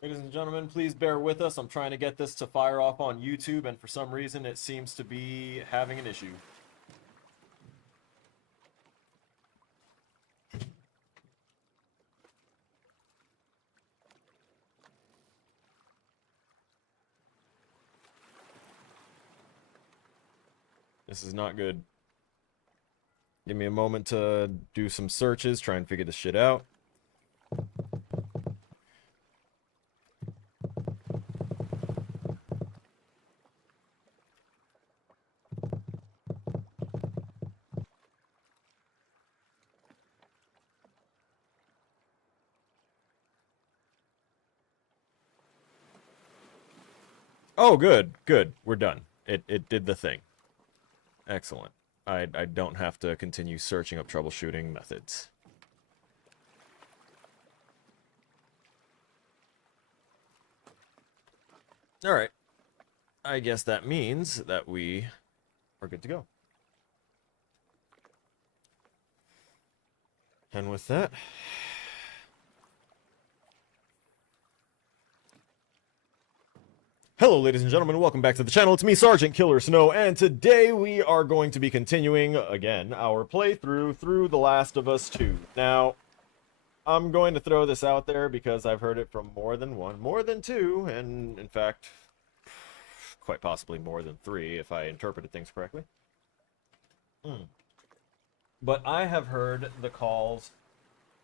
Ladies and gentlemen, please bear with us. I'm trying to get this to fire off on YouTube, and for some reason it seems to be having an issue. This is not good. Give me a moment to do some searches, try and figure this shit out. Oh, good, good. We're done. It did the thing. Excellent. I don't have to continue searching up troubleshooting methods. Alright. I guess that means that we are good to go. And with that... Hello, ladies and gentlemen, welcome back to the channel. It's me, Sergeant Killer Snow, and today we are going to be continuing, again, our playthrough through The Last of Us 2. Now, I'm going to throw this out there because I've heard it from more than one, more than two, and in fact, quite possibly more than three, if I interpreted things correctly. But I have heard the calls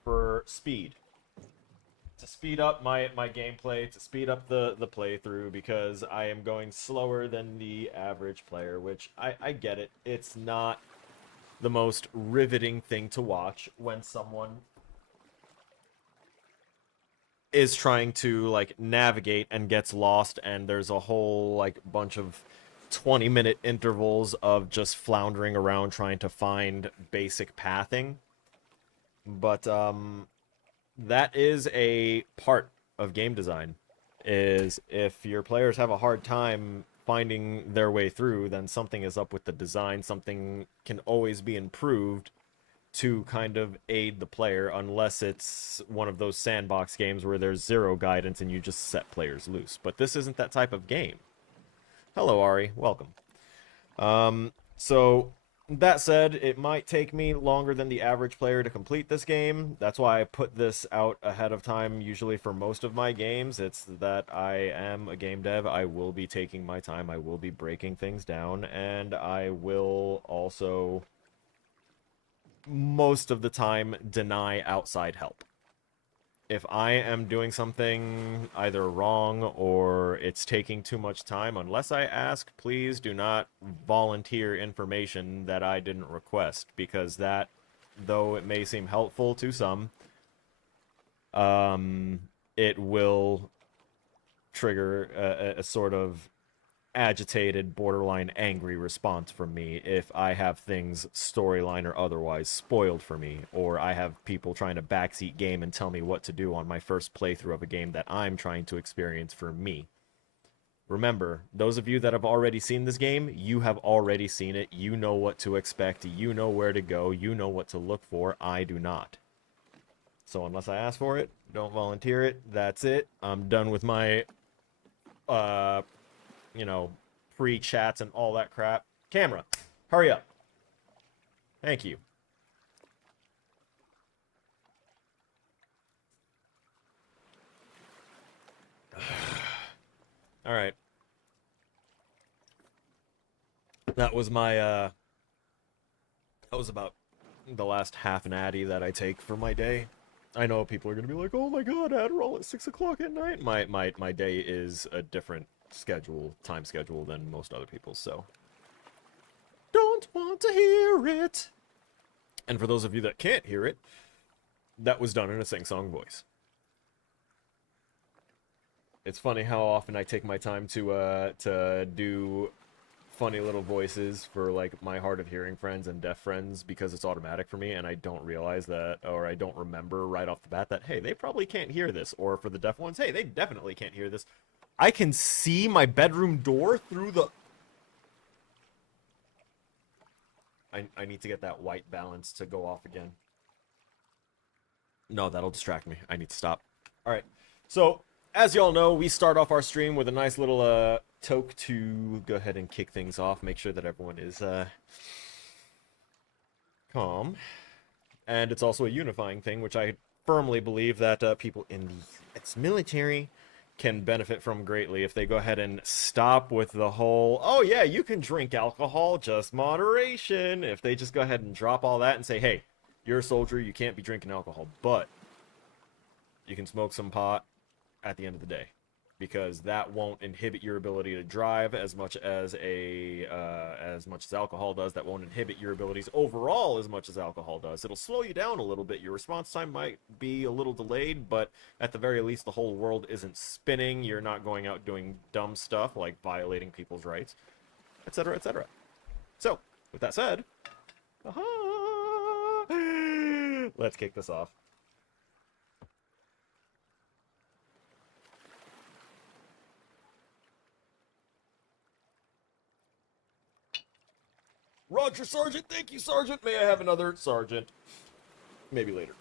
for speed. To speed up my gameplay, to speed up the playthrough, because I am going slower than the average player, which I get it. It's not the most riveting thing to watch when someone is trying to, like, navigate and gets lost, and there's a whole, like, bunch of 20-minute intervals of just floundering around trying to find basic pathing. But, that is a part of game design, is if your players have a hard time finding their way through, then something is up with the design. Something can always be improved to kind of aid the player, unless it's one of those sandbox games where there's zero guidance and you just set players loose. But this isn't that type of game. Hello, Ari. Welcome. So, that said, it might take me longer than the average player to complete this game. That's why I put this out ahead of time, usually for most of my games. It's that I am a game dev. I will be taking my time. I will be breaking things down. And I will also, most of the time, deny outside help. If I am doing something either wrong or it's taking too much time, unless I ask, please do not volunteer information that I didn't request, because that, though it may seem helpful to some, it will trigger a sort of agitated, borderline angry response from me if I have things, storyline or otherwise, spoiled for me, or I have people trying to backseat game and tell me what to do on my first playthrough of a game that I'm trying to experience for me. Remember, those of you that have already seen this game, you have already seen it. You know what to expect. You know where to go. You know what to look for. I do not. So unless I ask for it, don't volunteer it. That's it. I'm done with my you know, pre-chats and all that crap. Camera, hurry up. Thank you. Alright. That was my, that was about the last half an Addy that I take for my day. I know people are gonna be like, oh my god, Adderall at 6 o'clock at night. My day is a different time schedule than most other people's, so don't want to hear it. And for those of you that can't hear it, that was done in a sing-song voice. It's funny how often I take my time to do funny little voices for, like, my hard of hearing friends and deaf friends, because it's automatic for me, and I don't realize that, or I don't remember right off the bat that, hey, they probably can't hear this. Or for the deaf ones, hey, they definitely can't hear this. I can see my bedroom door through the... I need to get that white balance to go off again. No, that'll distract me. I need to stop. Alright, so as y'all know, we start off our stream with a nice little toke to go ahead and kick things off, make sure that everyone is calm. And it's also a unifying thing, which I firmly believe that people in the military can benefit from greatly if they go ahead and stop with the whole, oh yeah, you can drink alcohol, just moderation. If they just go ahead and drop all that and say, hey, you're a soldier, you can't be drinking alcohol, but you can smoke some pot at the end of the day, because that won't inhibit your ability to drive as much as alcohol does. That won't inhibit your abilities overall as much as alcohol does. It'll slow you down a little bit. Your response time might be a little delayed, but at the very least, the whole world isn't spinning. You're not going out doing dumb stuff like violating people's rights, etc., etc. So, with that said, let's kick this off. Roger, Sergeant. Thank you, Sergeant. May I have another Sergeant? Maybe later.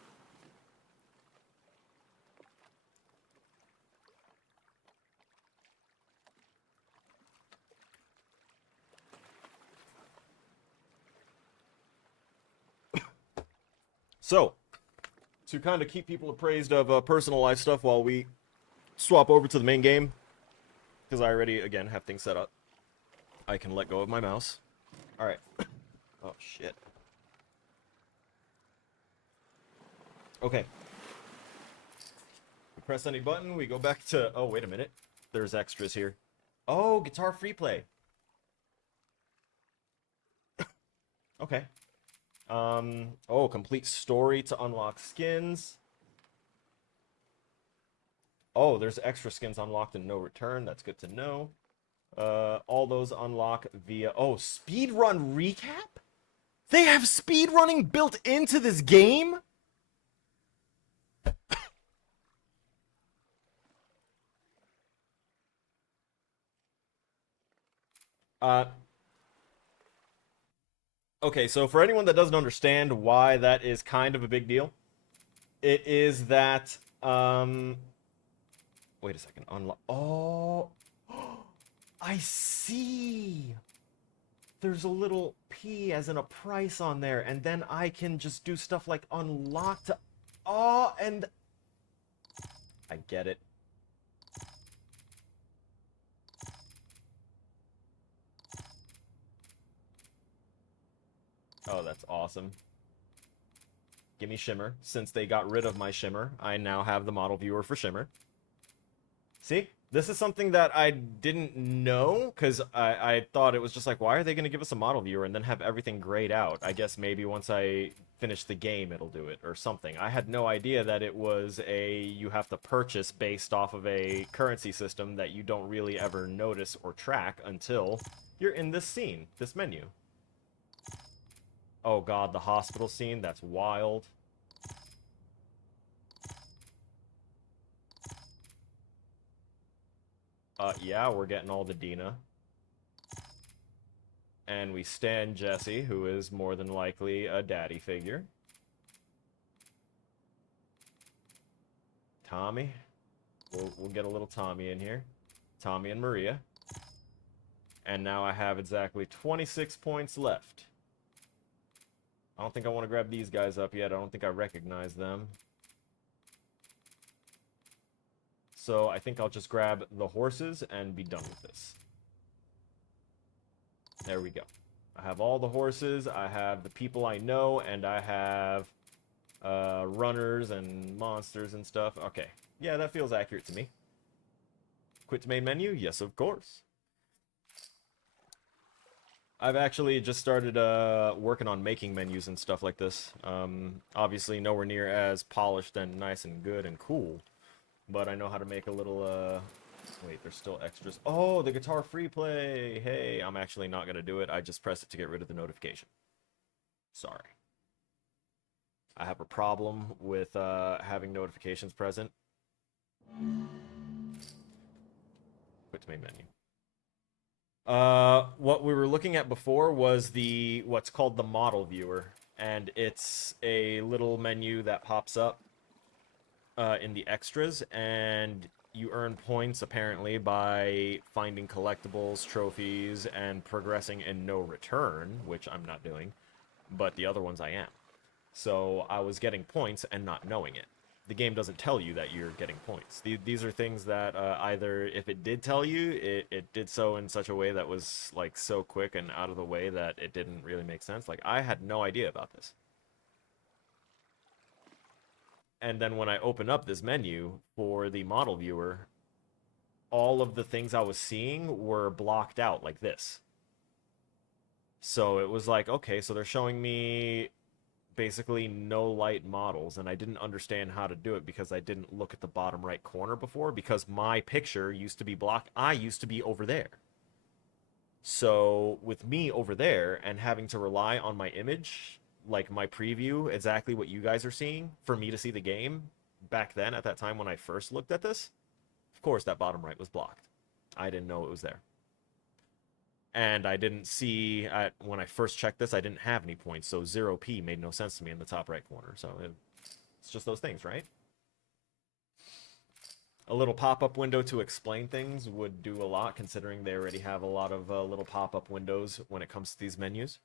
So, to kind of keep people appraised of personal life stuff while we swap over to the main game, because I already, again, have things set up, I can let go of my mouse. Alright. Oh, shit. Okay. We press any button, we go back to... Oh, wait a minute. There's extras here. Oh, guitar free play. Okay. Oh, complete story to unlock skins. Oh, there's extra skins unlocked and no return. That's good to know. All those unlock via... Oh, speedrun recap? They have speedrunning built into this game? Okay, so for anyone that doesn't understand why that is kind of a big deal, it is that, wait a second, unlock... Oh... I see! There's a little P as in a price on there, and then I can just do stuff like unlock to... Oh, and... I get it. Oh, that's awesome. Give me Shimmer. Since they got rid of my Shimmer, I now have the model viewer for Shimmer. See? This is something that I didn't know, because I thought it was just like, why are they going to give us a model viewer and then have everything grayed out? I guess maybe once I finish the game it'll do it, or something. I had no idea that it was you have to purchase based off of a currency system that you don't really ever notice or track until you're in this scene, this menu. Oh god, the hospital scene, that's wild. Yeah, we're getting all the Dina. And we stand Jesse, who is more than likely a daddy figure. Tommy. We'll get a little Tommy in here. Tommy and Maria. And now I have exactly 26 points left. I don't think I want to grab these guys up yet. I don't think I recognize them. So I think I'll just grab the horses and be done with this. There we go. I have all the horses, I have the people I know, and I have runners and monsters and stuff. Okay. Yeah, that feels accurate to me. Quit to main menu? Yes, of course. I've actually just started working on making menus and stuff like this. Obviously nowhere near as polished and nice and good and cool. But I know how to make a little, wait, there's still extras. Oh, the guitar free play! Hey, I'm actually not gonna do it. I just pressed it to get rid of the notification. Sorry. I have a problem with having notifications present. Quit to main menu. What we were looking at before was what's called the model viewer. And it's a little menu that pops up in the extras, and you earn points apparently by finding collectibles, trophies, and progressing in no return, which I'm not doing, but the other ones I am. So I was getting points and not knowing it. The game doesn't tell you that you're getting points. These are things that either, if it did tell you, it did so in such a way that was like so quick and out of the way that it didn't really make sense. Like, I had no idea about this. And then when I open up this menu for the model viewer, all of the things I was seeing were blocked out like this. So it was like, okay, so they're showing me basically no light models, and I didn't understand how to do it because I didn't look at the bottom right corner before, because my picture used to be blocked. I used to be over there. So with me over there and having to rely on my image, like my preview, exactly what you guys are seeing, for me to see the game back then at that time when I first looked at this, of course that bottom right was blocked. I didn't know it was there. And I didn't see, when I first checked this, I didn't have any points, so 0p made no sense to me in the top right corner. So it's just those things, right? A little pop-up window to explain things would do a lot, considering they already have a lot of little pop-up windows when it comes to these menus.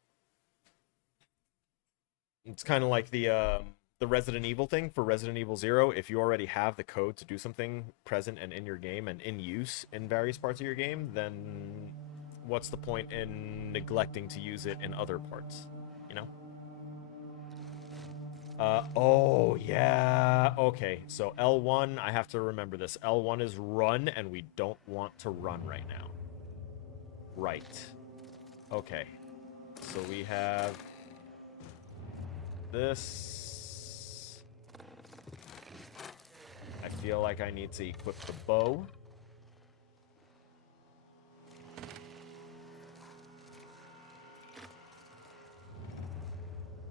It's kind of like the Resident Evil thing for Resident Evil 0. If you already have the code to do something present and in your game and in use in various parts of your game, then what's the point in neglecting to use it in other parts, you know? Oh, yeah. Okay, so L1, I have to remember this. L1 is run, and we don't want to run right now. Right. Okay. So we have this. I feel like I need to equip the bow.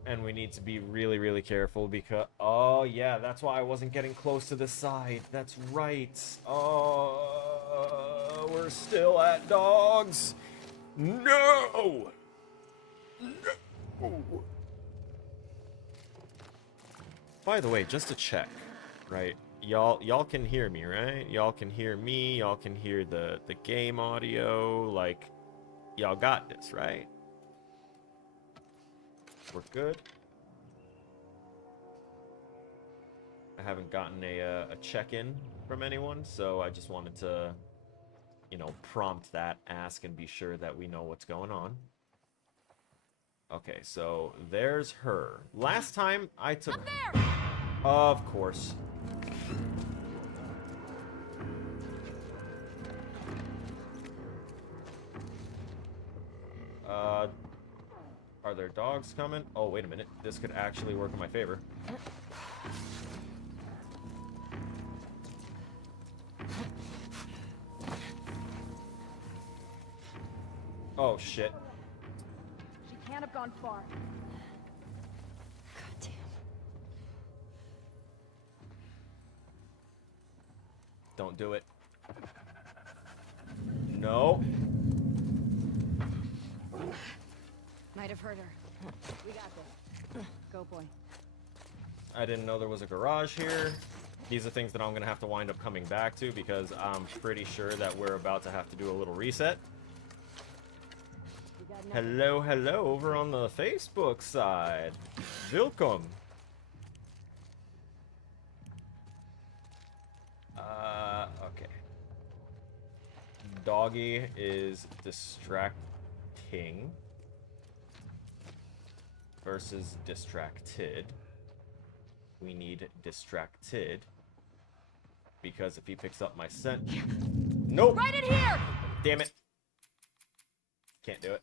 And we need to be really, really careful because... Oh, yeah, that's why I wasn't getting close to the side. That's right. Oh, we're still at dogs. No! No! By the way, just to check, right? Y'all can hear me, right? Y'all can hear me. Y'all can hear the game audio. Like, y'all got this, right? We're good. I haven't gotten a check-in from anyone, so I just wanted to, you know, prompt that, ask, and be sure that we know what's going on. Okay, so there's her. Last time I took... Up there! Of course. Are there dogs coming? Oh, wait a minute. This could actually work in my favor. Oh, shit. She can't have gone far. God damn. Don't do it. No. Might have hurt her. We got this. Go, boy. I didn't know there was a garage here. These are things that I'm going to have to wind up coming back to because I'm pretty sure that we're about to have to do a little reset. Hello, hello, over on the Facebook side. Welcome. Okay. Doggy is distracting versus distracted. We need distracted because if he picks up my scent... Nope! Right in here! Damn it. Can't do it.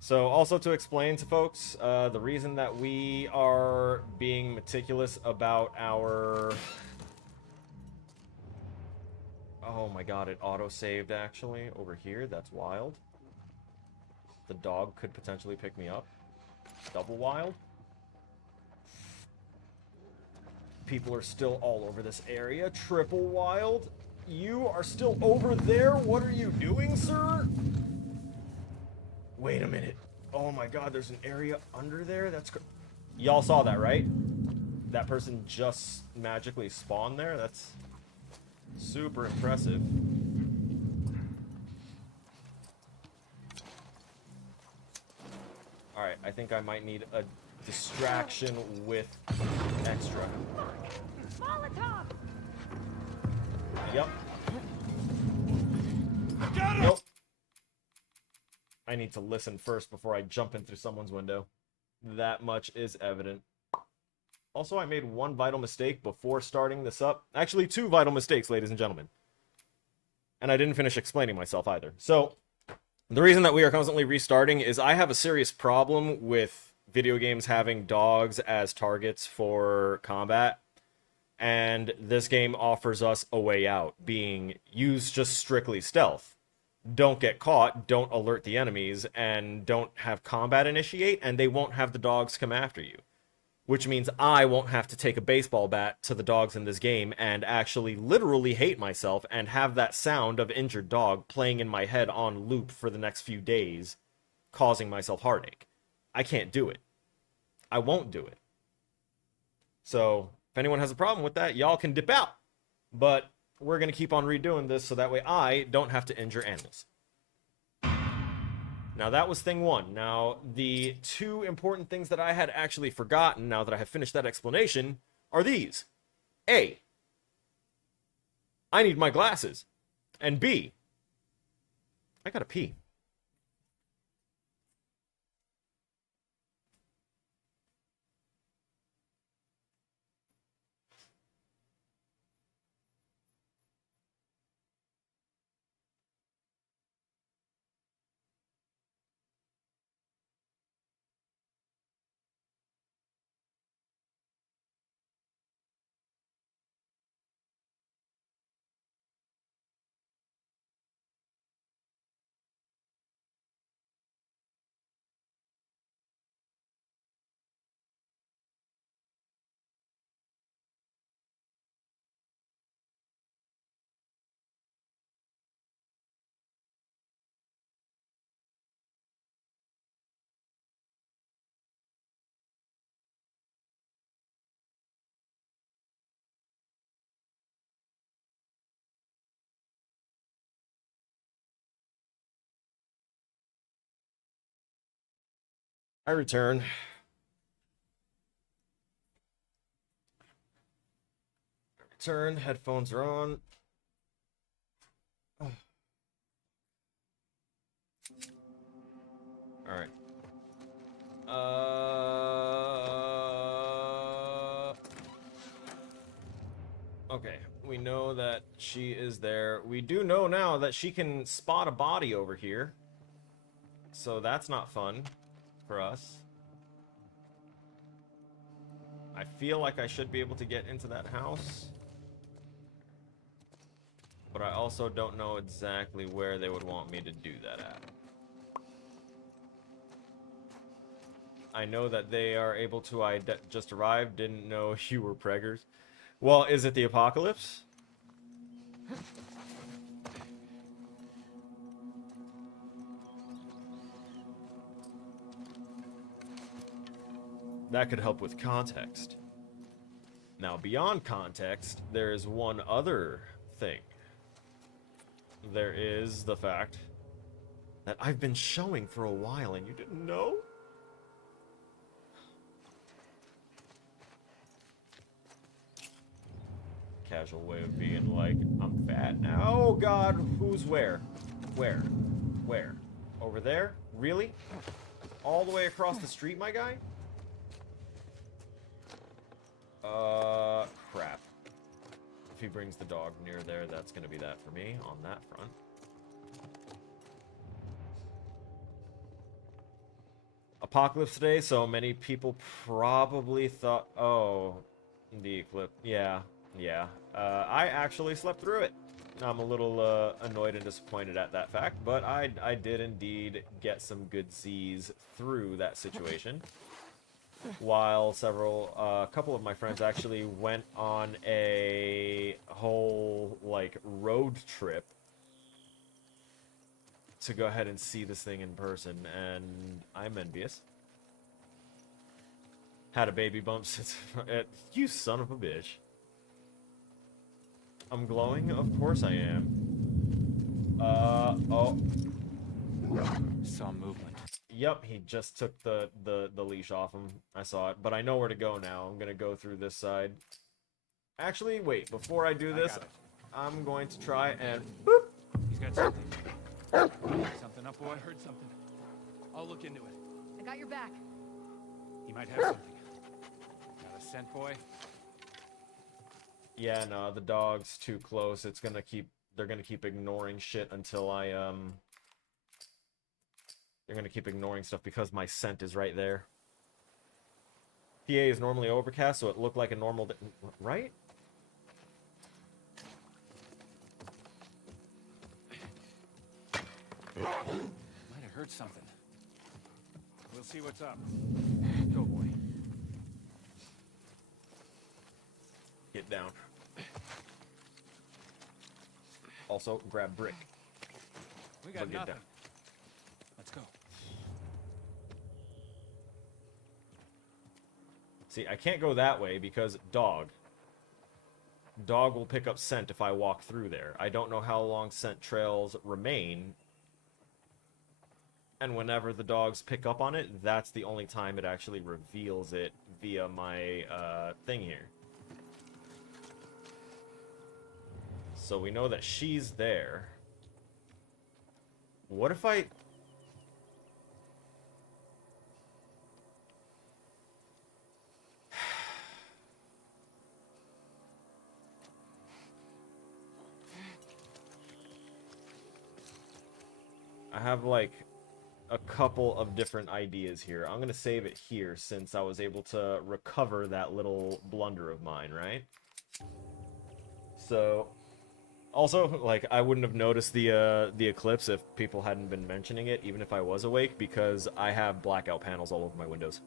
So, also to explain to folks, the reason that we are being meticulous about our... Oh my god, it auto-saved actually over here. That's wild. The dog could potentially pick me up. Double wild. People are still all over this area. Triple wild. You are still over there? What are you doing, sir? Wait a minute. Oh my god, there's an area under there? That's... Y'all saw that, right? that person just magically spawned there? That's super impressive. Alright, I think I might need a distraction with extra. Molotov! Yep. Got him! Nope. I need to listen first before I jump in through someone's window. That much is evident. Also, I made one vital mistake before starting this up. Actually, two vital mistakes, ladies and gentlemen. And I didn't finish explaining myself either. So, the reason that we are constantly restarting is I have a serious problem with video games having dogs as targets for combat. And this game offers us a way out, being use just strictly stealth. Don't get caught, don't alert the enemies, and don't have combat initiate, and they won't have the dogs come after you. Which means I won't have to take a baseball bat to the dogs in this game and actually literally hate myself and have that sound of injured dog playing in my head on loop for the next few days, causing myself heartache. I can't do it. I won't do it. So, if anyone has a problem with that, y'all can dip out. But we're going to keep on redoing this so that way I don't have to injure animals. Now, that was thing one. Now, the two important things that I had actually forgotten, now that I have finished that explanation, are these. A, I need my glasses. And B, I gotta pee. I return. Return, headphones are on. Alright. Okay, we know that she is there. We do know now that she can spot a body over here. So that's not fun for us. I feel like I should be able to get into that house. But I also don't know exactly where they would want me to do that at. I know that they are able to... I just arrived, didn't know you were preggers. Well, is it the apocalypse? That could help with context. Now, beyond context, there is one other thing. There is the fact that I've been showing for a while and you didn't know? Casual way of being like, I'm fat now. Oh god, who's where? Where? Where? Over there? Really? All the way across the street, my guy? Crap. If he brings the dog near there, that's gonna be that for me on that front. Apocalypse today, so many people probably thought, oh, the eclipse. Yeah. I actually slept through it. I'm a little annoyed and disappointed at that fact, but I did indeed get some good Z's through that situation. While a couple of my friends actually went on a whole, like, road trip to go ahead and see this thing in person, and I'm envious. Had a baby bump since... You son of a bitch. I'm glowing? Of course I am. Oh. Saw movement. Yep, he just took the leash off him. I saw it, but I know where to go now. I'm gonna go through this side. Actually, wait, before I do this, I'm going to try and... Boop! He's got something. Something up, boy. I heard something. I'll look into it. I got your back. He might have something. Got a scent, boy? Yeah, no, the dog's too close. It's gonna keep... They're gonna keep ignoring shit until I, They're gonna keep ignoring stuff because my scent is right there. PA is normally overcast, so it looked like a normal day. Right? Might have heard something. We'll see what's up. Go, boy. Get down. Also, grab brick. We So got get nothing. down. Let's go. See, I can't go that way because dog. Dog will pick up scent if I walk through there. I don't know how long scent trails remain. And whenever the dogs pick up on it, that's the only time it actually reveals it via my thing here. So we know that she's there. What if I... I have, like, a couple of different ideas here. I'm going to save it here since I was able to recover that little blunder of mine, right? So, also, like, I wouldn't have noticed the eclipse if people hadn't been mentioning it, even if I was awake, because I have blackout panels all over my windows.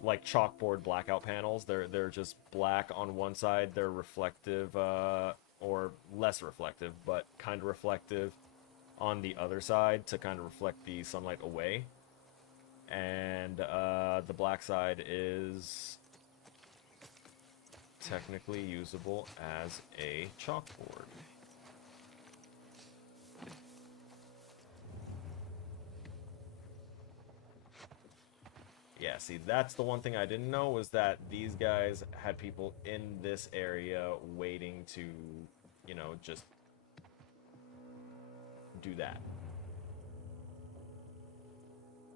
Like chalkboard blackout panels. They're just black on one side. They're reflective, or less reflective, but kind of reflective on the other side to kind of reflect the sunlight away. And the black side is technically usable as a chalkboard. Yeah, see, that's the one thing I didn't know, was that these guys had people in this area waiting to, you know, just do that.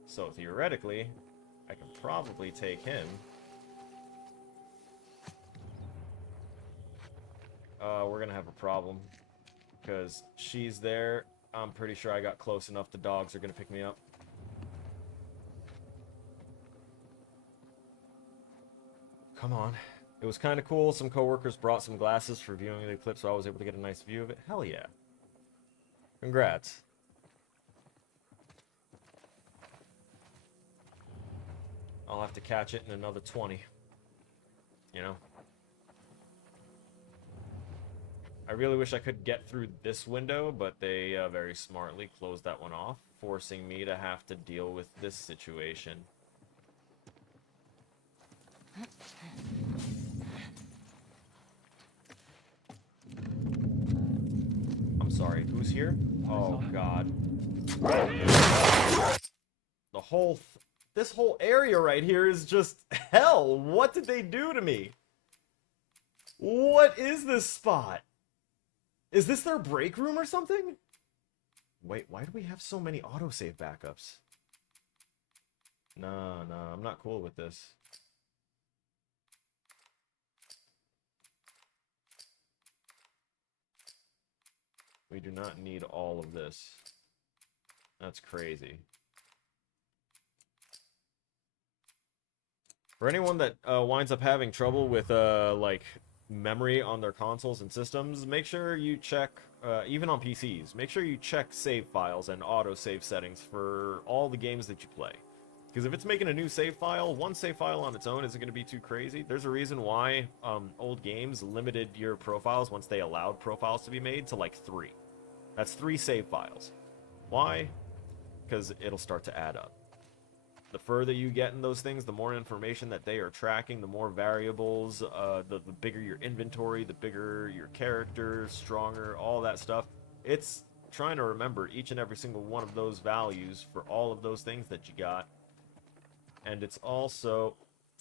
So theoretically, I can probably take him. We're gonna have a problem because she's there. I'm pretty sure I got close enough. The dogs are gonna pick me up. Come on. It was kind of cool. Some coworkers brought some glasses for viewing the eclipse, so I was able to get a nice view of it. Hell yeah. Congrats. I'll have to catch it in another 20. You know? I really wish I could get through this window, but they very smartly closed that one off, forcing me to have to deal with this situation. I'm sorry, who's here? Oh, God. The whole... This whole area right here is just hell. What did they do to me? What is this spot? Is this their break room or something? Wait, why do we have so many autosave backups? No, I'm not cool with this. We do not need all of this. That's crazy. For anyone that winds up having trouble with, like, memory on their consoles and systems, make sure you check, even on PCs, make sure you check save files and auto-save settings for all the games that you play. Because if it's making a new save file, one save file on its own isn't going to be too crazy. There's a reason why old games limited your profiles once they allowed profiles to be made to, like, 3. That's 3 save files. Why? Because it'll start to add up. the further you get in those things, the more information that they are tracking, the more variables, the bigger your inventory, the bigger your character, stronger, all that stuff. It's trying to remember each and every single one of those values for all of those things that you got. And it's also,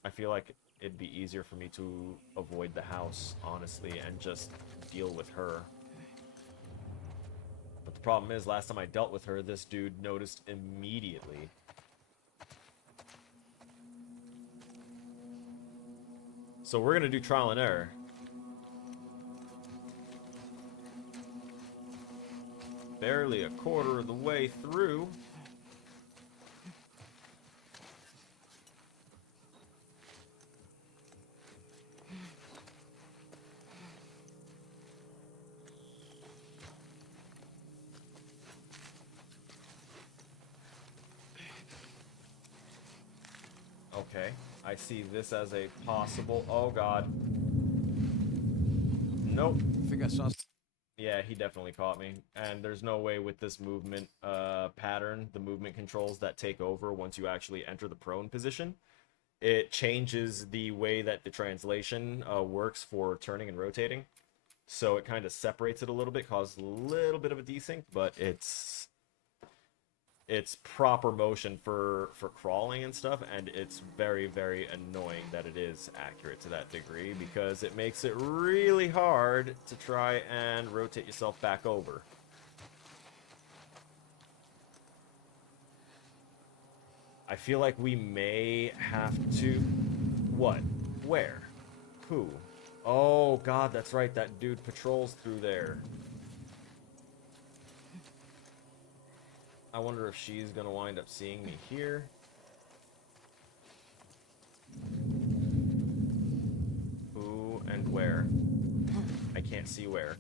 I feel like it'd be easier for me to avoid the house, honestly, and just deal with her. But the problem is, last time I dealt with her, this dude noticed immediately. So we're gonna do trial and error. Barely a quarter of the way through. Okay, I see this as a possible... Oh, God. Nope. I think I saw... Yeah, he definitely caught me. And there's no way with this movement pattern, the movement controls that take over once you actually enter the prone position, it changes the way that the translation works for turning and rotating. So it kind of separates it a little bit, causes a little bit of a desync, but it's proper motion for crawling and stuff, and it's very, very annoying that it is accurate to that degree, because it makes it really hard to try and rotate yourself back over. I feel like we may have to... What? Where? Who? Oh, God, that's right, that dude patrols through there. I wonder if she's gonna wind up seeing me here. Who and where? I can't see where.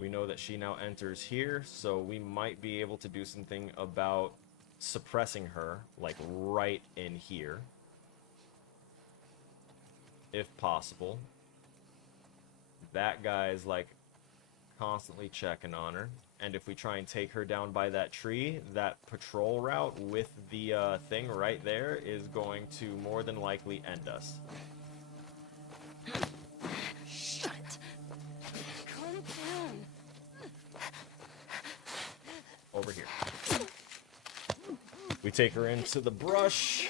We know that she now enters here, so we might be able to do something about suppressing her, like right in here. If possible. That guy's like constantly checking on her. And if we try and take her down by that tree, that patrol route with the thing right there is going to more than likely end us. Shut. Calm down. Over here. We take her into the brush.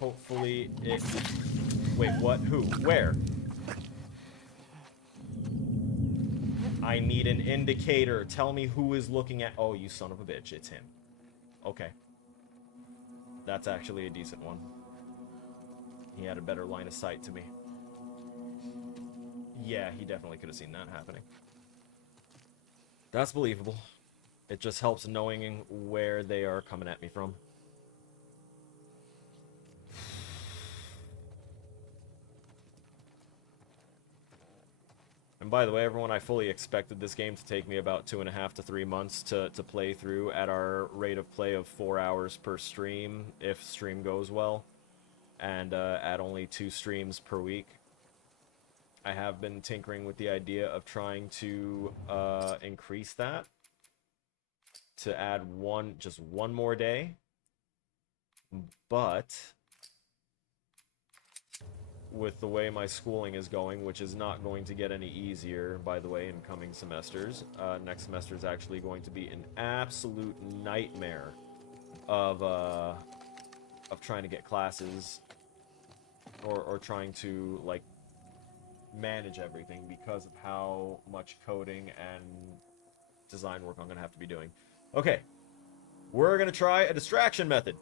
Hopefully it... Wait, what? Who? Where? I need an indicator. Tell me who is looking at... Oh, you son of a bitch. It's him. Okay. That's actually a decent one. He had a better line of sight to me. Yeah, he definitely could have seen that happening. That's believable. It just helps knowing where they are coming at me from. And by the way, everyone, I fully expected this game to take me about 2.5 to 3 months to play through at our rate of play of 4 hours per stream, if stream goes well, and at only 2 streams per week. I have been tinkering with the idea of trying to increase that to add just one more day, but with the way my schooling is going, which is not going to get any easier, by the way, in coming semesters. Next semester is actually going to be an absolute nightmare of trying to get classes or trying to, like, manage everything because of how much coding and design work I'm going to have to be doing. Okay, we're going to try a distraction method.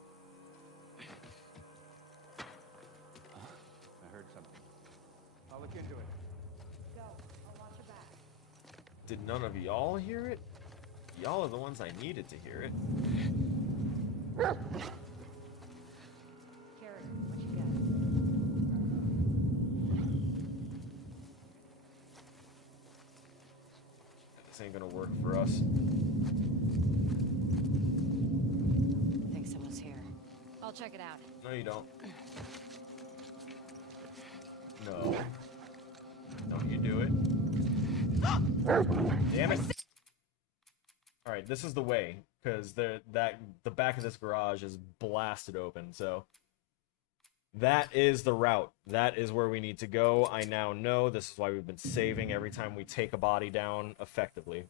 I'll look into it. Go. I'll watch your back. Did none of y'all hear it? Y'all are the ones I needed to hear it. Carrie, what you got? This ain't gonna work for us. I think someone's here. I'll check it out. No, you don't. No. Don't you do it. Damn it. All right, this is the way, because the back of this garage is blasted open. So that is the route. That is where we need to go. I now know. This is why we've been saving every time we take a body down effectively.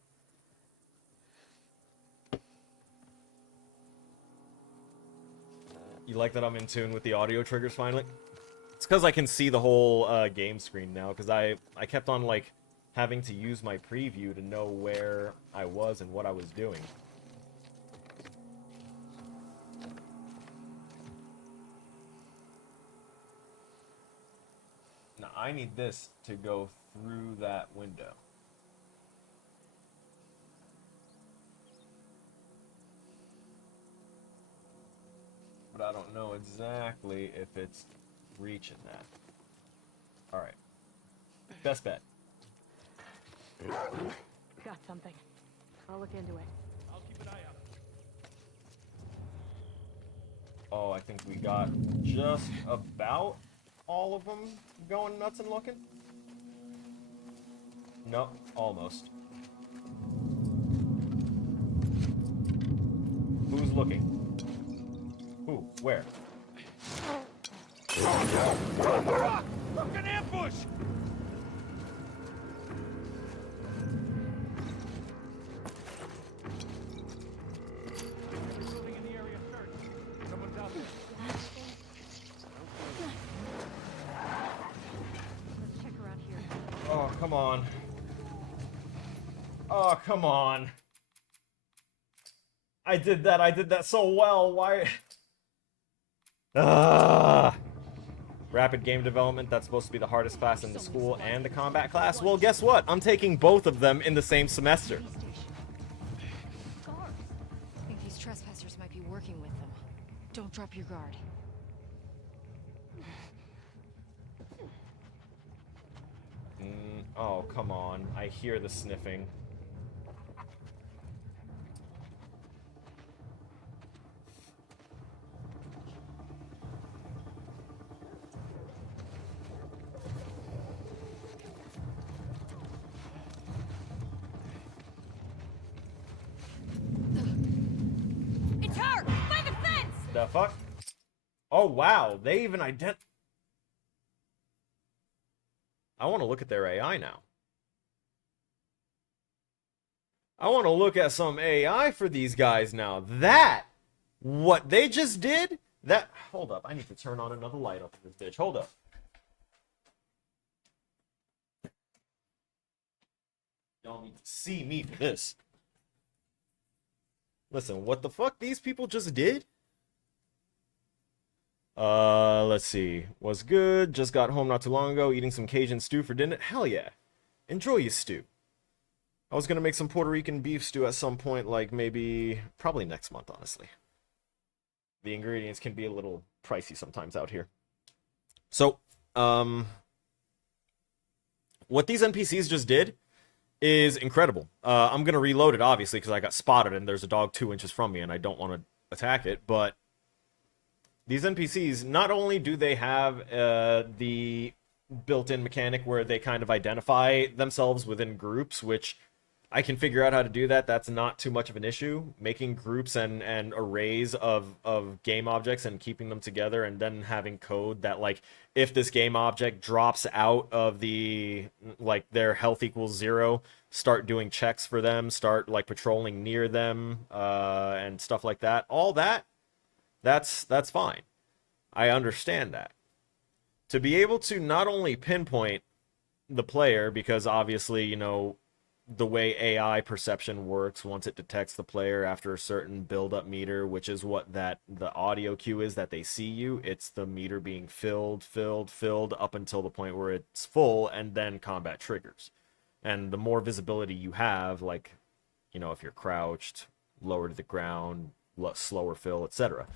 You like that I'm in tune with the audio triggers finally? It's because I can see the whole game screen now, because I kept on, like, having to use my preview to know where I was and what I was doing. Now, I need this to go through that window. But I don't know exactly if it's reaching that. Alright. Best bet. Got something. I'll look into it. I'll keep an eye out. Oh, I think we got just about all of them going nuts and looking. No, almost. Who's looking? Who? Where? Look, an ambush! Every building in the area searched. Someone's out there. Let's check around here. Oh, come on. Oh, come on. I did that so well. Why? Rapid game development, that's supposed to be the hardest class in the school and the combat class. Well, guess what? I'm taking both of them in the same semester. Guards. I think these trespassers might be working with them. Don't drop your guard. Oh, come on. I hear the sniffing. It's her! By the fence! The fuck? Oh, wow. They even I want to look at their AI now. I want to look at some AI for these guys now. What they just did? Hold up. I need to turn on another light up in this bitch. Hold up. Y'all need to see me for this. Listen, what the fuck these people just did? Let's see. Was good. Just got home not too long ago, eating some Cajun stew for dinner. Hell yeah. Enjoy your stew. I was gonna make some Puerto Rican beef stew at some point, like probably next month, honestly. The ingredients can be a little pricey sometimes out here. So, what these NPCs just did is incredible. I'm gonna reload it, obviously, because I got spotted and there's a dog 2 inches from me and I don't want to attack it, but these NPCs, not only do they have the built-in mechanic where they kind of identify themselves within groups, which I can figure out how to do that. That's not too much of an issue. Making groups and arrays of game objects and keeping them together, and then having code that, like, if this game object drops out of the, like, their health equals 0, start doing checks for them, start, like, patrolling near them, and stuff like that. All that's fine. I understand that. To be able to not only pinpoint the player, because obviously, you know, the way AI perception works, once it detects the player after a certain build-up meter, which is what the audio cue is that they see you, it's the meter being filled up until the point where it's full, and then combat triggers. And the more visibility you have, like, you know, if you're crouched, lower to the ground, slower fill, etc.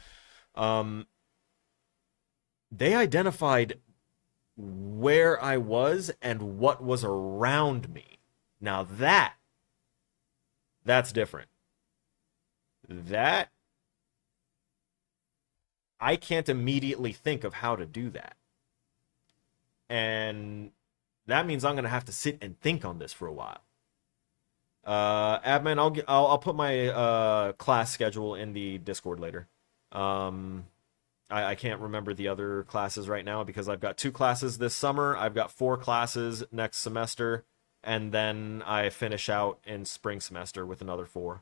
They identified where I was and what was around me. Now that's different. That I can't immediately think of how to do that. And that means I'm going to have to sit and think on this for a while. Admin, I'll put my class schedule in the Discord later. I can't remember the other classes right now because I've got 2 classes this summer. I've got 4 classes next semester, and then I finish out in spring semester with another 4.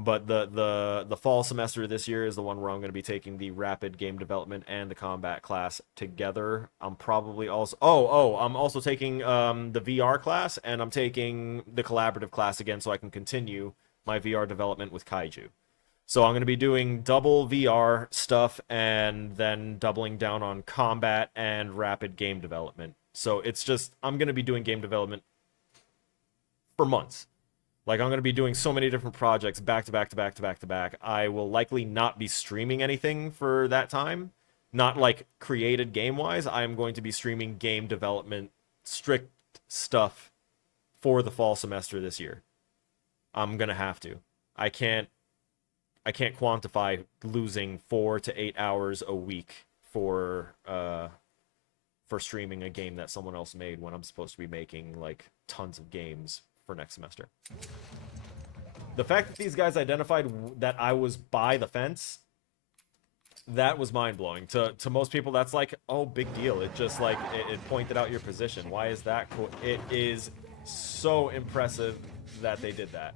But the fall semester this year is the one where I'm going to be taking the rapid game development and the combat class together. I'm probably also I'm also taking the VR class, and I'm taking the collaborative class again so I can continue my VR development with Kaiju. So I'm going to be doing double VR stuff and then doubling down on combat and rapid game development. So it's just I'm going to be doing game development for months. Like, I'm going to be doing so many different projects back to back to back to back to back. I will likely not be streaming anything for that time. Not, like, created game-wise. I am going to be streaming game development, strict stuff for the fall semester this year. I'm going to have to. I can't quantify losing 4 to 8 hours a week for streaming a game that someone else made when I'm supposed to be making, like, tons of games for next semester. The fact that these guys identified that I was by the fence, that was mind-blowing. To most people, that's like, oh, big deal. It just, like, it pointed out your position. Why is that cool? It is so impressive that they did that.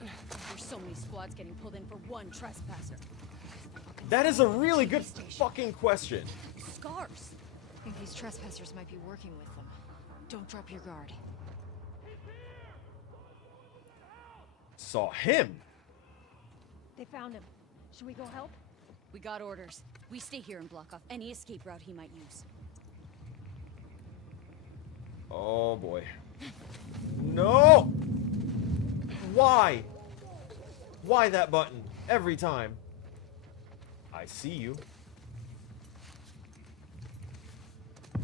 There's so many squads getting pulled in for one trespasser. That is a really good fucking question. Scars. I think these trespassers might be working with them. Don't drop your guard. Saw him. They found him. Should we go help? We got orders. We stay here and block off any escape route he might use. Oh boy. No! Why? Why that button? Every time. I see you.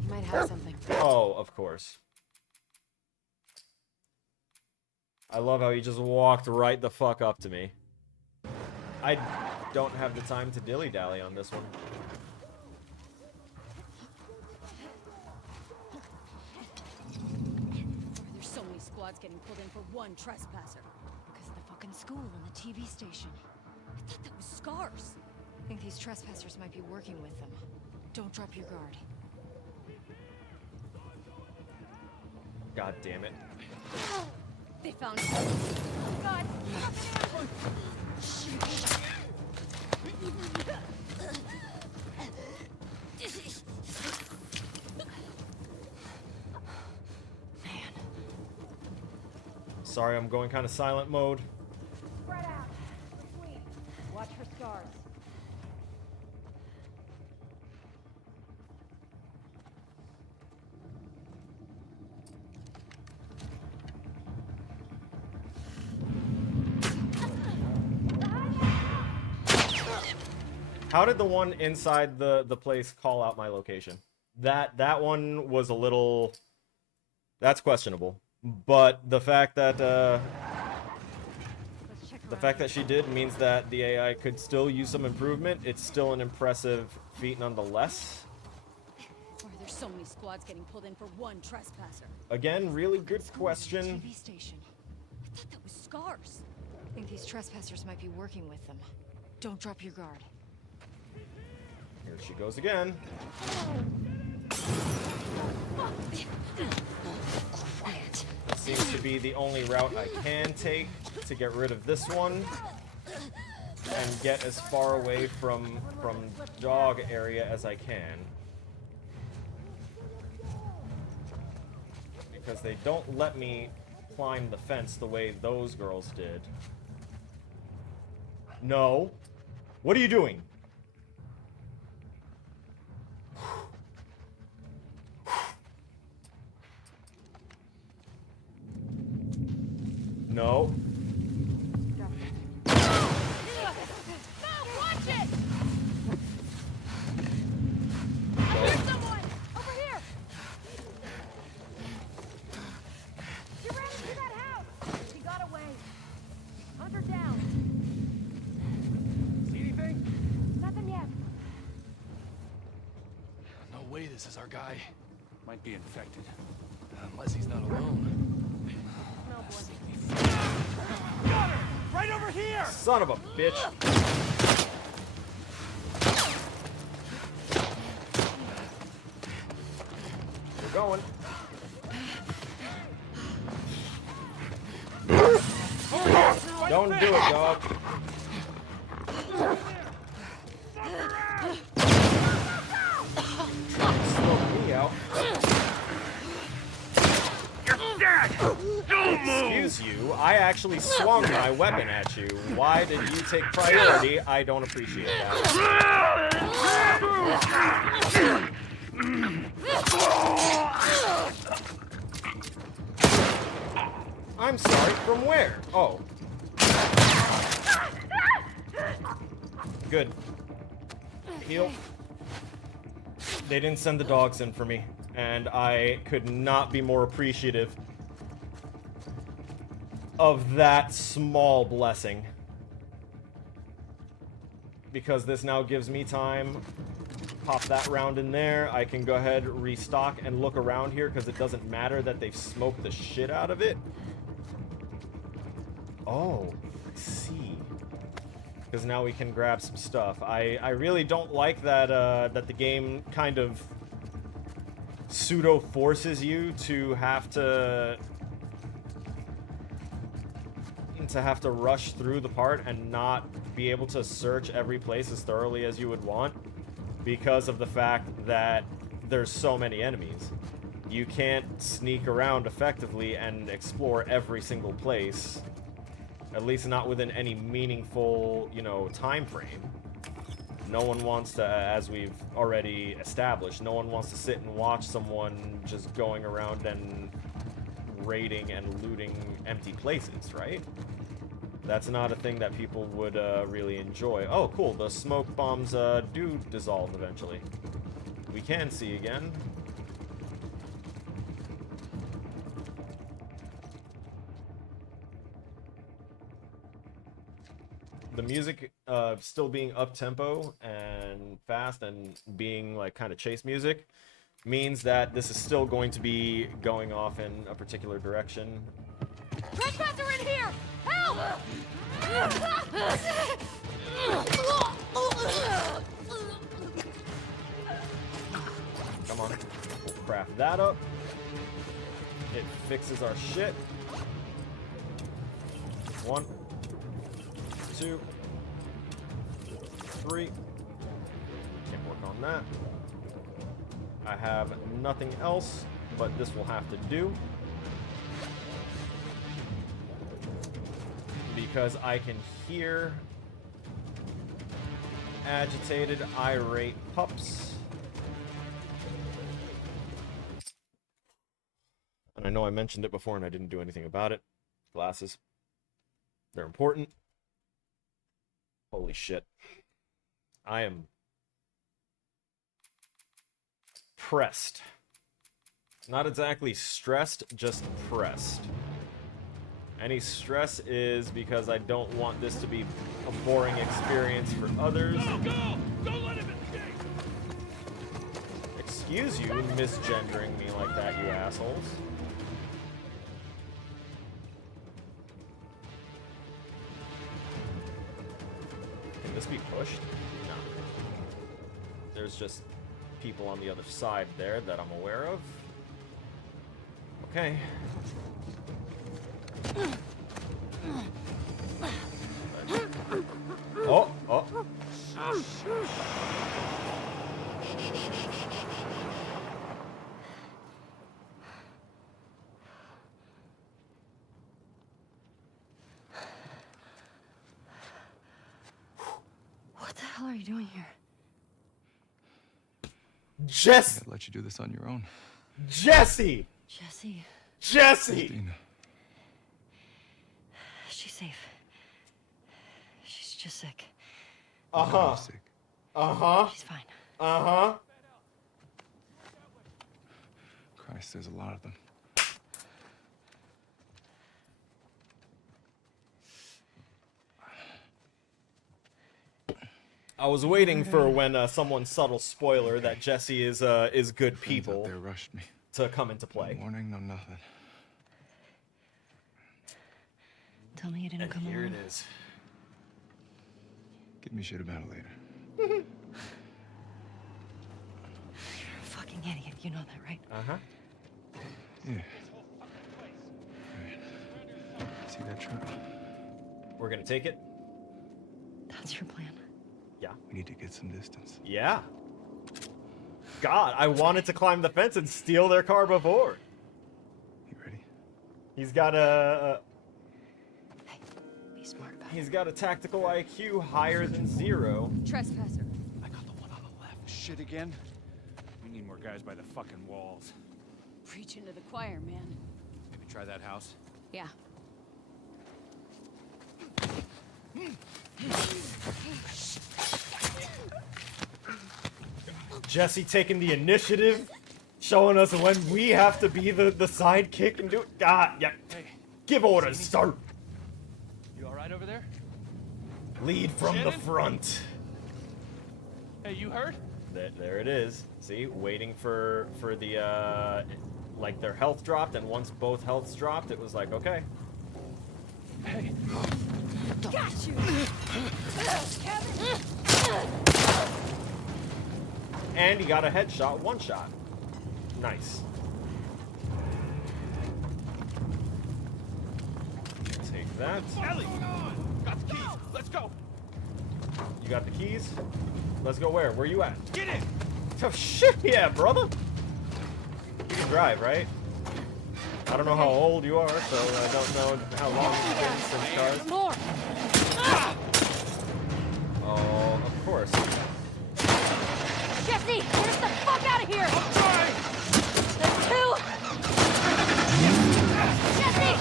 You might have something. Oh, of course. I love how he just walked right the fuck up to me. I don't have the time to dilly-dally on this one. There's so many squads getting pulled in for one trespasser. Because of the fucking school and the TV station. I thought that was Scars. I think these trespassers might be working with them. Don't drop your guard. God damn it. They found him. Oh God! Sorry, I'm going kind of silent mode. Spread out. Sweet. Watch for scars. How did the one inside the place call out my location? That one was a little... That's questionable. But the fact that she did means that the AI could still use some improvement. It's still an impressive feat nonetheless. Why are there so many squads getting pulled in for one trespasser? Again, really good question. TV station. I thought that was Scars. I think these trespassers might be working with them. Don't drop your guard. Here she goes again. Quiet. It seems to be the only route I can take to get rid of this one and get as far away from dog area as I can. Because they don't let me climb the fence the way those girls did. No. What are you doing? No. Watch it! There's someone! Over here! She ran into that house! She got away. Hunt her down. See anything? Nothing yet. No way this is our guy. Might be infected. Unless he's not alone. Got her! Right over here! Son of a bitch. We're going. Don't do it, dog. Smoke me out. You're dead! Don't move! Excuse you, I actually swung my weapon at you. Why did you take priority? I don't appreciate that. I'm sorry, from where? Oh. Good. Heal. They didn't send the dogs in for me, and I could not be more appreciative of that small blessing. Because this now gives me time. Pop that round in there. I can go ahead, restock, and look around here, because it doesn't matter that they've smoked the shit out of it. Oh, I see. Because now we can grab some stuff. I really don't like that that the game kind of pseudo forces you to have to rush through the part and not be able to search every place as thoroughly as you would want, because of the fact that there's so many enemies. You can't sneak around effectively and explore every single place. At least not within any meaningful, you know, time frame. No one wants to, as we've already established, no one wants to sit and watch someone just going around and raiding and looting empty places, right? That's not a thing that people would really enjoy. Oh, cool. The smoke bombs do dissolve eventually. We can see again. The music still being up-tempo and fast and being like kind of chase music means that this is still going to be going off in a particular direction. Trespasser in here! Help! Come on. We'll craft that up. It fixes our shit. 1, 2, 3. Can't work on that. I have nothing else, but this will have to do. Because I can hear agitated, irate pups. And I know I mentioned it before and I didn't do anything about it. Glasses. They're important. Holy shit. I am pressed. Not exactly stressed, just pressed. Any stress is because I don't want this to be a boring experience for others. Go! Don't let him escape! Excuse you, misgendering me like that, you assholes. Can this be pushed? No. There's just people on the other side there that I'm aware of. Okay. Oh, oh. What the hell are you doing here? Jesse! I'd let you do this on your own. Jesse! Jesse, Jesse! Christina. she's safe. She's just sick. Uh-huh. I'm sick. Uh-huh. She's fine. Uh-huh. Christ, there's a lot of them. I was waiting for when someone subtle spoiler that Jesse is good Friends out people there rushed me. to come into No play. warning, no nothing. Tell me you didn't And come here along. it is. Give me shit about it later. You're a fucking idiot. You know that, right? Uh-huh. Yeah. Right. See that truck? We're gonna take it? That's your plan. Yeah. We need to get some distance. Yeah. God, I wanted to climb the fence and steal their car before. You ready? He's got a Hey, be smart about it. he's got a tactical IQ higher than 0. Trespasser. I got the one on the left. Shit again? We need more guys by the fucking walls. Preaching to the choir, man. Maybe try that house. Yeah. Jesse taking the initiative, showing us when we have to be the sidekick and do it. God, yeah. Hey, Give orders, sir. you all right over there? Lead from the Shannon? front. Hey, you hurt? There it is. See, waiting for the like their health dropped, and once both healths dropped, it was like, okay. Hey, Got you! And he got a headshot, one shot. Nice. Take that. Ellie! Got the keys. Let's go. You got the keys? Let's go where? Where you at? Get in. Oh shit, yeah, brother. You can drive, right? I don't know how old you are, so I don't know how long it's been since cars. More! Oh, of course. Jesse, get us the fuck out of here! I'm trying. There's two! Jesse!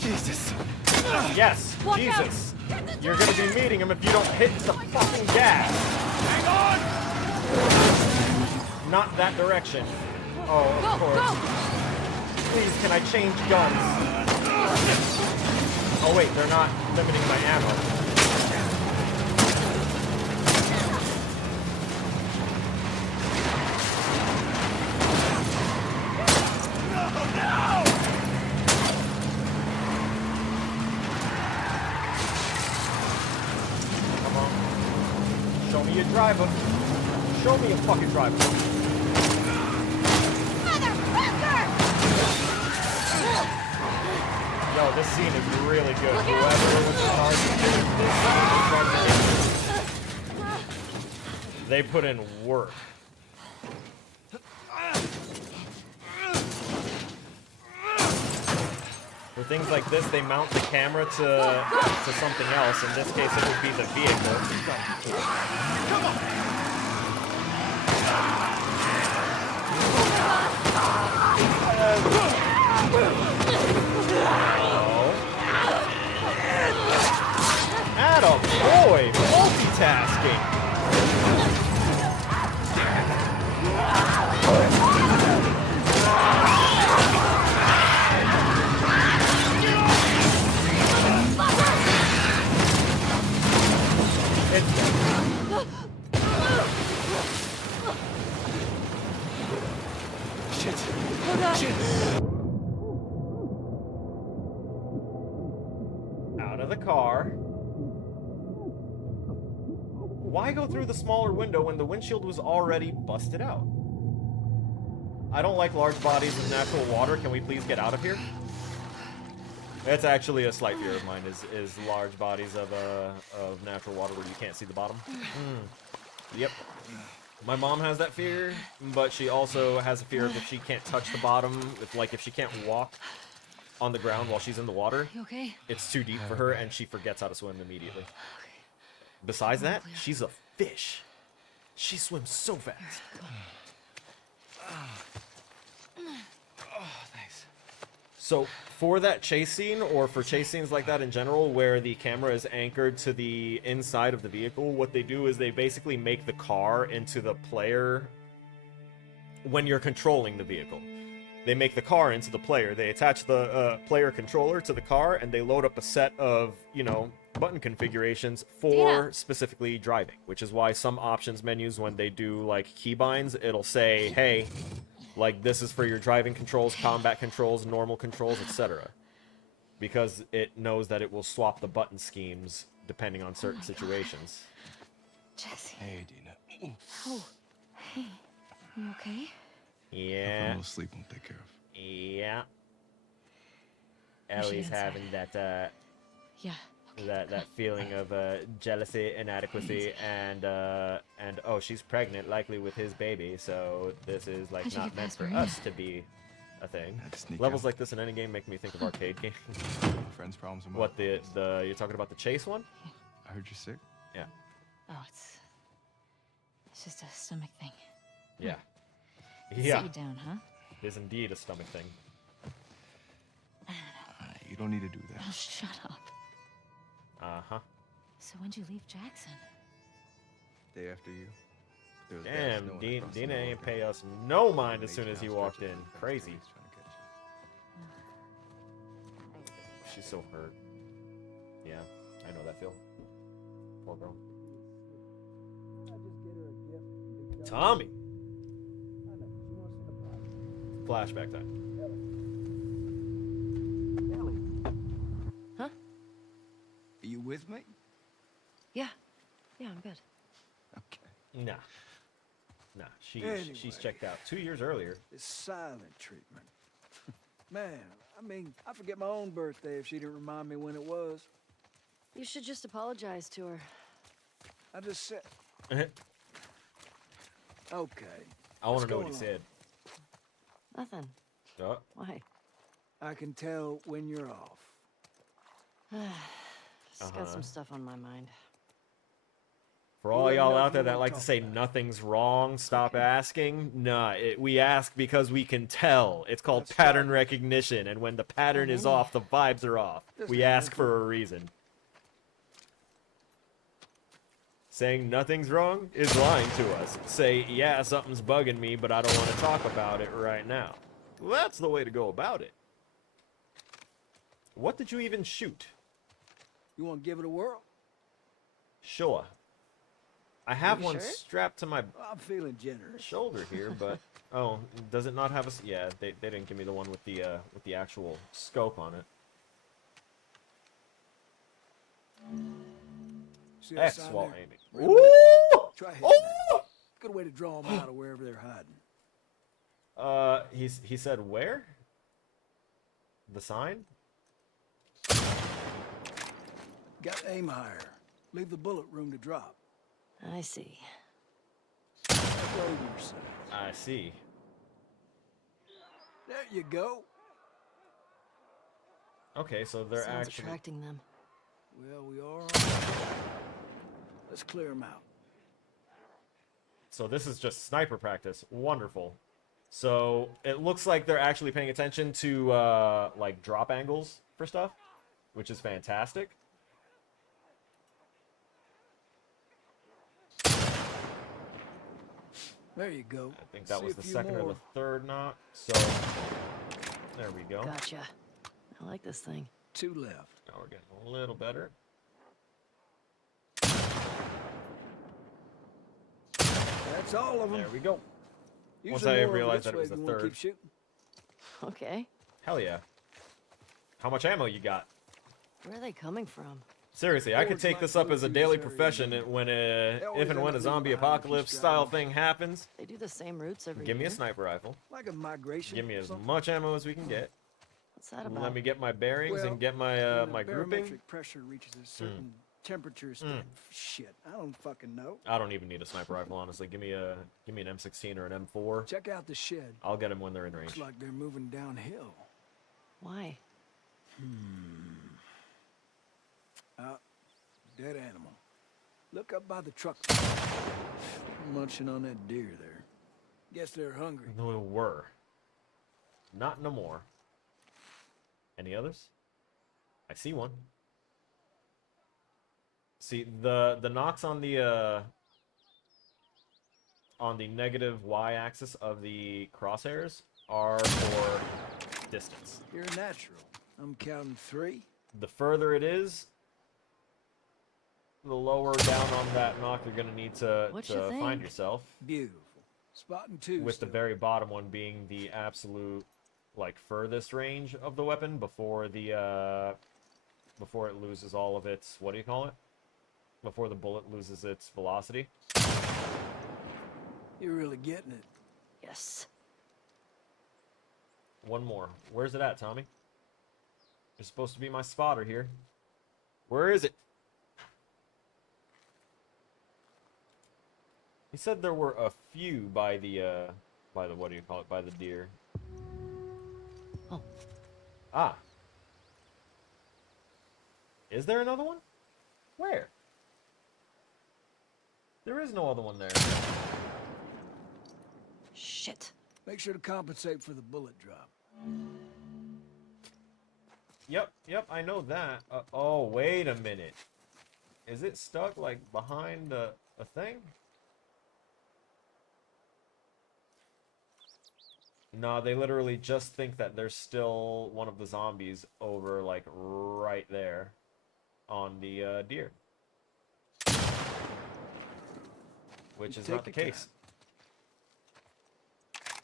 Jesus! Yes, Watch Jesus. You're gonna be meeting him if you don't hit the fucking gas. Hang on. Not that direction. Oh, of Go, course. go! Please, can I change guns? Oh wait, they're not limiting my ammo. Come on. Show me a driver. Show me a fucking driver. Motherfucker! Yo, this scene is really good. Look out! Whoever was in charge of this, they put in work. For things like this, they mount the camera to something else. In this case, it would be the vehicle. Atta boy, multitasking. Shit! Out of the car. Why go through the smaller window when the windshield was already busted out? I don't like large bodies of natural water. Can we please get out of here? That's actually a slight fear of mine, is large bodies of natural water where you can't see the bottom. Yep. My mom has that fear, but she also has a fear of if she can't touch the bottom, if she can't walk on the ground while she's in the water, You okay? it's too deep for her and she forgets how to swim immediately. Besides that, she's a fish. She swims so fast. Thanks. So for that chase scene, or for chase scenes like that in general, where the camera is anchored to the inside of the vehicle, what they do is they basically make the car into the player when you're controlling the vehicle. They make the car into the player. They attach the player controller to the car, and they load up a set of, button configurations for specifically driving, which is why some options menus, when they do like keybinds, it'll say, hey, Like, this is for your driving controls, combat controls, normal controls, etc. Because it knows that it will swap the button schemes depending on certain situations. Jesse. Hey, Dina. Oh. Hey. You okay? A Yeah. little sleep won't take care of. Yeah. We should Ellie's answer. having that Yeah. Okay. that feeling of jealousy, inadequacy, and oh, she's pregnant, likely with his baby. So this is like How'd you not get meant past for Marina? us to be a thing. Had to sneak Levels out. like this in any game make me think of arcade games. Friends' problems. Are What the you're talking about the chase one? I heard you're sick. Yeah. Oh, it's just a stomach thing. Yeah. Sit Yeah. you down, huh? It is indeed a stomach thing. You don't need to do that. Oh, shut up. Uh-huh. So when'd you leave Jackson? Day after you. There was bad Damn, snow and I Dean, crossed the Dina ain't road. pay us no mind as Made soon you as he outstretch walked your in. feet back Crazy. there, he's trying to catch you. She's so hurt. Yeah, I know that feel. Poor girl. Tommy! Flashback time. Huh? Are you with me? Yeah. Yeah, I'm good. Okay. Nah. Nah, she's Anyway. checked out 2 years earlier. This silent treatment. Man, I mean, I forget my own birthday if she didn't remind me when it was. You should just apologize to her. I just said, I okay. want What's to know what he going on? said. Nothing. Oh, Why? I can tell when you're off. Just got some stuff on my mind. for all let me y'all know out if there you that wanna like to talk say about it. nothing's wrong, stop asking. Nah, we ask because we can tell. It's called That's pattern right. recognition, and when the pattern is many? off, the vibes are off. Just We a ask handful. for a reason. Saying nothing's wrong is lying to us. Say, yeah, something's bugging me, but I don't want to talk about it right now. Well, that's the way to go about it. What did you even shoot? You want to give it a whirl? Sure. I have You one sure? strapped to my I'm feeling generous. shoulder here, but oh, does it not have a? Yeah, they didn't give me the one with the actual scope on it. See that X sign while there? aiming. Right Ooh! away. Try hitting Oh! that. Good way to draw them out of wherever they're hiding. He said where? The sign? Got to aim higher. Leave the bullet room to drop. I see. Load yourself. I see. There you go. Okay, so they're Sounds actually. attracting them. Well, we are on. Let's clear them out. So this is just sniper practice. Wonderful. So it looks like they're actually paying attention to like drop angles for stuff, which is fantastic. There you go. I think that See was a the few second or more. the third knock. So there we go. Gotcha. I like this thing. 2 left. Now we're getting a little better. That's all of them. There we go. Use Once them I more over realized this that it was way the if you wanna third. Keep shooting. Okay. Hell yeah. How much ammo you got? Where are they coming from? Seriously, I could Forwards take might this up move as a through daily this area profession again. when They always if and end when a up leaving zombie behind a few apocalypse style stragglers. thing happens. They do the same routes every Give me year. a sniper rifle. Like a migration. Give me or as something. much ammo as we can get. What's that about? Let me get my bearings Well, and get my when my the grouping. barometric pressure reaches a certain temperature. Shit, I don't fucking know. I don't even need a sniper rifle, honestly. Give me an M16 or an M4. Check out the shed. I'll get them when they're in range. Looks like they're moving downhill. Why? Dead animal. Look up by the truck. Munching on that deer there. Guess they're hungry. No, we were. Not no more. Any others? I see one. See the knocks on the negative y-axis of the crosshairs are for distance. You're natural. I'm counting 3. The further it is, the lower down on that knock you're gonna need to What you find think? yourself. Beautiful. Spotting two. with the still. very bottom one being the absolute like furthest range of the weapon before the before it loses all of its, what do you call it? Before the bullet loses its velocity. You're really getting it. Yes. One more. Where's it at, Tommy? You're supposed to be my spotter here. Where is it? He said there were a few by the what do you call it? By the deer. Oh. Ah. Is there another one? Where? There is no other one there. Shit. Make sure to compensate for the bullet drop. Yep, I know that. Oh, wait a minute. Is it stuck, like, behind a thing? No, they literally just think that there's still one of the zombies over, like, right there on the deer. Which is not the Take your case.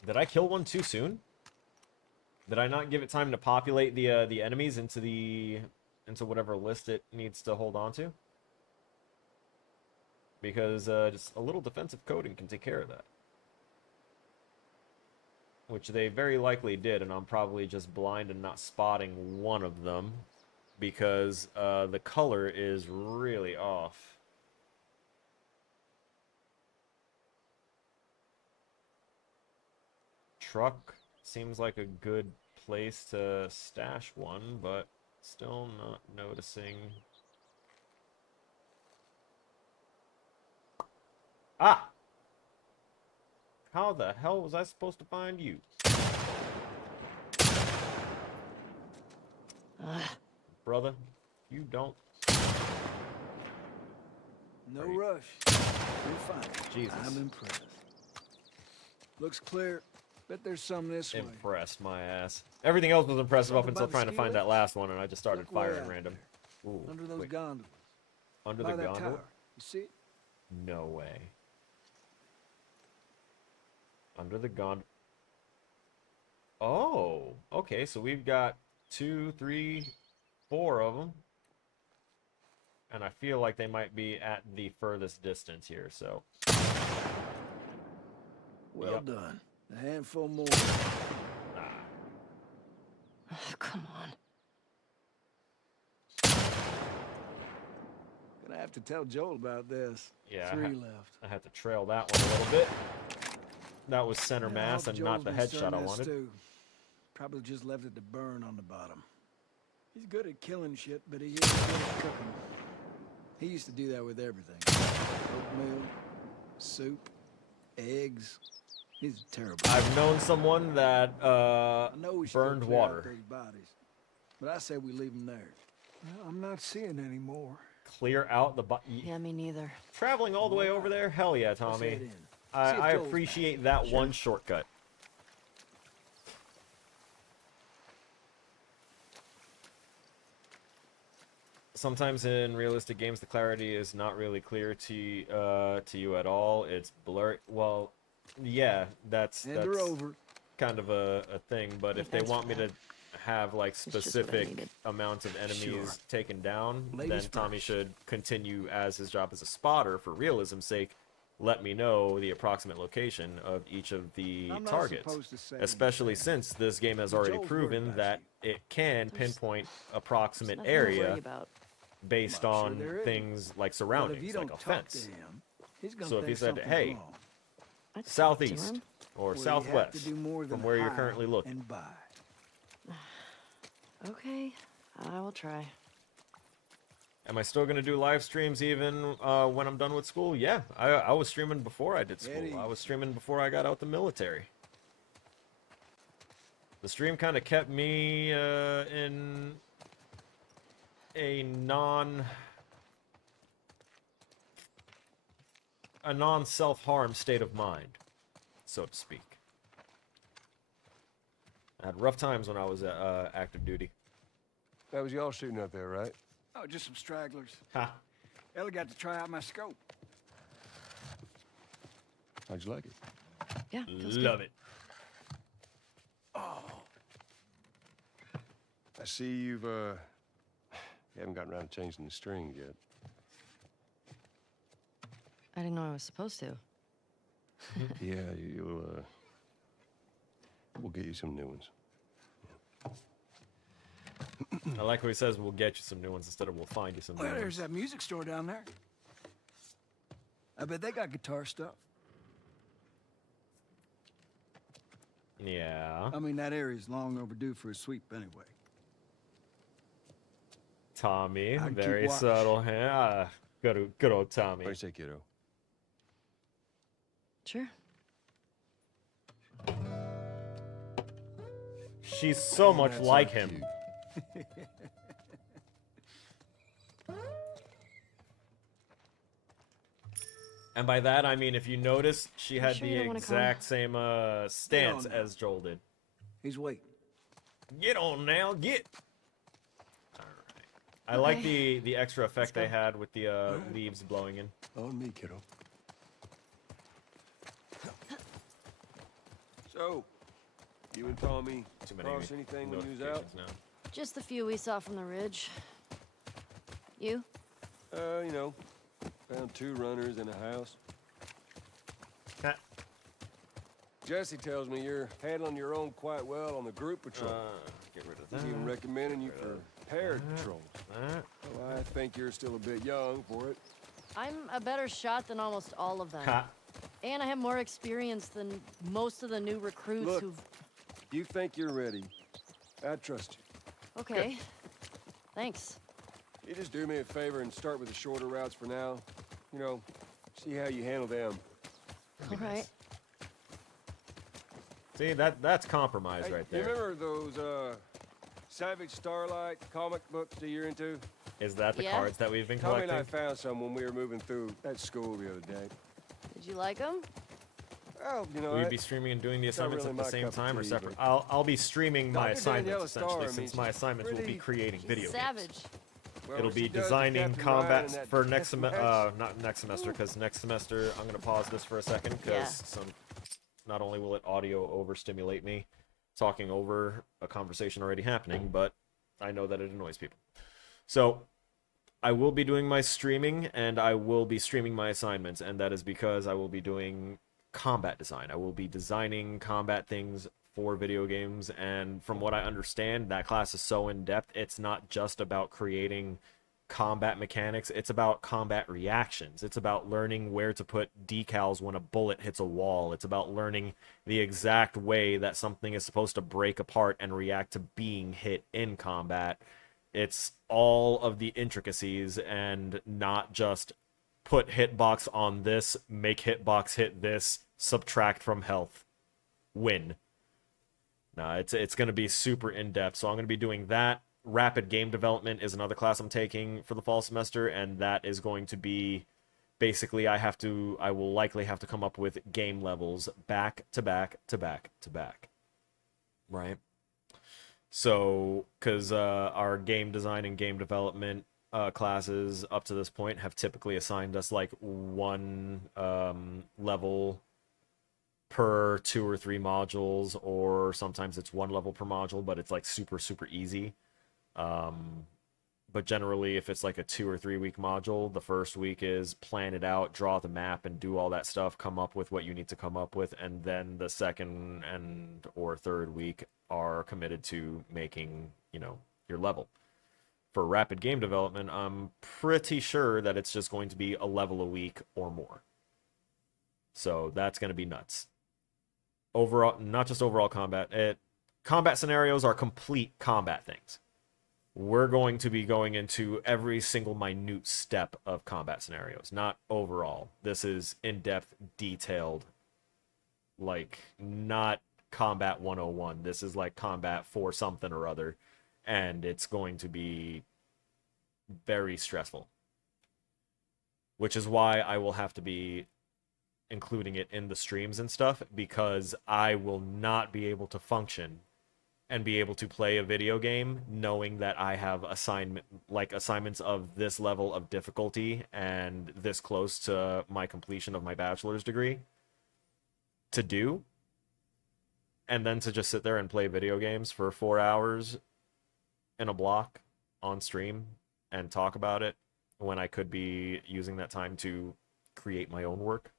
Did I kill one too soon? Did I not give it time to populate the enemies into whatever list it needs to hold on to? Because just a little defensive coding can take care of that. Which they very likely did, and I'm probably just blind and not spotting one of them because the color is really off. Truck seems like a good place to stash one, but still not noticing. Ah! How the hell was I supposed to find you? Brother, you don't. No Are you- rush. You're fine. Jesus. I'm impressed. Looks clear. Bet there's some this way. Impressed my ass. Everything else was impressive up Something until by the trying to ski find that lifts? last one, and I just started Look way firing out random. Ooh, Under those wait. gondolas. Under By the that gondola? tower. You see it? No way. Under the gondola. Oh, okay, so we've got 2, 3, 4 of them. And I feel like they might be at the furthest distance here, so. Well Yep. done. A handful more. Come on. Gonna have to tell Joel about this. Yeah, 3 left. I had to trail that one a little bit. That was center Yeah, I mass hope and not Joel's the been headshot stirring I that wanted. stew. Probably just left it to burn on the bottom. He's good at killing shit, but he isn't good at cooking. He used to do that with everything. Oatmeal, soup, eggs. He's terrible. I've known someone that I know we should go burned clear out water. those bodies, but I say we leave them there. Well, I'm not seeing any more. Clear out the Yeah, me neither. traveling all the way over there? Hell yeah, Let's Tommy. head in. See if I Joel's appreciate back. that one shortcut. Sometimes in realistic games, the clarity is not really clear to you at all. It's blurry. Well, yeah, that's And they're over. kind of a thing. But if they thanks want for me to that. have like just what I specific needed. amounts of enemies Sure. taken down, Ladies then Tommy first. should continue as his job as a spotter for realism's sake. Let me know the approximate location of each of the I'm not targets, supposed to say especially anything. since this game has But already Joel's worried proven about that it can There's- pinpoint There's approximate nothing to worry area about. based I'm sure on there is. things like But if surroundings, you like don't a talk fence, to him, he's gonna So if he think said, something's "Hey, wrong. I'd talk to southeast him. or Well, you have southwest to do more than from where you're hide currently looking." and buy. Okay, I will try. Am I still gonna do live streams even when I'm done with school? Yeah, I was streaming before I did school. Eddie. I was streaming before I got out the military. The stream kind of kept me in a non self-harm state of mind, so to speak. I had rough times when I was active duty. That was y'all shooting up there, right? Oh, just some stragglers. Ha. Ellie got to try out my scope. How'd you like it? Yeah, feels good. Love it. I see you haven't gotten around to changing the strings yet. I didn't know I was supposed to. Yeah, we'll get you some new ones. I like what he says. We'll get you some new ones instead of we'll find you some new Well, ones. there's that music store down there. I bet they got guitar stuff. Yeah. I mean, that area's long overdue for a sweep anyway. Tommy, I'd keep very watch. subtle. Huh? Good old Tommy. What do you say, kiddo? Sure. She's so much That's like so him. cute. And by that, I mean, if you notice, she had sure the you don't wanna come? exact same stance now. as Joel did. He's waiting. Get on now, get. All right. I like the extra effect they go. had with the leaves blowing in. On me, kiddo. So, you and Tommy Too many cross anything when you was out? notifications now. Just the few we saw from the ridge. You? You know, found 2 runners in a house. Ha. Jesse tells me you're handling your own quite well on the group patrol. Get rid of He's that. even recommending you for paired patrols. That. Well, I think you're still a bit young for it. I'm a better shot than almost all of them. Ha. And I have more experience than most of the new recruits Look. who've... You think you're ready. I trust you. Okay. Thanks. You just do me a favor and start with the shorter routes for now. You know, see how you handle them. All right. See, that's compromise Hey, right you there. remember those Savage Starlight comic books that you're into? Is that the Yeah. cards that we've been Tommy and I collecting? found some when we were moving through that school the other day. Did you like them? Well, you know, Will you I- be streaming and doing the not assignments really at the my same cup of time or tea, separate? but- I'll be streaming my Dr. Daniela assignments Starr, essentially, I mean, since my she's assignments will be pretty- creating video games. Savage. well, It'll she be does the designing Captain Ryan combat and that for next death match. not next semester, because next semester I'm gonna pause this for a second because Yeah. not only will it audio overstimulate me talking over a conversation already happening, but I know that it annoys people. So I will be doing my streaming and I will be streaming my assignments, and that is because I will be doing combat design. I will be designing combat things for video games, and from what I understand, that class is so in-depth, it's not just about creating combat mechanics, it's about combat reactions. It's about learning where to put decals when a bullet hits a wall. It's about learning the exact way that something is supposed to break apart and react to being hit in combat. It's all of the intricacies and not just put hitbox on this, make hitbox hit this, subtract from health, win. No, it's going to be super in-depth, so I'm going to be doing that. Rapid game development is another class I'm taking for the fall semester, and that is going to be basically I will likely have to come up with game levels back to back to back to back. Right? So, because our game design and game development classes up to this point have typically assigned us like one level per 2 or 3 modules, or sometimes it's 1 level per module, but it's like super easy. But generally, if it's like a 2 or 3 week module, the first week is plan it out, draw the map, and do all that stuff, come up with what you need to come up with, and then the second and or third week are committed to making, you know, your level. For rapid game development, I'm pretty sure that it's just going to be a level a week or more. So that's going to be nuts. Overall, not just overall combat. Combat scenarios are complete combat things. We're going to be going into every single minute step of combat scenarios, not overall. This is in-depth, detailed, like not combat 101. This is like combat for something or other, and it's going to be very stressful. Which is why I will have to be including it in the streams and stuff, because I will not be able to function and be able to play a video game knowing that I have assignments of this level of difficulty and this close to my completion of my bachelor's degree. to do, and then to just sit there and play video games for 4 hours in a block on stream and talk about it when I could be using that time to create my own work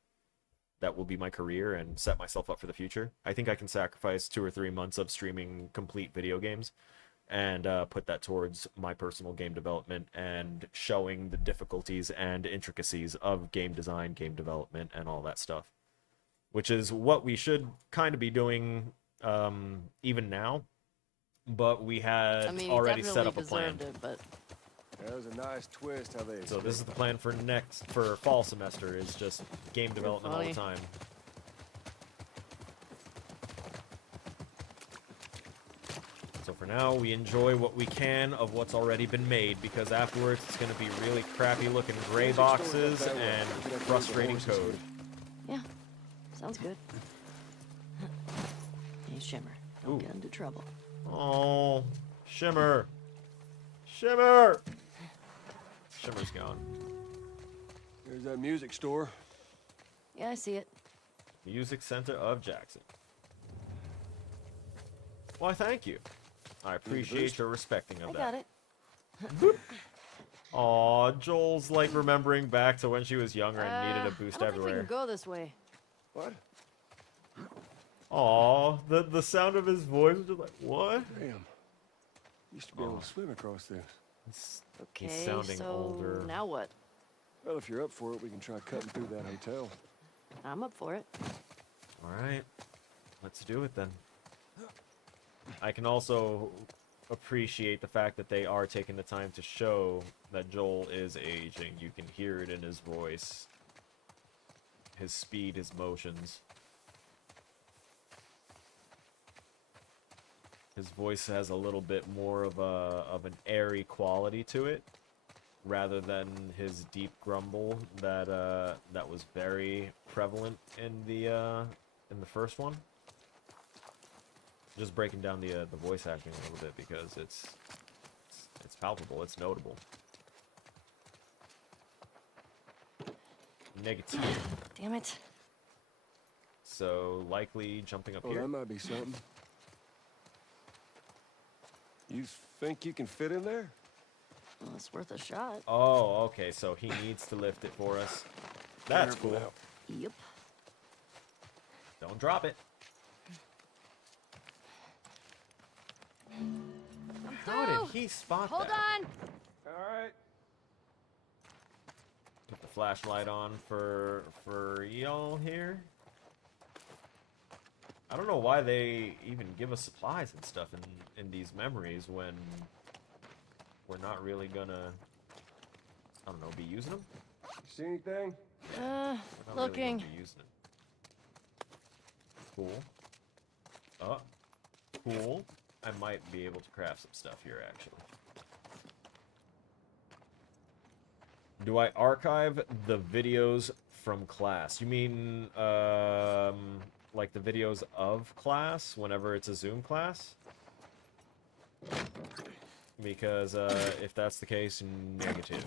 that will be my career and set myself up for the future. I think I can sacrifice 2 or 3 months of streaming complete video games and put that towards my personal game development and showing the difficulties and intricacies of game design, game development, and all that stuff, which is what we should kind of be doing even now, but we had I mean, already he set up a definitely plan. deserved it, but That was a nice twist how they. So this is the plan for fall semester, is just game development all the funny. time. So for now, we enjoy what we can of what's already been made, because afterwards it's going to be really crappy looking gray boxes and frustrating code. yeah, sounds good. Hey, Shimmer, don't get into trouble. Oh, Shimmer. Shimmer! Shimmer's gone. There's that music store. Yeah, I see it. Music Center of Jackson. Why, thank you. I appreciate your respecting of I that. got it. Aw, Joel's like remembering back to when she was younger and needed a boost I don't think we everywhere. can go this way. What? Aw, the sound of his voice was just like, what? Damn. Used to be able to swim across this. Okay, He's sounding so older. now what? Well, if you're up for it, we can try cutting through that hotel. I'm up for it. Alright, let's do it then. I can also appreciate the fact that they are taking the time to show that Joel is aging. You can hear it in his voice. His speed, his motions. His voice has a little bit more of an airy quality to it, rather than his deep grumble that that was very prevalent in the first one. Just breaking down the voice acting a little bit, because it's palpable, it's notable. Negative. Damn it. So likely jumping up Oh, here. that might be something. You think you can fit in there? Well, it's worth a shot. Oh, okay, so he needs to lift it for us. That's Careful cool. now. Yep. Don't drop it. How did he spot Hold that? on! All right. Put the flashlight on for y'all here. I don't know why they even give us supplies and stuff in these memories when we're not really gonna, I don't know, be using them. See anything? We're not Looking. really gonna be using it. Cool. Cool. I might be able to craft some stuff here, actually. Do I archive the videos from class? You mean, like the videos of class whenever it's a Zoom class? Because if that's the case, negative.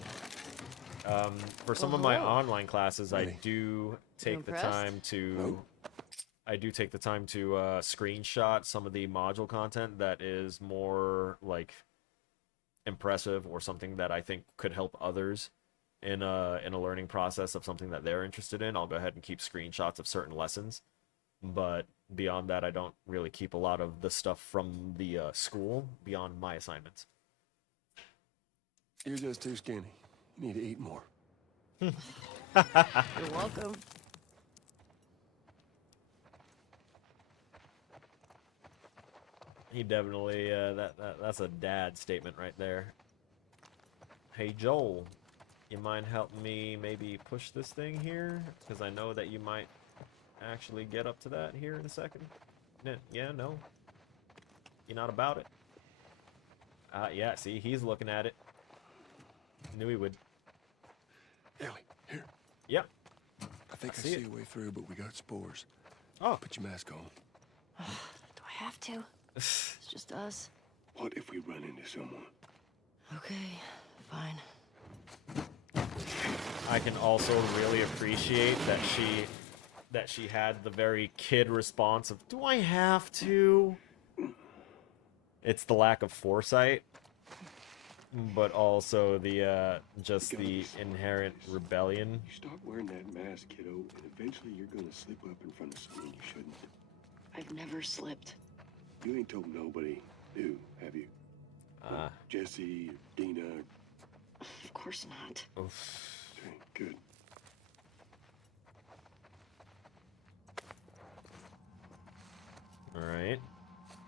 For some of my online classes, I do take the time to screenshot some of the module content that is more like impressive, or something that I think could help others in a learning process of something that they're interested in. I'll go ahead and keep screenshots of certain lessons. But beyond that, I don't really keep a lot of the stuff from the school beyond my assignments. You're just too skinny. You need to eat more. You're welcome. He definitely, that's a dad statement right there. Hey Joel, you mind helping me maybe push this thing here? Because I know that you might actually get up to that here in a second. Yeah, no? You're not about it? Yeah, see, he's looking at it. Knew he would. Ellie, here. Yep. I think I see see it. a way through, but we got spores. Oh. Put your mask on. Do I have to? It's just us. What if we run into someone? Okay, fine. I can also really appreciate that she that she had the very kid response of, do I have to? It's the lack of foresight, but also the just the inherent rebellion. You stop wearing that mask, kiddo, and eventually you're gonna slip up in front of someone you shouldn't. I've never slipped. You ain't told nobody new, have you? Jesse, Dina. Of course not. Oof. Okay, good. All right,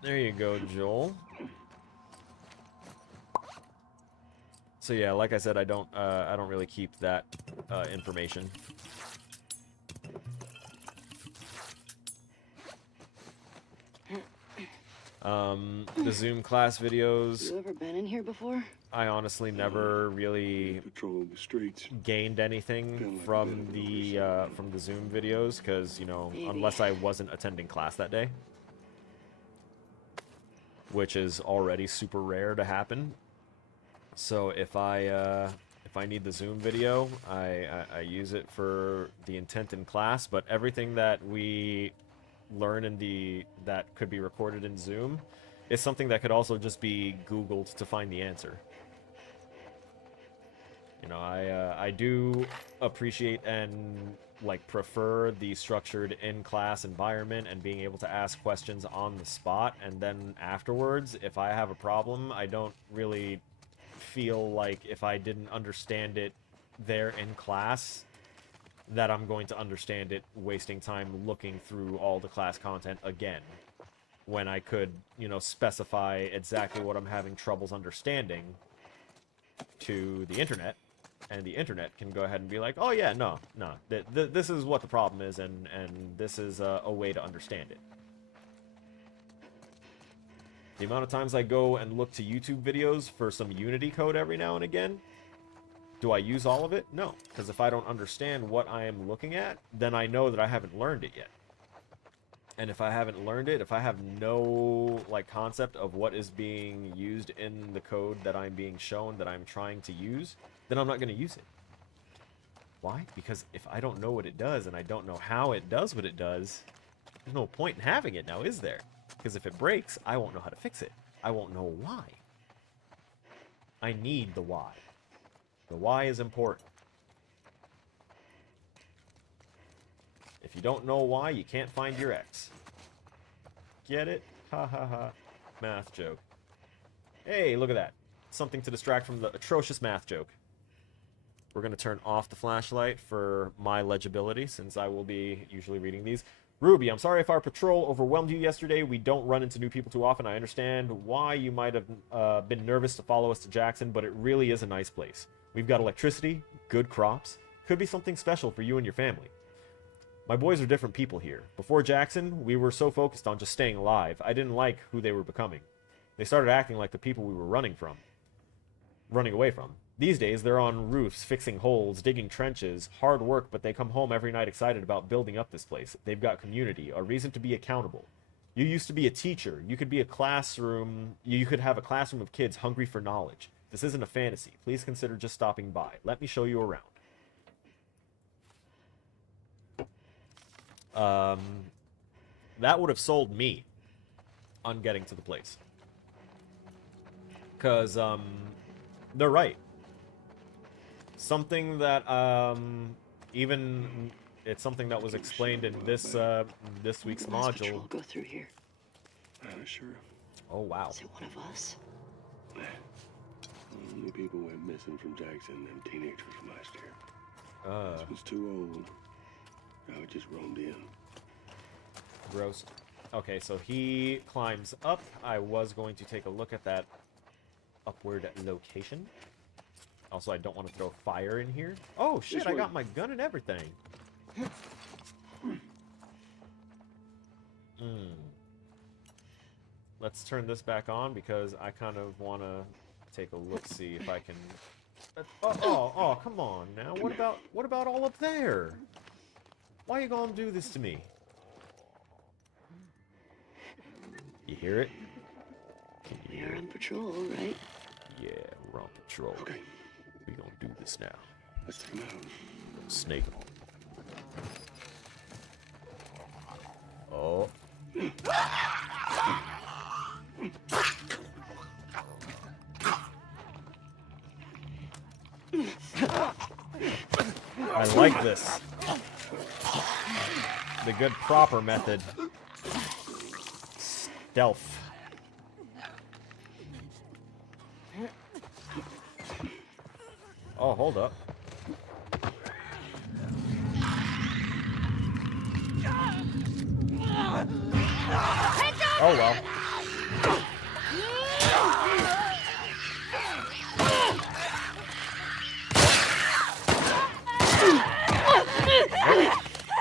there you go, Joel. So yeah, like I said, I don't really keep that information. The Zoom class videos, You ever been in here before? I honestly never really Patrolling the streets. gained anything from the Zoom videos, because, you know, unless I wasn't attending class that day, which is already super rare to happen. So if I need the Zoom video, I use it for the intent in class, but everything that we learn in that could be recorded in Zoom is something that could also just be Googled to find the answer. You know, I do appreciate and like prefer the structured in-class environment and being able to ask questions on the spot, and then afterwards, if I have a problem, I don't really feel like if I didn't understand it there in class that I'm going to understand it wasting time looking through all the class content again, when I could, you know, specify exactly what I'm having troubles understanding to the internet, and the internet can go ahead and be like, oh yeah, no, this is what the problem is, and this is a way to understand it. The amount of times I go and look to YouTube videos for some Unity code every now and again, do I use all of it? No, because if I don't understand what I am looking at, then I know that I haven't learned it yet. And if I haven't learned it, if I have no like concept of what is being used in the code that I'm being shown that I'm trying to use, then I'm not going to use it. Why? Because if I don't know what it does and I don't know how it does what it does, there's no point in having it now, is there? Because if it breaks, I won't know how to fix it. I won't know why. I need the why. The why is important. If you don't know why, you can't find your X. Get it? Ha ha ha. Math joke. Hey, look at that. Something to distract from the atrocious math joke. We're going to turn off the flashlight for my legibility, since I will be usually reading these. Ruby, I'm sorry if our patrol overwhelmed you yesterday. We don't run into new people too often. I understand why you might have been nervous to follow us to Jackson, but it really is a nice place. We've got electricity, good crops. Could be something special for you and your family. My boys are different people here. Before Jackson, we were so focused on just staying alive. I didn't like who they were becoming. They started acting like the people we were running away from. These days, they're on roofs, fixing holes, digging trenches. Hard work, but they come home every night excited about building up this place. They've got community, a reason to be accountable. You used to be a teacher. You could be a classroom. You could have a classroom of kids hungry for knowledge. This isn't a fantasy. Please consider just stopping by. Let me show you around. That would have sold me on getting to the place. Because, they're right. Something that, even, it's something that was explained in this, this week's module. Patrol go through here. Sure. Oh, wow. Is it one of us? Only people went missing from Jackson, them teenagers from last year. This was too old. Now it just roamed in. Gross. Okay, so he climbs up. I was going to take a look at that upward location. Also, I don't want to throw fire in here. Oh, shit, I got my gun and everything. Let's turn this back on, because I kind of want to take a look, see if I can... Oh, come on now. What about all up there? Why you gonna do this to me? You hear it? We are on patrol, right? Yeah, we're on patrol. Okay. We gonna do this now. Let's take him out. Snake 'em. Oh. I like this. The good proper method. Stealth. Oh, hold up. Oh well.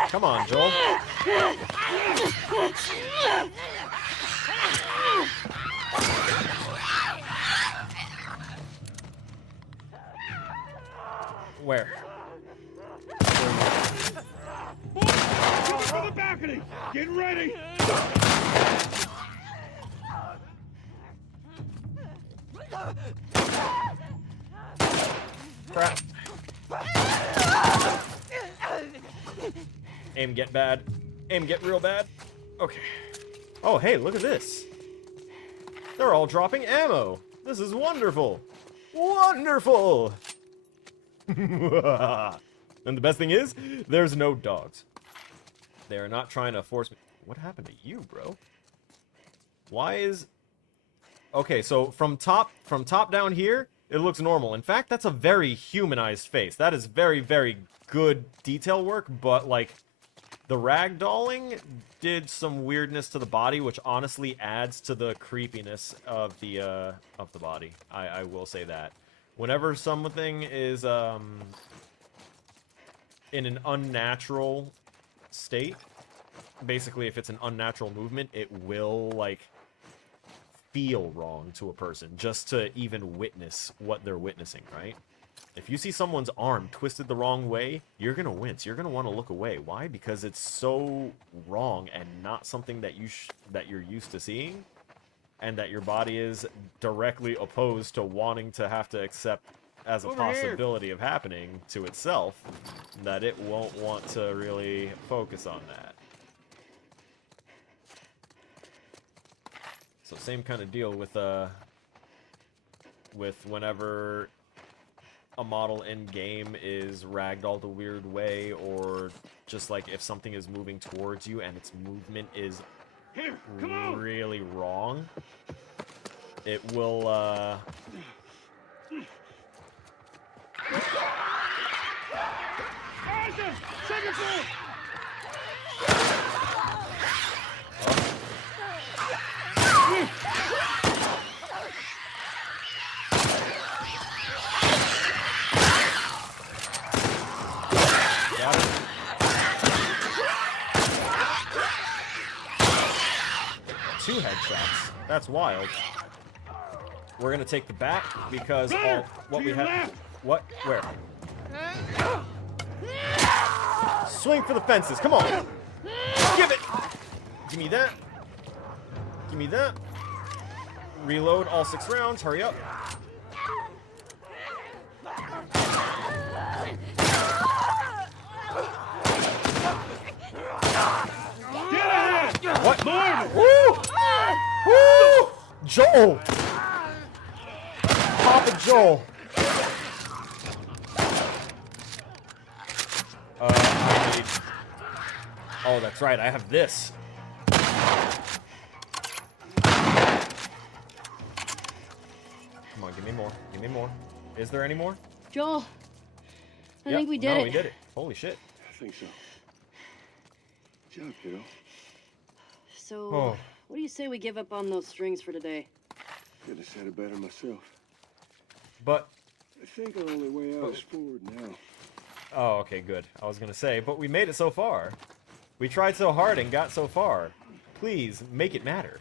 Come on, Joel. Where? Coming from the balcony! Get ready! Crap. Aim get bad. Aim get real bad. Okay. Oh, hey, look at this. They're all dropping ammo. This is wonderful. Wonderful! And the best thing is, there's no dogs. They are not trying to force me. What happened to you, bro? Why is... Okay, so from top down here, it looks normal. In fact, that's a very humanized face. That is very, very good detail work, but, like, the ragdolling did some weirdness to the body, which honestly adds to the creepiness of the body. I will say that. Whenever something is in an unnatural state, basically if it's an unnatural movement, it will, like, feel wrong to a person just to even witness what they're witnessing, right? If you see someone's arm twisted the wrong way, you're gonna wince. You're gonna want to look away. Why? Because it's so wrong and not something that you're used to seeing, and that your body is directly opposed to wanting to have to accept as a possibility of happening to itself, that it won't want to really focus on that. So same kind of deal with whenever a model in game is ragdolled a weird way, or just like if something is moving towards you and its movement is really wrong, it will Second floor! got it. Two headshots. That's wild. We're gonna take the back because all what we have. What? Where? Swing for the fences. Come on. Give it. Give me that. Give me that. Reload all 6 rounds. Hurry up. What? Woo! Woo! Joel! Papa Joel. I need... Oh, that's right. I have this. Come on, give me more. Give me more. Is there any more? Joel, I Yep. think we did it. No, we did it. Holy shit. I think so. Good job, kiddo. So, Oh. what do you say we give up on those strings for today? Could have said it better myself. But... I think our only way out is forward now. Oh, okay, good. I was gonna say, but we made it so far. We tried so hard and got so far. Please, make it matter.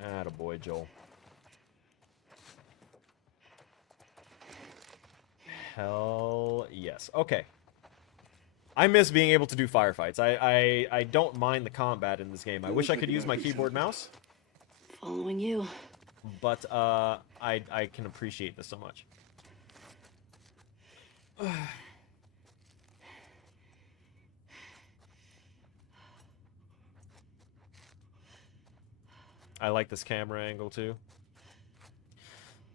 Attaboy, Joel. Hell yes. Okay. I miss being able to do firefights. I don't mind the combat in this game. I wish I could use my keyboard mouse, Following you. but I can appreciate this so much. I like this camera angle too.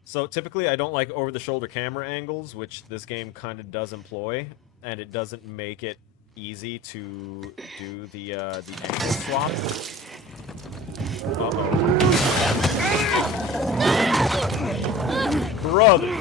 So typically I don't like over-the-shoulder camera angles, which this game kind of does employ, and it doesn't make it easy to do the angle swap. Uh-oh. Brother!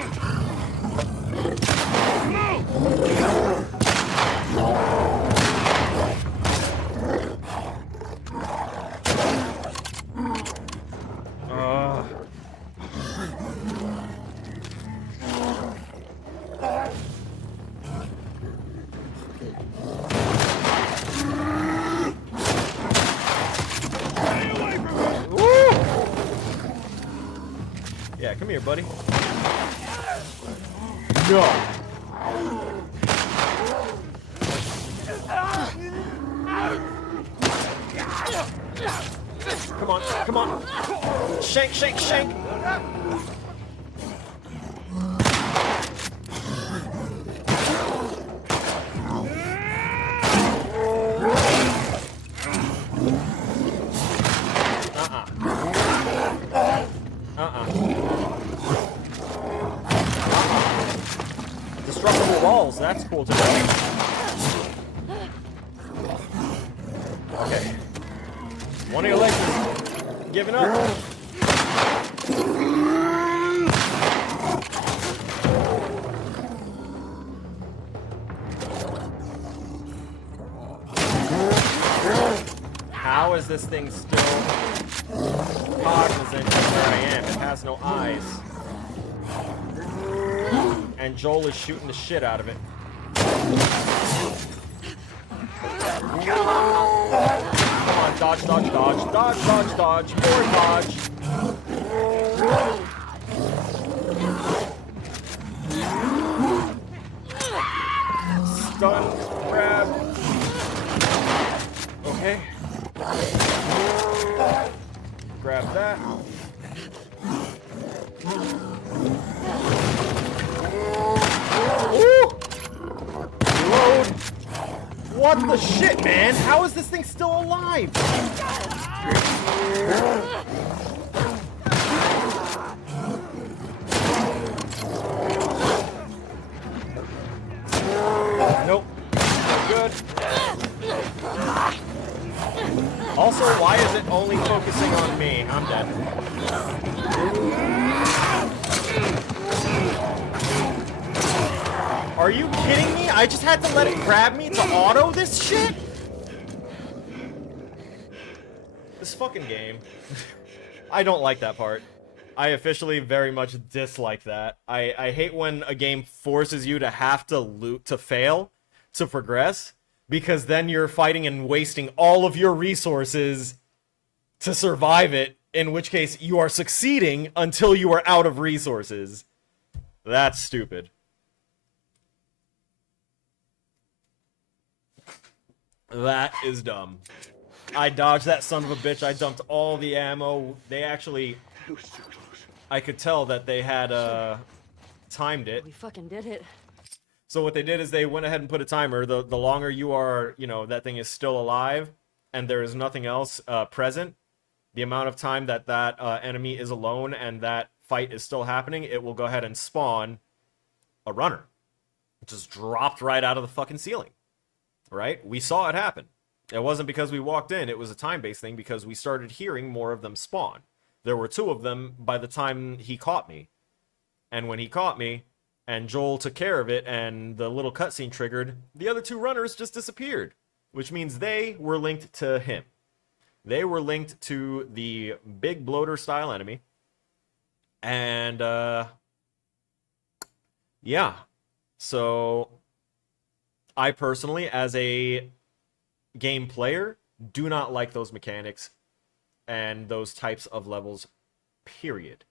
Yeah, come here, buddy. No. Come on, come on. Shank, shank, shank. Destructible walls, that's cool to know. Okay. One of your legs is giving up. How is this thing still cognizant of where I am? It has no eyes. And Joel is shooting the shit out of it. Come on, dodge, dodge, dodge, dodge, dodge, dodge, more dodge. Stun, grab. Okay. Grab that. Reload. What the shit, man? How is this thing still alive? Nope. No good. Also, why is it only focusing on me? I'm dead. Are you kidding me? I just had to let it grab me to auto this shit? This fucking game. I don't like that part. I officially very much dislike that. I hate when a game forces you to have to loot to fail to progress, because then you're fighting and wasting all of your resources to survive it, in which case you are succeeding until you are out of resources. That's stupid. That is dumb. I dodged that son of a bitch. I dumped all the ammo. They actually... I could tell that they had, timed it. We fucking did it. So what they did is they went ahead and put a timer. The longer you are, you know, that thing is still alive, and there is nothing else present, the amount of time that that enemy is alone and that fight is still happening, it will go ahead and spawn a runner. It just dropped right out of the fucking ceiling. Right? We saw it happen. It wasn't because we walked in. It was a time-based thing because we started hearing more of them spawn. There were 2 of them by the time he caught me. And when he caught me, and Joel took care of it, and the little cutscene triggered, the other 2 runners just disappeared. Which means they were linked to him. They were linked to the big bloater-style enemy. And, yeah. So... I personally, as a game player, do not like those mechanics and those types of levels, period.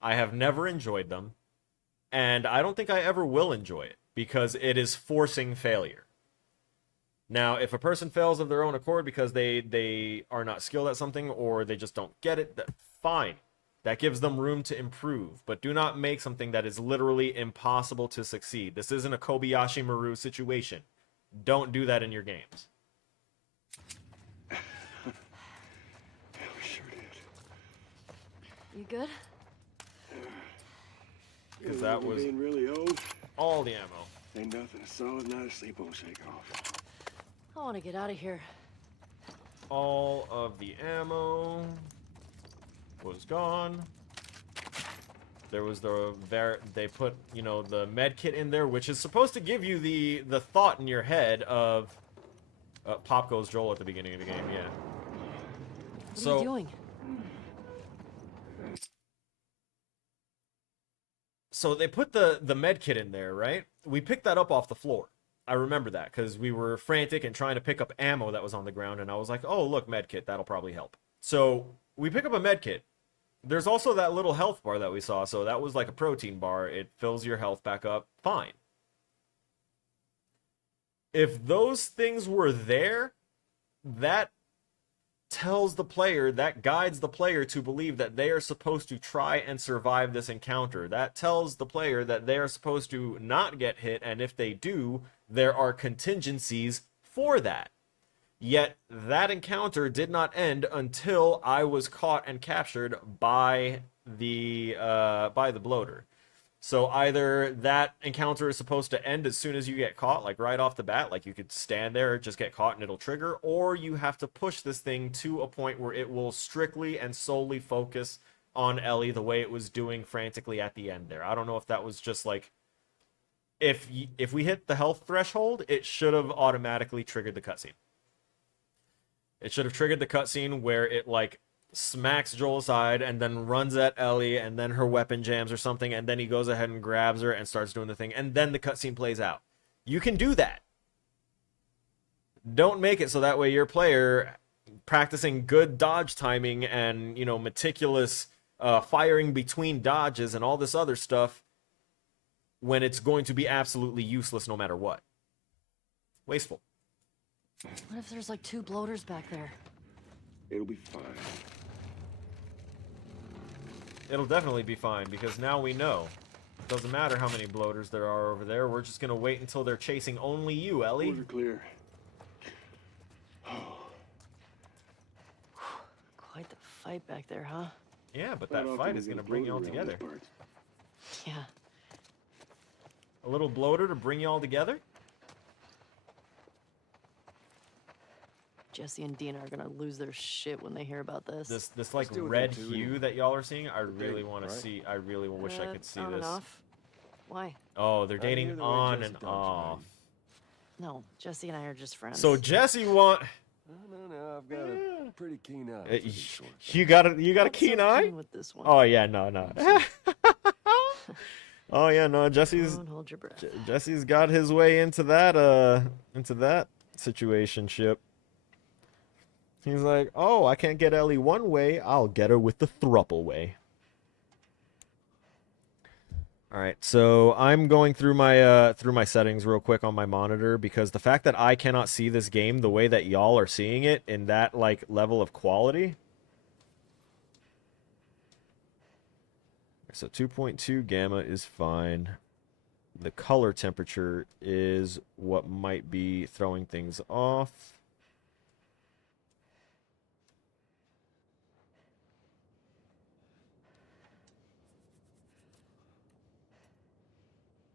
I have never enjoyed them, and I don't think I ever will enjoy it, because it is forcing failure. Now, if a person fails of their own accord because they are not skilled at something, or they just don't get it, fine. That gives them room to improve, but do not make something that is literally impossible to succeed. This isn't a Kobayashi Maru situation. Don't do that in your games. Yeah, we sure did. You good? Because that was being really old. all the ammo. Ain't nothing. A solid night of sleep won't shake off. I want to get out of here. All of the ammo was gone. There was they put, you know, the med kit in there, which is supposed to give you the thought in your head of pop goes Joel at the beginning of the game, yeah. What are you doing? So they put the med kit in there, right? We picked that up off the floor. I remember that because we were frantic and trying to pick up ammo that was on the ground, and I was like, oh, look, med kit, that'll probably help. So we pick up a med kit. There's also that little health bar that we saw, so that was like a protein bar. It fills your health back up. Fine. If those things were there, that tells the player, that guides the player to believe that they are supposed to try and survive this encounter. That tells the player that they are supposed to not get hit, and if they do, there are contingencies for that. Yet that encounter did not end until I was caught and captured by the bloater. So either that encounter is supposed to end as soon as you get caught, like right off the bat, like you could stand there, just get caught and it'll trigger, or you have to push this thing to a point where it will strictly and solely focus on Ellie the way it was doing frantically at the end there. I don't know if that was just like, if we hit the health threshold, it should have automatically triggered the cutscene. It should have triggered the cutscene where it like smacks Joel aside and then runs at Ellie and then her weapon jams or something, and then he goes ahead and grabs her and starts doing the thing, and then the cutscene plays out. You can do that. Don't make it so that way your player practicing good dodge timing and, you know, meticulous firing between dodges and all this other stuff when it's going to be absolutely useless no matter what. Wasteful. What if there's like 2 bloaters back there? It'll be fine. It'll definitely be fine, because now we know. It doesn't matter how many bloaters there are over there. We're just going to wait until they're chasing only you, Ellie. Order clear. Quite the fight back there, huh? Yeah, but that fight is going to bring you all together. Yeah. A little bloater to bring you all together? Jesse and Dina are gonna lose their shit when they hear about this. This like deal with red that too, hue anyway. that y'all are seeing, I really want right? to see. I really wish I could see on this. and off. Why? Oh, they're I hear dating the way on Jesse and talks off. about you. No, Jesse and I are just friends. So Jesse want No, I've got a pretty keen eye. for these sort of things. you got a Not keen so eye? keen with this one. Oh yeah, no. Oh yeah, no. Jesse's Don't hold your breath. Jesse's got his way into that situationship. He's like, oh, I can't get Ellie one way, I'll get her with the thruple way. All right, so I'm going through my settings real quick on my monitor, because the fact that I cannot see this game the way that y'all are seeing it in that like level of quality. So 2.2 gamma is fine. The color temperature is what might be throwing things off.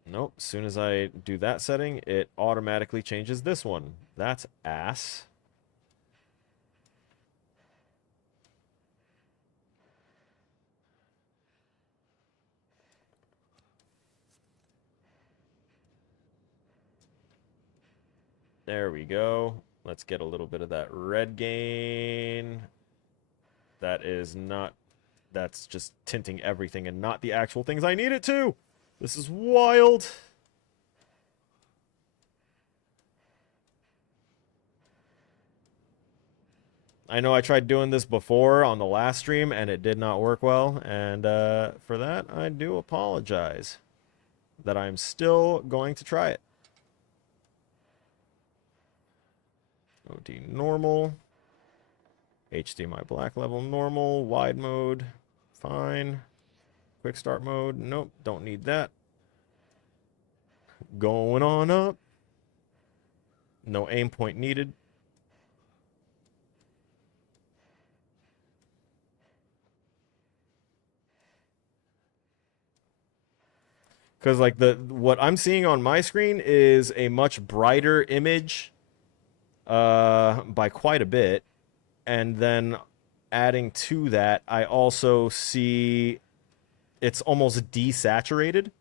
Nope, as soon as I do that setting, it automatically changes this one. That's ass. There we go. Let's get a little bit of that red gain. That is not... That's just tinting everything and not the actual things I need it to! This is wild. I know I tried doing this before on the last stream and it did not work well, and for that I do apologize. That I'm still going to try it. OD normal. HDMI black level normal. Wide mode. Fine. Quick start mode. Nope, don't need that. Going on up. No aim point needed. Because like what I'm seeing on my screen is a much brighter image by quite a bit. And then adding to that, I also see it's almost desaturated.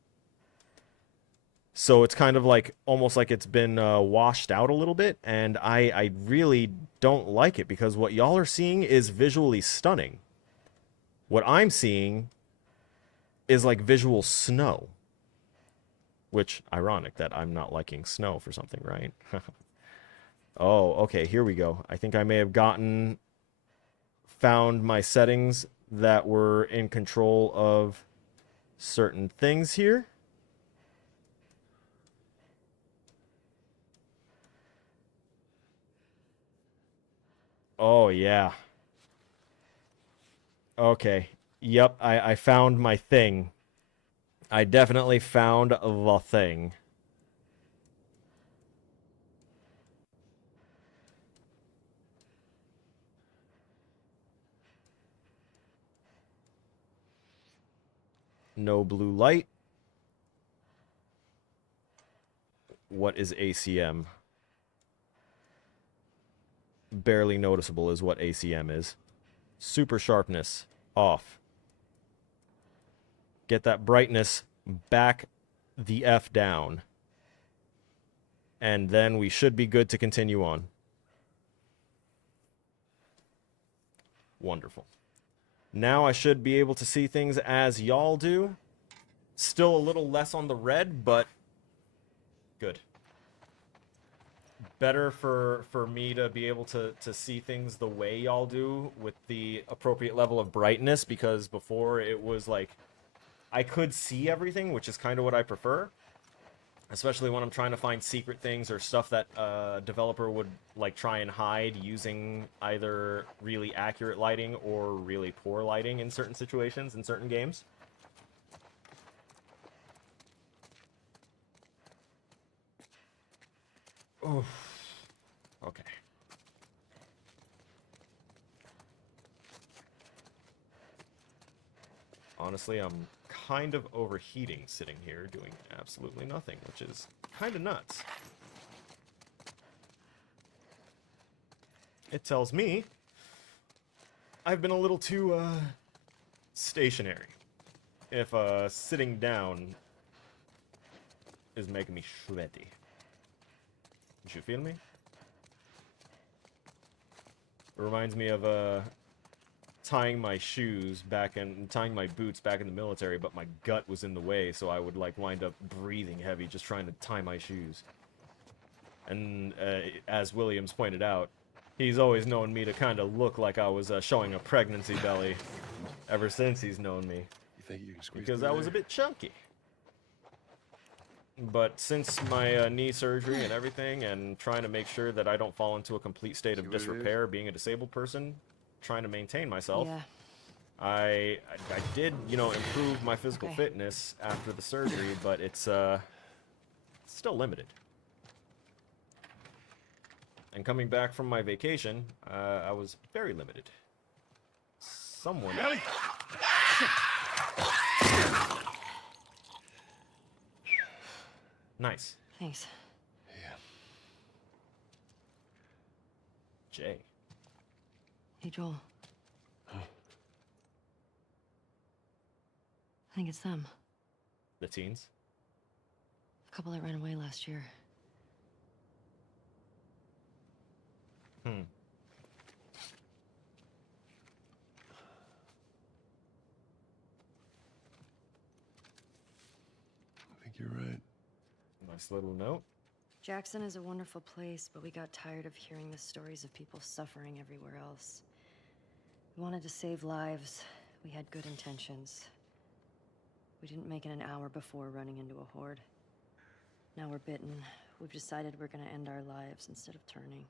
So it's kind of like almost like it's been washed out a little bit, and I really don't like it because what y'all are seeing is visually stunning. What I'm seeing is like visual snow, which ironic that I'm not liking snow for something, right? Oh, okay, here we go. I think I may have found my settings that were in control of certain things here. Oh, yeah. Okay. Yep, I found my thing. I definitely found the thing. No blue light. What is ACM? Barely noticeable is what ACM is. Super sharpness off. Get that brightness back the F down. And then we should be good to continue on. Wonderful. Now I should be able to see things as y'all do. Still a little less on the red, but good. Better for me to be able to see things the way y'all do with the appropriate level of brightness, because before it was like I could see everything, which is kind of what I prefer, especially when I'm trying to find secret things or stuff that a developer would like try and hide using either really accurate lighting or really poor lighting in certain situations in certain games. Oof. Okay. Honestly, I'm kind of overheating sitting here doing absolutely nothing, which is kind of nuts. It tells me I've been a little too stationary. If sitting down is making me sweaty. Did you feel me? It reminds me of tying my boots back in the military, but my gut was in the way, so I would like wind up breathing heavy just trying to tie my shoes. And as Williams pointed out, he's always known me to kind of look like I was showing a pregnancy belly ever since he's known me. You think you can squeeze Because through I was a bit chunky. But since my knee surgery and everything, and trying to make sure that I don't fall into a complete state of See what it is? disrepair, being a disabled person, trying to maintain myself, Yeah. I did, you know, improve my physical fitness after the surgery, but it's still limited. And coming back from my vacation, I was very limited. Someone... Ellie! Nice. Thanks. Yeah. Jay. Hey, Joel. Huh? I think it's them. The teens? The couple that ran away last year. Hmm. I think you're right. Nice little note. Jackson is a wonderful place, but we got tired of hearing the stories of people suffering everywhere else. We wanted to save lives. We had good intentions. We didn't make it an hour before running into a horde. Now we're bitten. We've decided we're gonna end our lives instead of turning.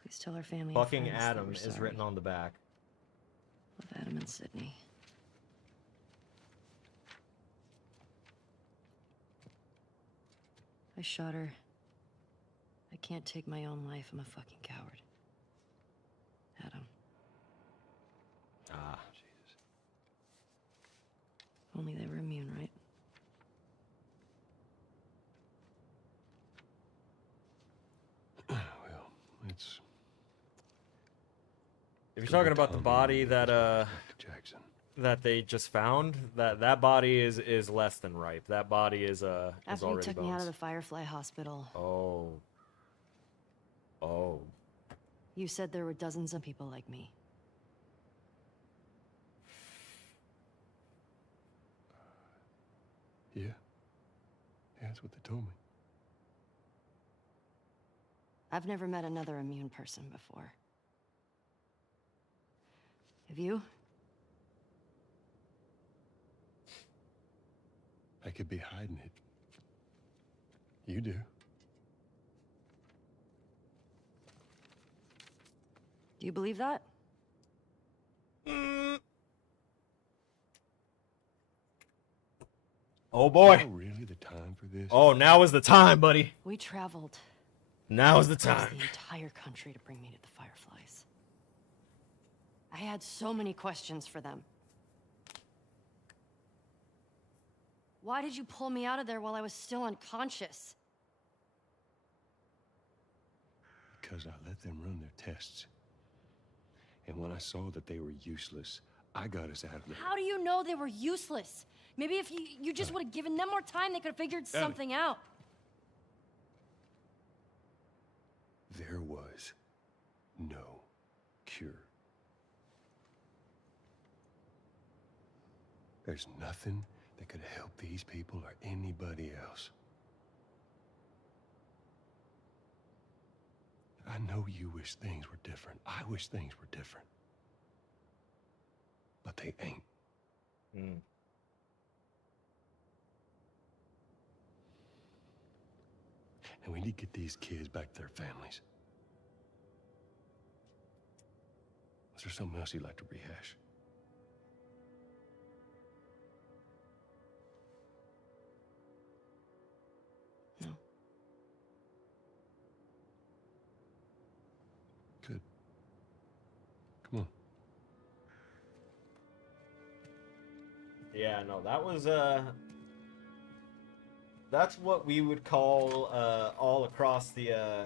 Please tell our family and Fucking friends that Adam we're is sorry. written on the back. With Adam and Sydney. I shot her. I can't take my own life. I'm a fucking coward. Adam. Ah. Jesus. If only they were immune, right? Well, it's... If you're talking about the body that Jackson. that they just found, that body is less than ripe. That body is After you already took me out of bones. the Firefly Hospital, Oh. Oh. you said there were dozens of people like me. Yeah. Yeah, that's what they told me. I've never met another immune person before. Have you? I could be hiding it. You do. Do you believe that? Oh boy. Now really the time for this? Oh, now is the time, buddy. We traveled Now is the across time. the entire country to bring me to the Fireflies. I had so many questions for them. Why did you pull me out of there while I was still unconscious? Because I let them run their tests. And when I saw that they were useless, I got us out of there. How do you know they were useless? Maybe if you just would have given them more time, they could have figured something out. There was no cure. There's nothing that could help these people or anybody else. I know you wish things were different. I wish things were different. But they ain't. Mm. And we need to get these kids back to their families. Was there something else you'd like to rehash? No. Good. Come on. Yeah, no, that was that's what we would call all across the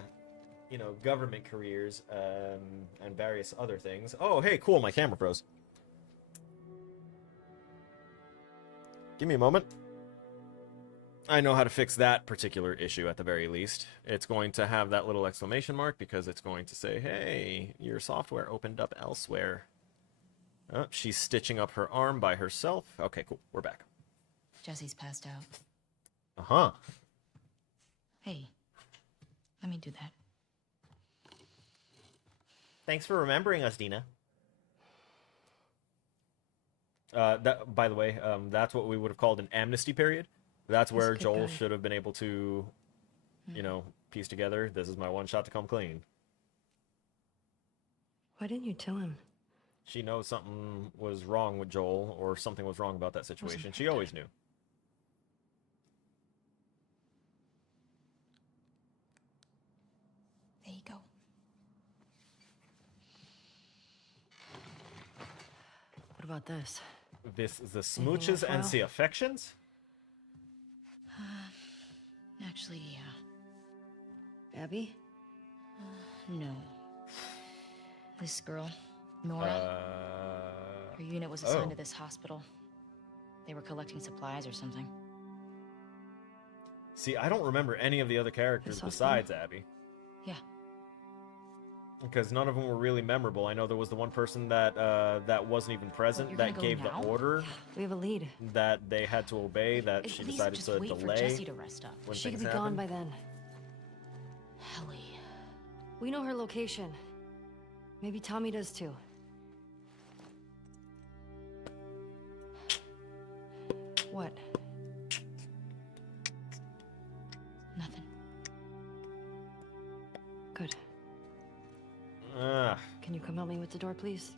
you know, government careers and various other things. Oh, hey, cool, my camera froze. Give me a moment. I know how to fix that particular issue at the very least. It's going to have that little exclamation mark because it's going to say, hey, your software opened up elsewhere. Oh, she's stitching up her arm by herself. Okay, cool. We're back. Jesse's passed out. Uh-huh. Hey, let me do that. Thanks for remembering us, Dina. That, by the way, that's what we would have called an amnesty period. That's where good Joel guy. should have been able to, you know, piece together, this is my one shot to come clean. Why didn't you tell him? She knows something was wrong with Joel, or something was wrong about that situation. She always knew. There you go. What about this? This is the Anything smooches and worthwhile? the affections? Actually, Abby? no. This girl, Nora, her unit was assigned to this hospital. They were collecting supplies or something. See, I don't remember any of the other characters This hospital? besides Abby. Yeah. Because none of them were really memorable. I know there was the one person that that wasn't even present you're that gonna go gave now? the order We have a lead. that they had to obey, that At she least decided just to wait for delay Jesse to rest up. when She could things be gone happened. by then. Helly. We know her location. Maybe Tommy does too. What? Nothing. Good. Ah, Can you come help me with the door, please?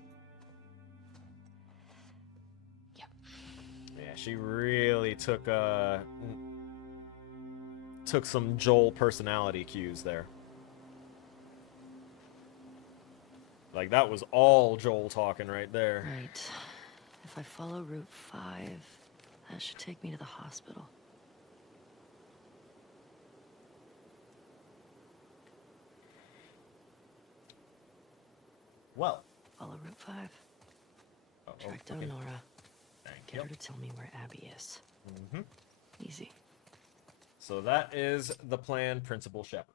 She really took some Joel personality cues there. Like, that was all Joel talking right there. Right. If I follow Route 5, that should take me to the hospital. Well. Follow Route 5. Track down okay. Nora. Thank Get her to tell me where Abby is. Mm-hmm. Easy. So that is the plan, Principal Shepard.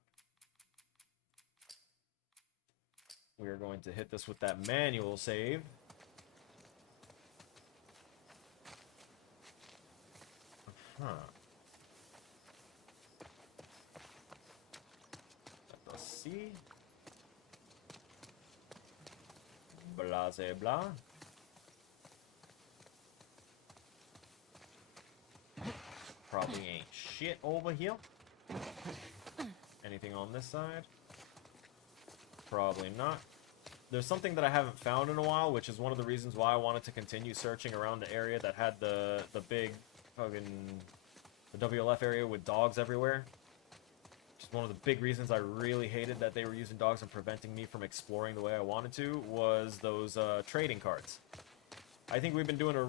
We are going to hit this with that manual save. Huh. Let us see. Blase blah. Probably ain't shit over here. Anything on this side? Probably not. There's something that I haven't found in a while, which is one of the reasons why I wanted to continue searching around the area that had the big fucking the WLF area with dogs everywhere. Just one of the big reasons I really hated that they were using dogs and preventing me from exploring the way I wanted to was those trading cards. I think we've been doing a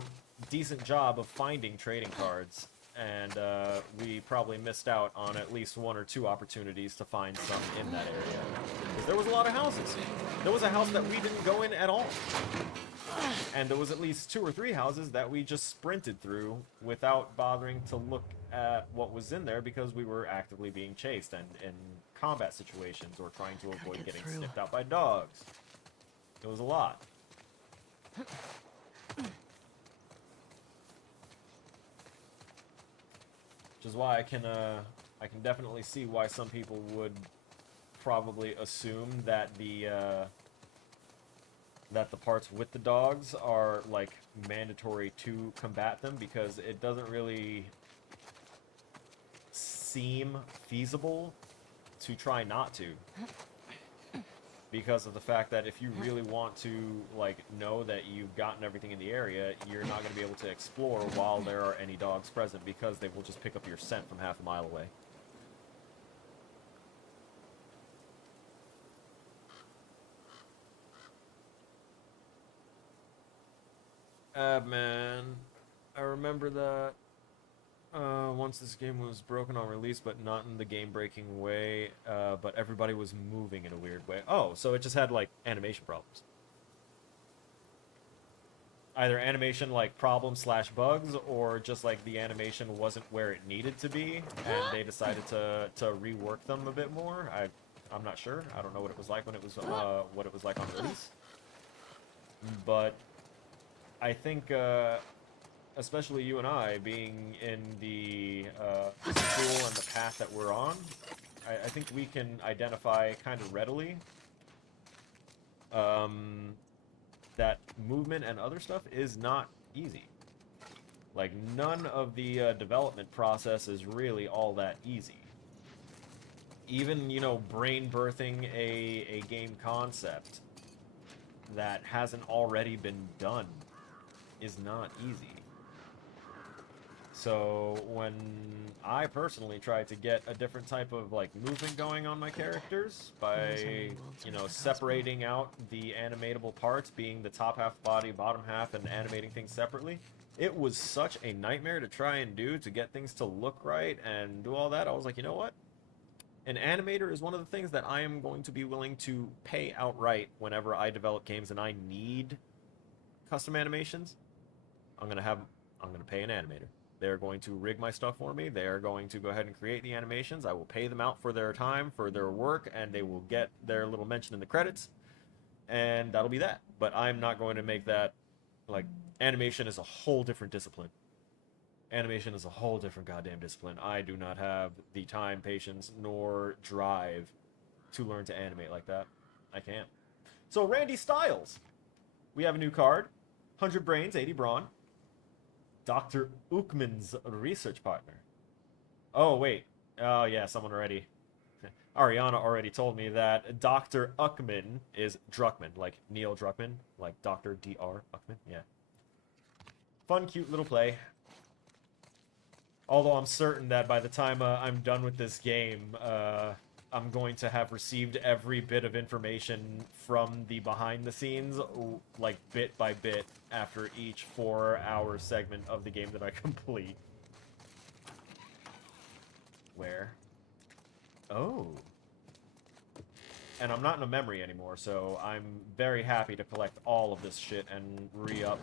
decent job of finding trading cards, and we probably missed out on at least 1 or 2 opportunities to find some in that area. Because there was a lot of houses. There was a house that we didn't go in at all. And there was at least 2 or 3 houses that we just sprinted through without bothering to look at what was in there because we were actively being chased and in combat situations or trying to avoid getting sniffed out by dogs. It was a lot. Which is why I can definitely see why some people would probably assume that the parts with the dogs are like mandatory to combat them, because it doesn't really seem feasible to try not to, because of the fact that if you really want to like know that you've gotten everything in the area, you're not going to be able to explore while there are any dogs present, because they will just pick up your scent from half a mile away. Man, I remember that once this game was broken on release, but not in the game-breaking way, but everybody was moving in a weird way. Oh, so it just had, like, animation problems. Either animation, like, problems / bugs, or just, like, the animation wasn't where it needed to be, and they decided to rework them a bit more. I'm not sure. I don't know what it was like when it was, what it was like on release. But I think, especially you and I, being in the school and the path that we're on, I think we can identify kind of readily that movement and other stuff is not easy. Like, none of the development process is really all that easy. Even, you know, brain birthing a game concept that hasn't already been done is not easy. So when I personally tried to get a different type of like movement going on my characters by, you know, separating out the animatable parts, being the top half body, bottom half, and animating things separately, it was such a nightmare to try and do to get things to look right and do all that. I was like, you know what? An animator is one of the things that I am going to be willing to pay outright whenever I develop games and I need custom animations. I'm gonna pay an animator. They're going to rig my stuff for me. They are going to go ahead and create the animations. I will pay them out for their time, for their work, and they will get their little mention in the credits. And that'll be that. But I'm not going to make that, like, animation is a whole different discipline. Animation is a whole different goddamn discipline. I do not have the time, patience, nor drive to learn to animate like that. I can't. So, Randy Styles. We have a new card. 100 brains, 80 brawn. Dr. Uckman's research partner. Oh, wait. Oh, yeah, someone already... Ariana already told me that Dr. Uckman is Druckmann, like Neil Druckmann, like Dr. D.R. Uckman, yeah. Fun, cute little play. Although I'm certain that by the time I'm done with this game, I'm going to have received every bit of information from the behind the scenes, like bit by bit, after each 4-hour segment of the game that I complete. Where? Oh. And I'm not in a memory anymore, so I'm very happy to collect all of this shit and re-up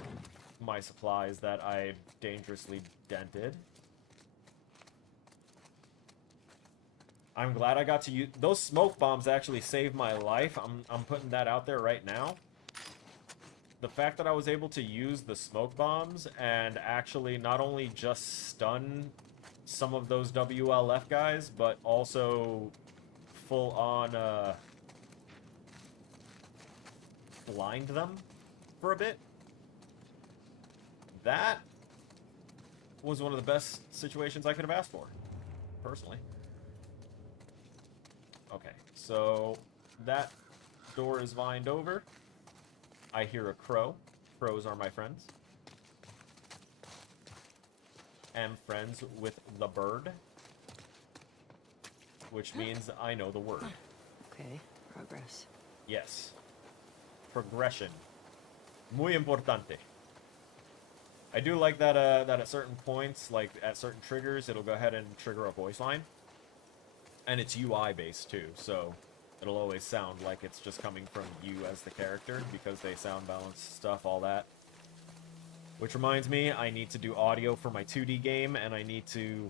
my supplies that I dangerously dented. I'm glad I got to use... Those smoke bombs actually saved my life. I'm putting that out there right now. The fact that I was able to use the smoke bombs and actually not only just stun some of those WLF guys, but also full-on, blind them for a bit. That was one of the best situations I could have asked for, personally. Okay, so that door is vined over. I hear a crow. Crows are my friends. Am friends with the bird, which means I know the word. Okay, progress. Yes. Progression. Muy importante. I do like that that at certain points, like at certain triggers, it'll go ahead and trigger a voice line. And it's UI based too, so it'll always sound like it's just coming from you as the character, because they sound balance stuff, all that. Which reminds me, I need to do audio for my 2D game, and I need to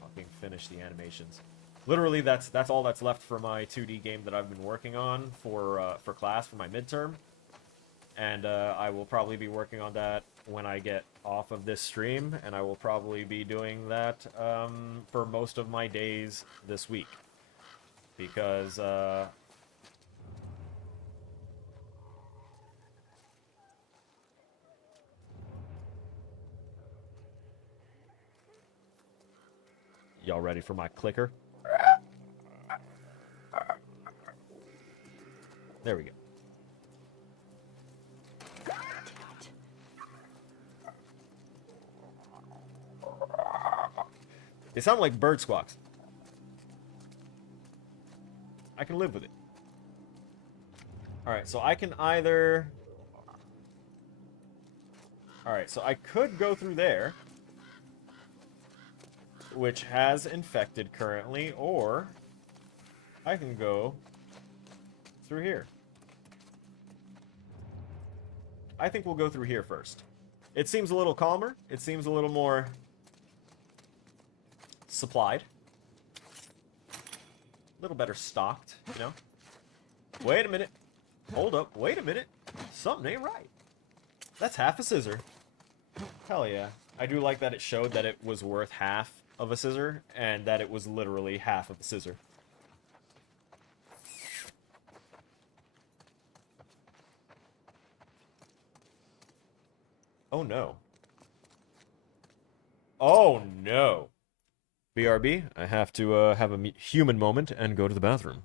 fucking finish the animations. Literally, that's all that's left for my 2D game that I've been working on for class, for my midterm. And I will probably be working on that when I get off of this stream, and I will probably be doing that for most of my days this week. Because, y'all ready for my clicker? There we go. They sound like bird squawks. I can live with it. Alright, so I can either... Alright, so I could go through there, which has infected currently, or I can go through here. I think we'll go through here first. It seems a little calmer. It seems a little more supplied. A little better stocked, you know? Wait a minute. Hold up. Wait a minute. Something ain't right. That's half a scissor. Hell yeah. I do like that it showed that it was worth half of a scissor, and that it was literally half of a scissor. Oh no. Oh no. BRB, I have to have a human moment and go to the bathroom.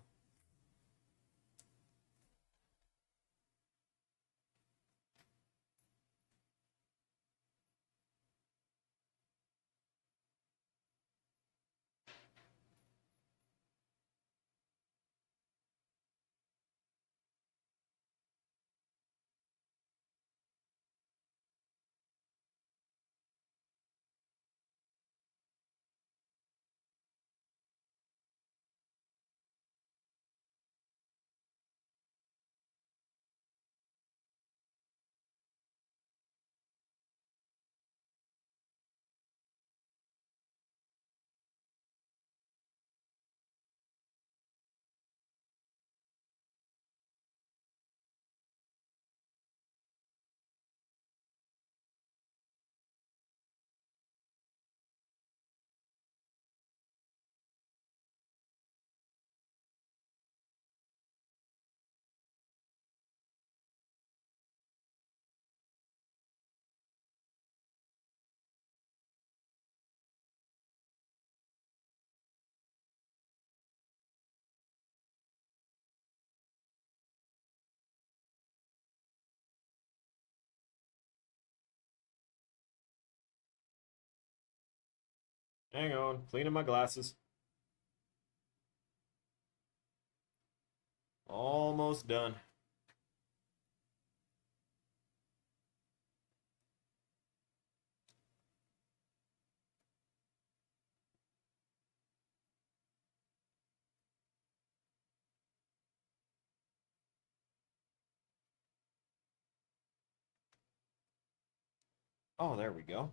Hang on, cleaning my glasses. Almost done. Oh, there we go.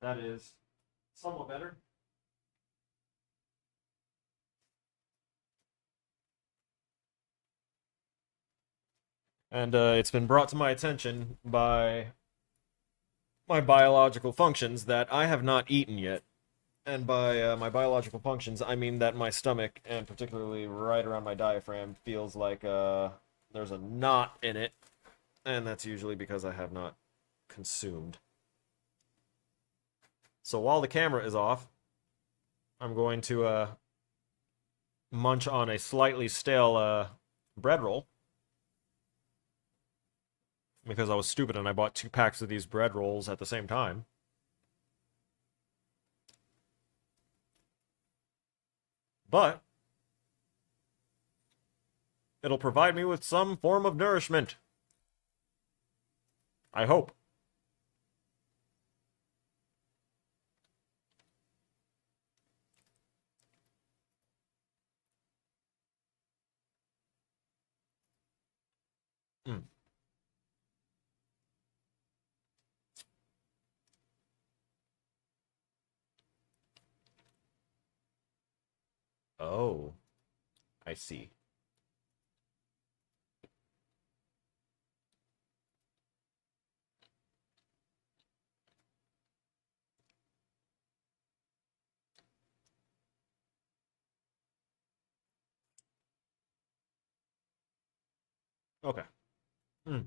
That is somewhat better. And it's been brought to my attention by my biological functions that I have not eaten yet. And by my biological functions, I mean that my stomach, and particularly right around my diaphragm, feels like there's a knot in it. And that's usually because I have not consumed. So while the camera is off, I'm going to munch on a slightly stale bread roll. Because I was stupid and I bought 2 packs of these bread rolls at the same time. But it'll provide me with some form of nourishment. I hope. Mm. Oh, I see. Okay. Mm.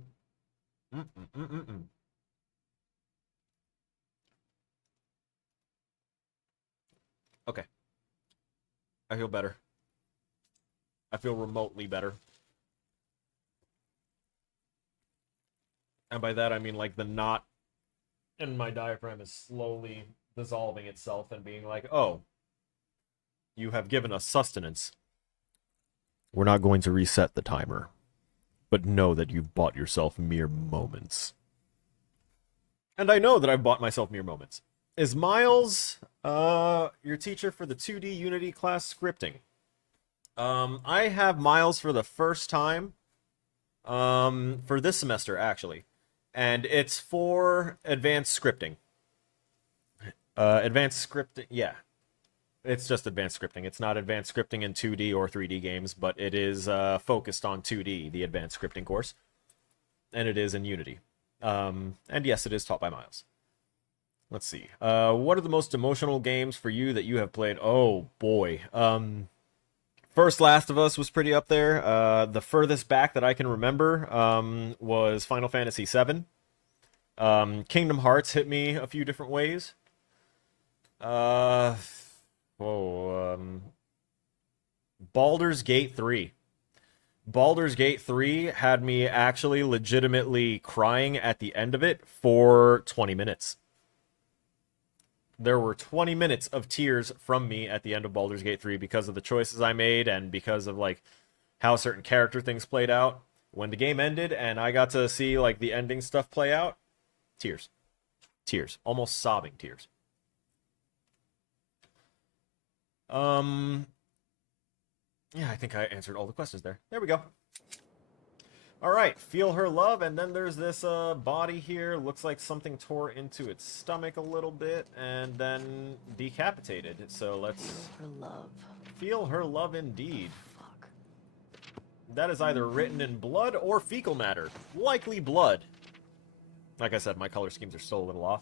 Mm -mm -mm -mm -mm. Okay. I feel better. I feel remotely better. And by that I mean like the knot in my diaphragm is slowly dissolving itself and being like, oh, you have given us sustenance. We're not going to reset the timer, but know that you've bought yourself mere moments. And I know that I've bought myself mere moments. Is Miles your teacher for the 2D Unity class scripting? I have Miles for the first time for this semester, actually. And it's for advanced scripting. Advanced scripting, yeah. It's just advanced scripting. It's not advanced scripting in 2D or 3D games, but it is focused on 2D, the advanced scripting course. And it is in Unity. And yes, it is taught by Miles. Let's see. What are the most emotional games for you that you have played? Oh, boy. First Last of Us was pretty up there. The furthest back that I can remember was Final Fantasy VII. Kingdom Hearts hit me a few different ways. Baldur's Gate 3. Baldur's Gate 3 had me actually legitimately crying at the end of it for 20 minutes. There were 20 minutes of tears from me at the end of Baldur's Gate 3 because of the choices I made and because of like how certain character things played out. When the game ended and I got to see like the ending stuff play out, tears. Tears. Almost sobbing tears. Yeah, I think I answered all the questions there. There we go. All right, feel her love, and then there's this body here. Looks like something tore into its stomach a little bit, and then decapitated. So let's Feel her love. Feel her love indeed. Oh, fuck. That is either written in blood or fecal matter. Likely blood. Like I said, my color schemes are still a little off.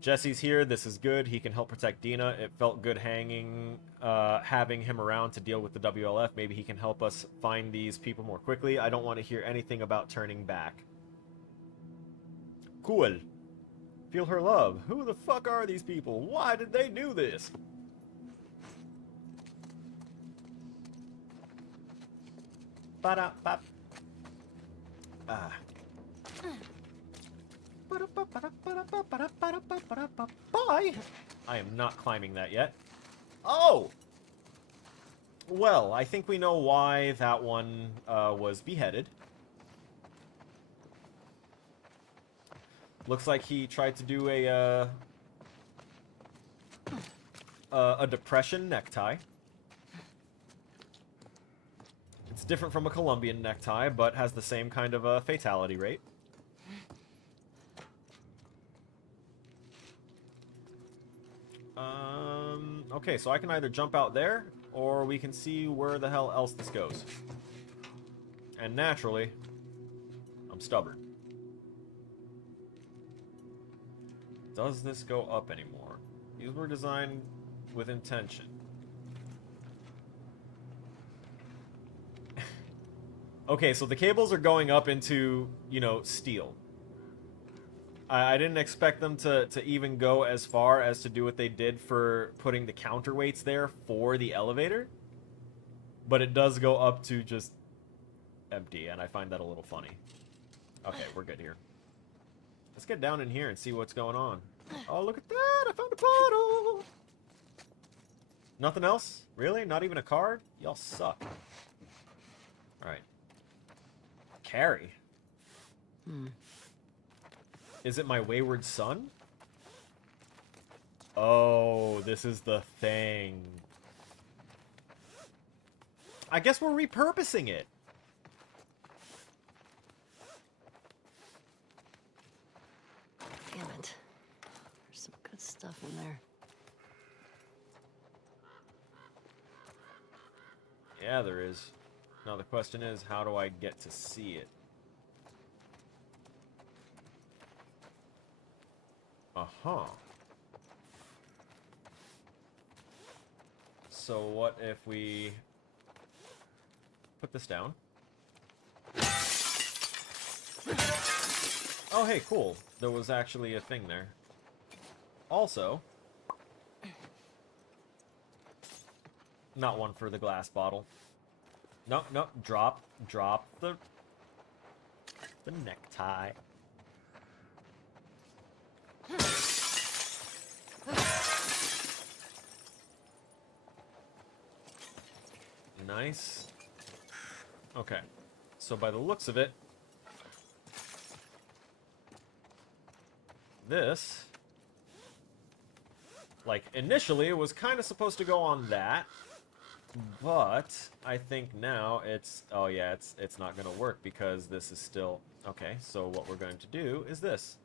Jesse's here. This is good. He can help protect Dina. It felt good having him around to deal with the WLF. Maybe he can help us find these people more quickly. I don't want to hear anything about turning back. Cool. Feel her love. Who the fuck are these people? Why did they do this? Ba-da-bop. Ah. Bye! I am not climbing that yet. Oh! Well, I think we know why that one was beheaded. Looks like he tried to do a depression necktie. It's different from a Colombian necktie, but has the same kind of a fatality rate. Okay, so I can either jump out there, or we can see where the hell else this goes. And naturally, I'm stubborn. Does this go up anymore? These were designed with intention. Okay, so the cables are going up into, you know, steel. I didn't expect them to even go as far as to do what they did for putting the counterweights there for the elevator. But it does go up to just empty, and I find that a little funny. Okay, we're good here. Let's get down in here and see what's going on. Oh, look at that! I found a bottle! Nothing else? Really? Not even a card? Y'all suck. Alright. Carrie. Is it my wayward son? Oh, this is the thing. I guess we're repurposing it. Damn it. There's some good stuff in there. Yeah, there is. Now the question is, how do I get to see it? Uh-huh. So what if we put this down? Oh, hey, cool. There was actually a thing there. Also, not one for the glass bottle. No, no, drop the necktie. Nice. Okay. So by the looks of it, this, like, initially it was kind of supposed to go on that, but I think now it's, oh yeah, it's not going to work because this is still, okay, so what we're going to do is this.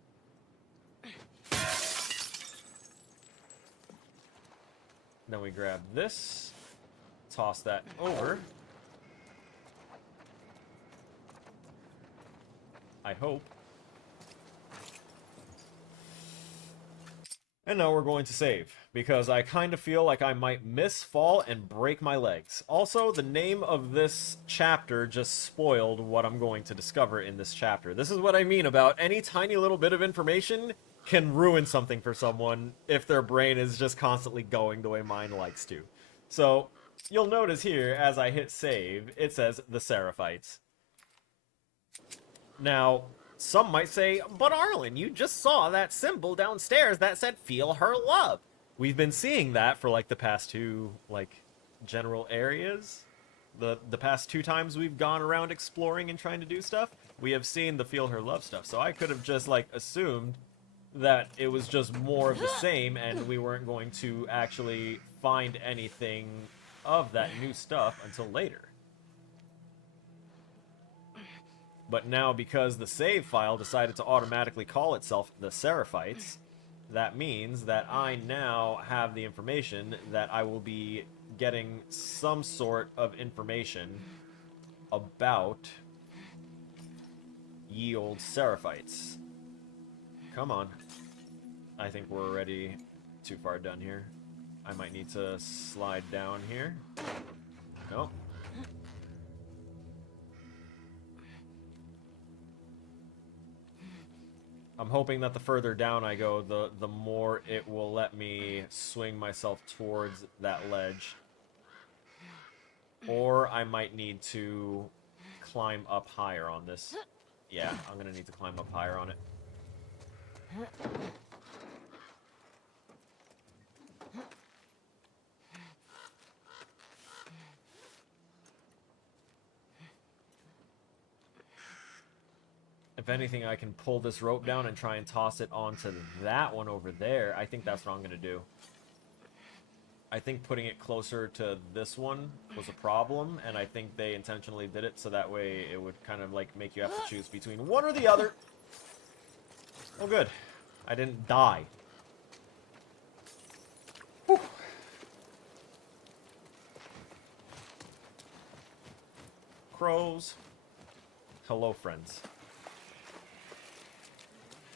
Then we grab this, toss that over. I hope. And now we're going to save, because I kind of feel like I might miss, fall, and break my legs. Also, the name of this chapter just spoiled what I'm going to discover in this chapter. This is what I mean about any tiny little bit of information can ruin something for someone if their brain is just constantly going the way mine likes to. So, you'll notice here, as I hit save, it says the Seraphites. Now, some might say, but Arlen, you just saw that symbol downstairs that said feel her love. We've been seeing that for like the past two, like, general areas. The past two times we've gone around exploring and trying to do stuff, we have seen the feel her love stuff. So I could have just, like, assumed that it was just more of the same and we weren't going to actually find anything of that new stuff until later. But now, because the save file decided to automatically call itself the Seraphites, that means that I now have the information that I will be getting some sort of information about ye old Seraphites. Come on. I think we're already too far done here. I might need to slide down here. Nope. I'm hoping that the further down I go, the more it will let me swing myself towards that ledge. Or I might need to climb up higher on this. Yeah, I'm gonna need to climb up higher on it. If anything, I can pull this rope down and try and toss it onto that one over there. I think that's what I'm going to do. I think putting it closer to this one was a problem, and I think they intentionally did it so that way it would kind of like make you have to choose between one or the other. Oh, good. I didn't die. Whew. Crows. Hello, friends.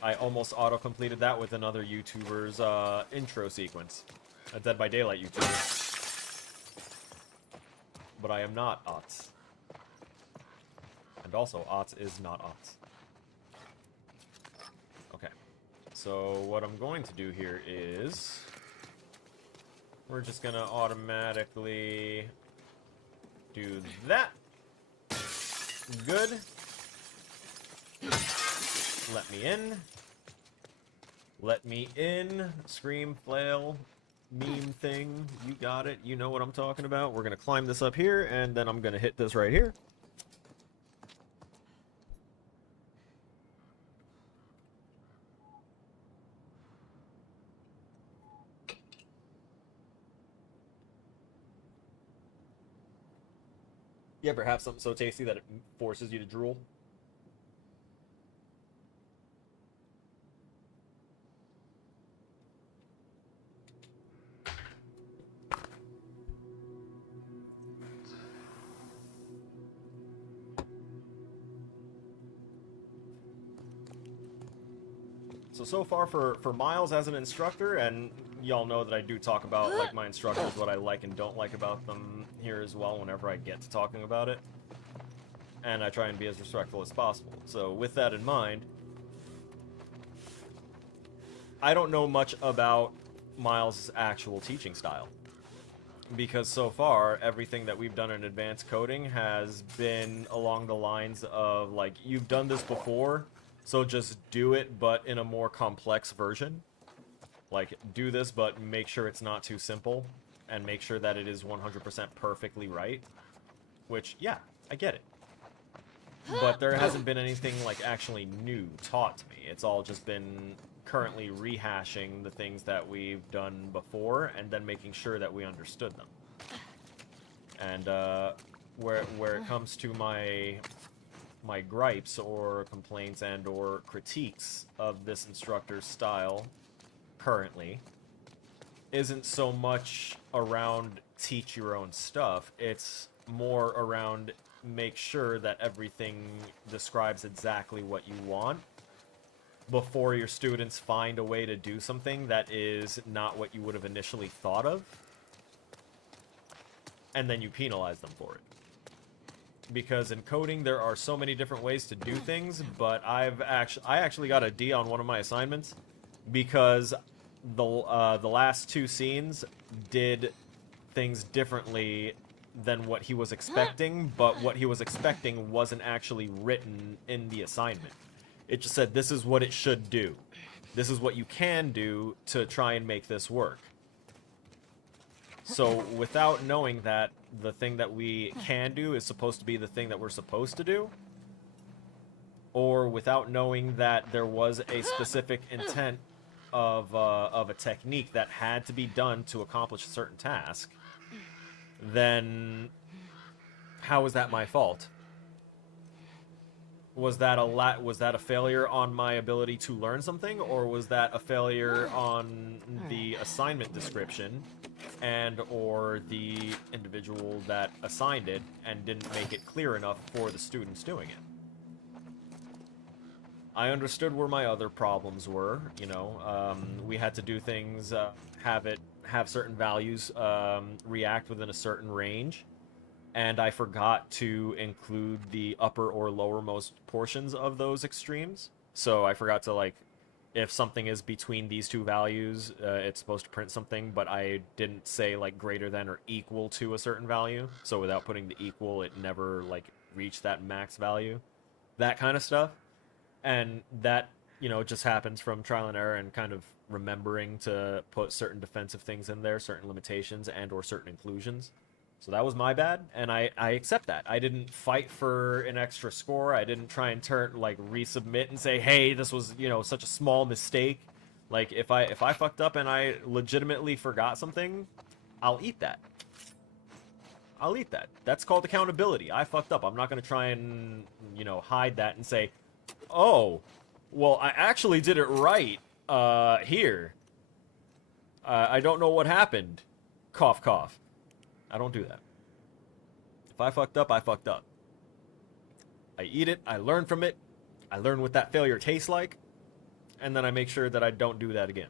I almost auto-completed that with another YouTuber's intro sequence. A Dead by Daylight YouTuber. But I am not Otz. And also, Otz is not Otz. Okay. So, what I'm going to do here is... we're just gonna automatically do that. Good. Let me in. Let me in. Scream, flail, meme thing. You got it. You know what I'm talking about. We're going to climb this up here, and then I'm going to hit this right here. You ever have something so tasty that it forces you to drool? So far for Miles as an instructor, and y'all know that I do talk about like my instructors, what I like and don't like about them here as well whenever I get to talking about it. And I try and be as respectful as possible. So with that in mind, I don't know much about Miles' actual teaching style. Because so far, everything that we've done in advanced coding has been along the lines of, like, you've done this before, so just do it, but in a more complex version. Like, do this, but make sure it's not too simple, and make sure that it is 100% perfectly right. Which, yeah, I get it. But there hasn't been anything, like, actually new taught to me. It's all just been currently rehashing the things that we've done before, and then making sure that we understood them. And, where it comes to my gripes or complaints and or critiques of this instructor's style currently isn't so much around teach your own stuff, it's more around make sure that everything describes exactly what you want before your students find a way to do something that is not what you would have initially thought of, and then you penalize them for it. Because in coding, there are so many different ways to do things, but I actually got a D on one of my assignments because the last two scenes did things differently than what he was expecting, but what he was expecting wasn't actually written in the assignment. It just said, this is what it should do. This is what you can do to try and make this work. So without knowing that the thing that we can do is supposed to be the thing that we're supposed to do, or without knowing that there was a specific intent of a technique that had to be done to accomplish a certain task, then how is that my fault? Was that a failure on my ability to learn something, or was that a failure on the assignment description and or the individual that assigned it and didn't make it clear enough for the students doing it? I understood where my other problems were, you know, we had to do things, have certain values react within a certain range, and I forgot to include the upper or lowermost portions of those extremes. So I forgot to, like, if something is between these two values, it's supposed to print something, but I didn't say, like, greater than or equal to a certain value. So without putting the equal, it never, like, reached that max value. That kind of stuff. And that you know, just happens from trial and error and kind of remembering to put certain defensive things in there, certain limitations and or certain inclusions. So that was my bad, and I accept that. I didn't fight for an extra score. I didn't try and resubmit and say, hey, this was, you know, such a small mistake. Like, if I fucked up and I legitimately forgot something, I'll eat that. I'll eat that. That's called accountability. I fucked up. I'm not going to try and, you know, hide that and say, oh, well, I actually did it right here. I don't know what happened. Cough, cough. I don't do that. If I fucked up, I fucked up. I eat it. I learn from it. I learn what that failure tastes like. And then I make sure that I don't do that again.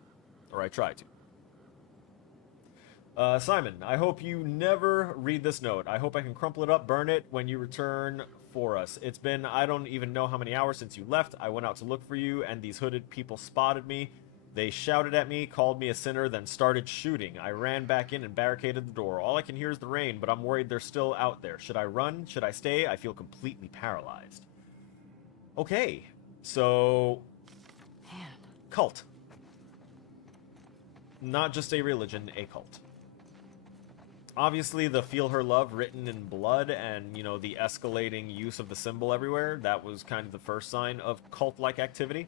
Or I try to. Simon, I hope you never read this note. I hope I can crumple it up, burn it when you return for us. It's been, I don't even know how many hours since you left. I went out to look for you, and these hooded people spotted me. They shouted at me, called me a sinner, then started shooting. I ran back in and barricaded the door. All I can hear is the rain, but I'm worried they're still out there. Should I run? Should I stay? I feel completely paralyzed. Okay, so... Man. Cult. Not just a religion, a cult. Obviously, the Feel Her Love written in blood and, you know, the escalating use of the symbol everywhere, that was kind of the first sign of cult-like activity.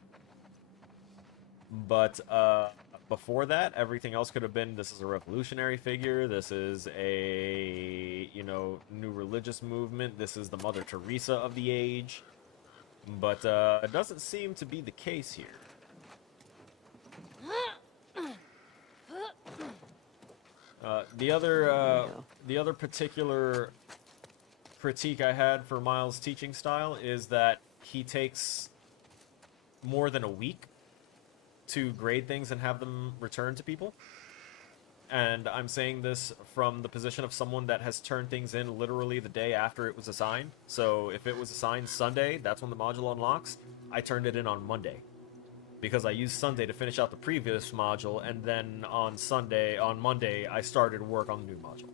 But before that, everything else could have been, this is a revolutionary figure, this is a, you know, new religious movement, this is the Mother Teresa of the age. But it doesn't seem to be the case here. The other particular critique I had for Miles' teaching style is that he takes more than a week to grade things and have them returned to people. And I'm saying this from the position of someone that has turned things in literally the day after it was assigned. So if it was assigned Sunday, that's when the module unlocks. I turned it in on Monday, because I used Sunday to finish out the previous module, and then on Monday, I started work on the new module.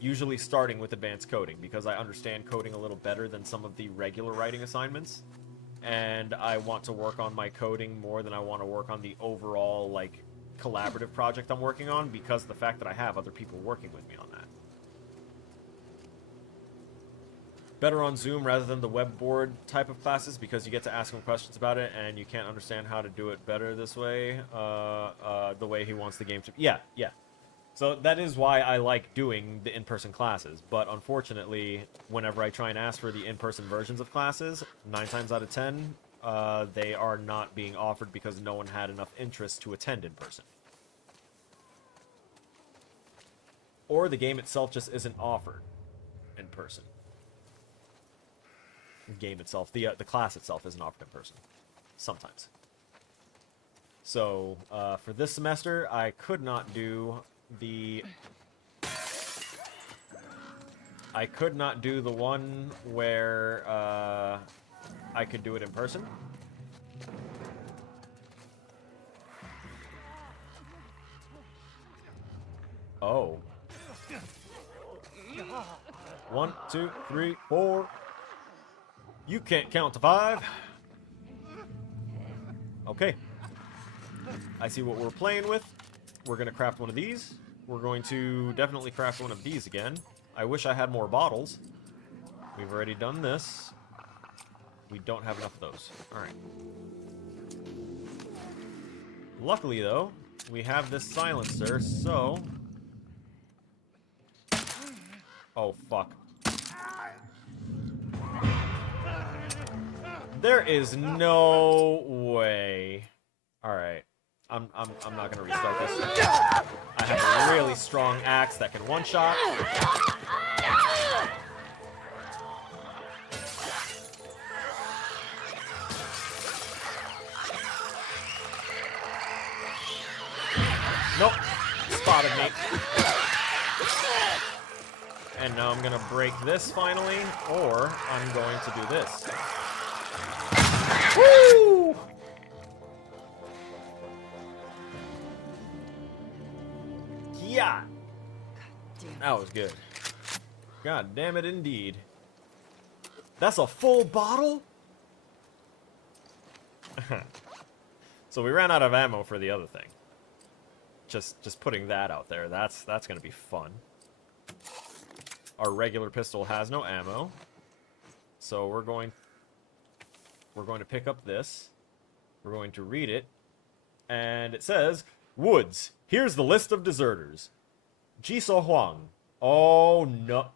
Usually starting with advanced coding, because I understand coding a little better than some of the regular writing assignments. And I want to work on my coding more than I want to work on the overall, like, collaborative project I'm working on, because of the fact that I have other people working with me on that. Better on Zoom rather than the web board type of classes, because you get to ask him questions about it, and you can't understand how to do it better this way, the way he wants the game to... Yeah. So that is why I like doing the in-person classes, but unfortunately, whenever I try and ask for the in-person versions of classes, 9 times out of 10, they are not being offered because no one had enough interest to attend in person. Or the game itself just isn't offered in person. The game itself, the class itself isn't offered in person. Sometimes. So, for this semester, I could not do the... I could not do the one where, I could do it in person. Oh. 1, 2, 3, 4. You can't count to 5. Okay. I see what we're playing with. We're going to craft one of these. We're going to definitely craft one of these again. I wish I had more bottles. We've already done this. We don't have enough of those. Alright. Luckily, though, we have this silencer, so... Oh, fuck. There is no way. Alright. I'm not gonna restart this. I have a really strong axe that can one-shot. Nope. Spotted me. And now I'm gonna break this finally, or I'm going to do this. Woo! Yeah! That was good. God damn it, indeed. That's a full bottle? So we ran out of ammo for the other thing. Just putting that out there. That's going to be fun. Our regular pistol has no ammo. So we're going to pick up this. We're going to read it. And it says, Woods, here's the list of deserters. Jiso Huang. Oh, no.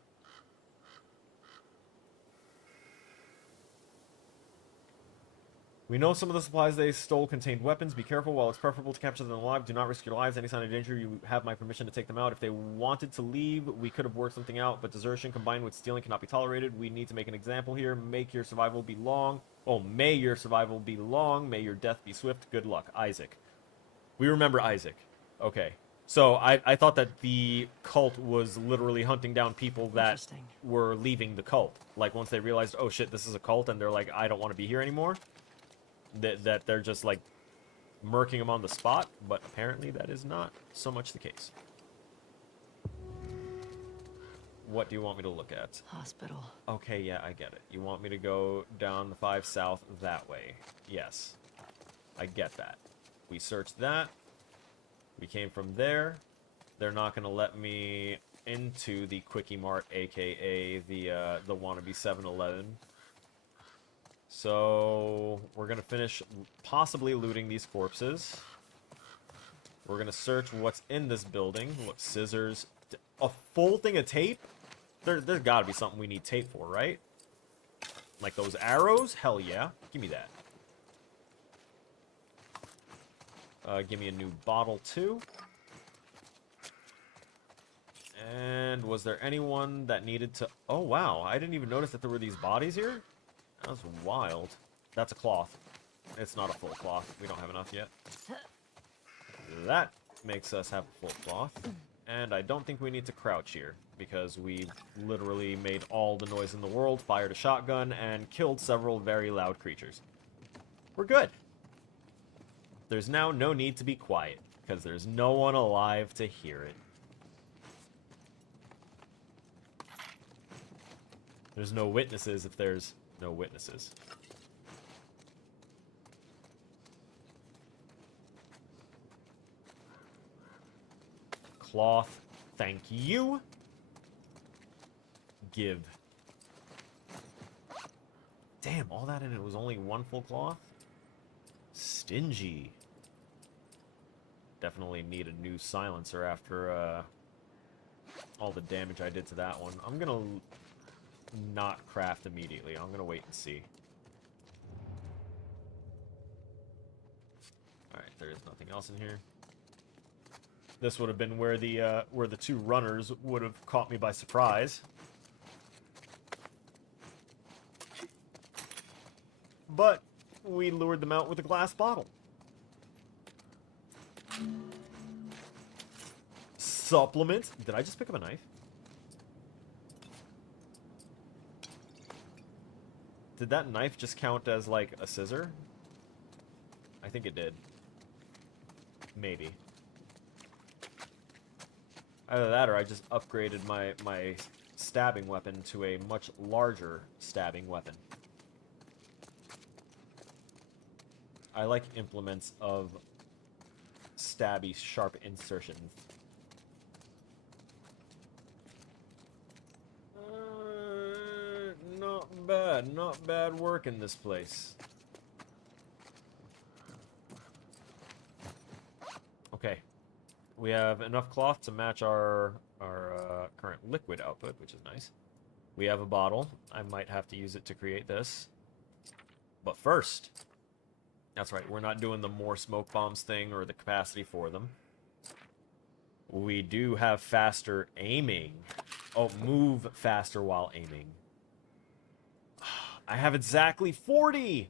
We know some of the supplies they stole contained weapons. Be careful. While it's preferable to capture them alive, do not risk your lives. Any sign of danger, you have my permission to take them out. If they wanted to leave, we could have worked something out, but desertion combined with stealing cannot be tolerated. We need to make an example here. Make your survival be long. Oh, may your survival be long. May your death be swift. Good luck. Isaac. We remember Isaac. Okay. So I thought that the cult was literally hunting down people that were leaving the cult. Like, once they realized, oh shit, this is a cult, and they're like, I don't want to be here anymore. That they're just, like, murking them on the spot, but apparently that is not so much the case. What do you want me to look at? Hospital. Okay, yeah, I get it. You want me to go down the 5 south that way. Yes. I get that. We searched that. We came from there. They're not going to let me into the Quickie Mart, aka the wannabe 7-Eleven. So we're going to finish possibly looting these corpses. We're going to search what's in this building. Look, scissors. A full thing of tape? There's got to be something we need tape for, right? Like those arrows? Hell yeah. Give me that. Give me a new bottle, too. And was there anyone that needed to... Oh, wow. I didn't even notice that there were these bodies here. That was wild. That's a cloth. It's not a full cloth. We don't have enough yet. That makes us have a full cloth. And I don't think we need to crouch here, because we literally made all the noise in the world, fired a shotgun, and killed several very loud creatures. We're good. There's now no need to be quiet, because there's no one alive to hear it. There's no witnesses if there's no witnesses. Cloth, thank you. Give. Damn, all that and it was only one full cloth? Stingy. Definitely need a new silencer after all the damage I did to that one. I'm gonna not craft immediately. I'm gonna wait and see. Alright, there is nothing else in here. This would have been where the two runners would have caught me by surprise. But we lured them out with a glass bottle. Supplement. Did I just pick up a knife? Did that knife just count as, like, a scissor? I think it did. Maybe. Either that or I just upgraded my stabbing weapon to a much larger stabbing weapon. I like implements of stabby, sharp insertions. Not bad work in this place. Okay. We have enough cloth to match our current liquid output, which is nice. We have a bottle. I might have to use it to create this. But first, that's right, we're not doing the more smoke bombs thing or the capacity for them. We do have faster aiming. Oh, move faster while aiming. I have exactly 40!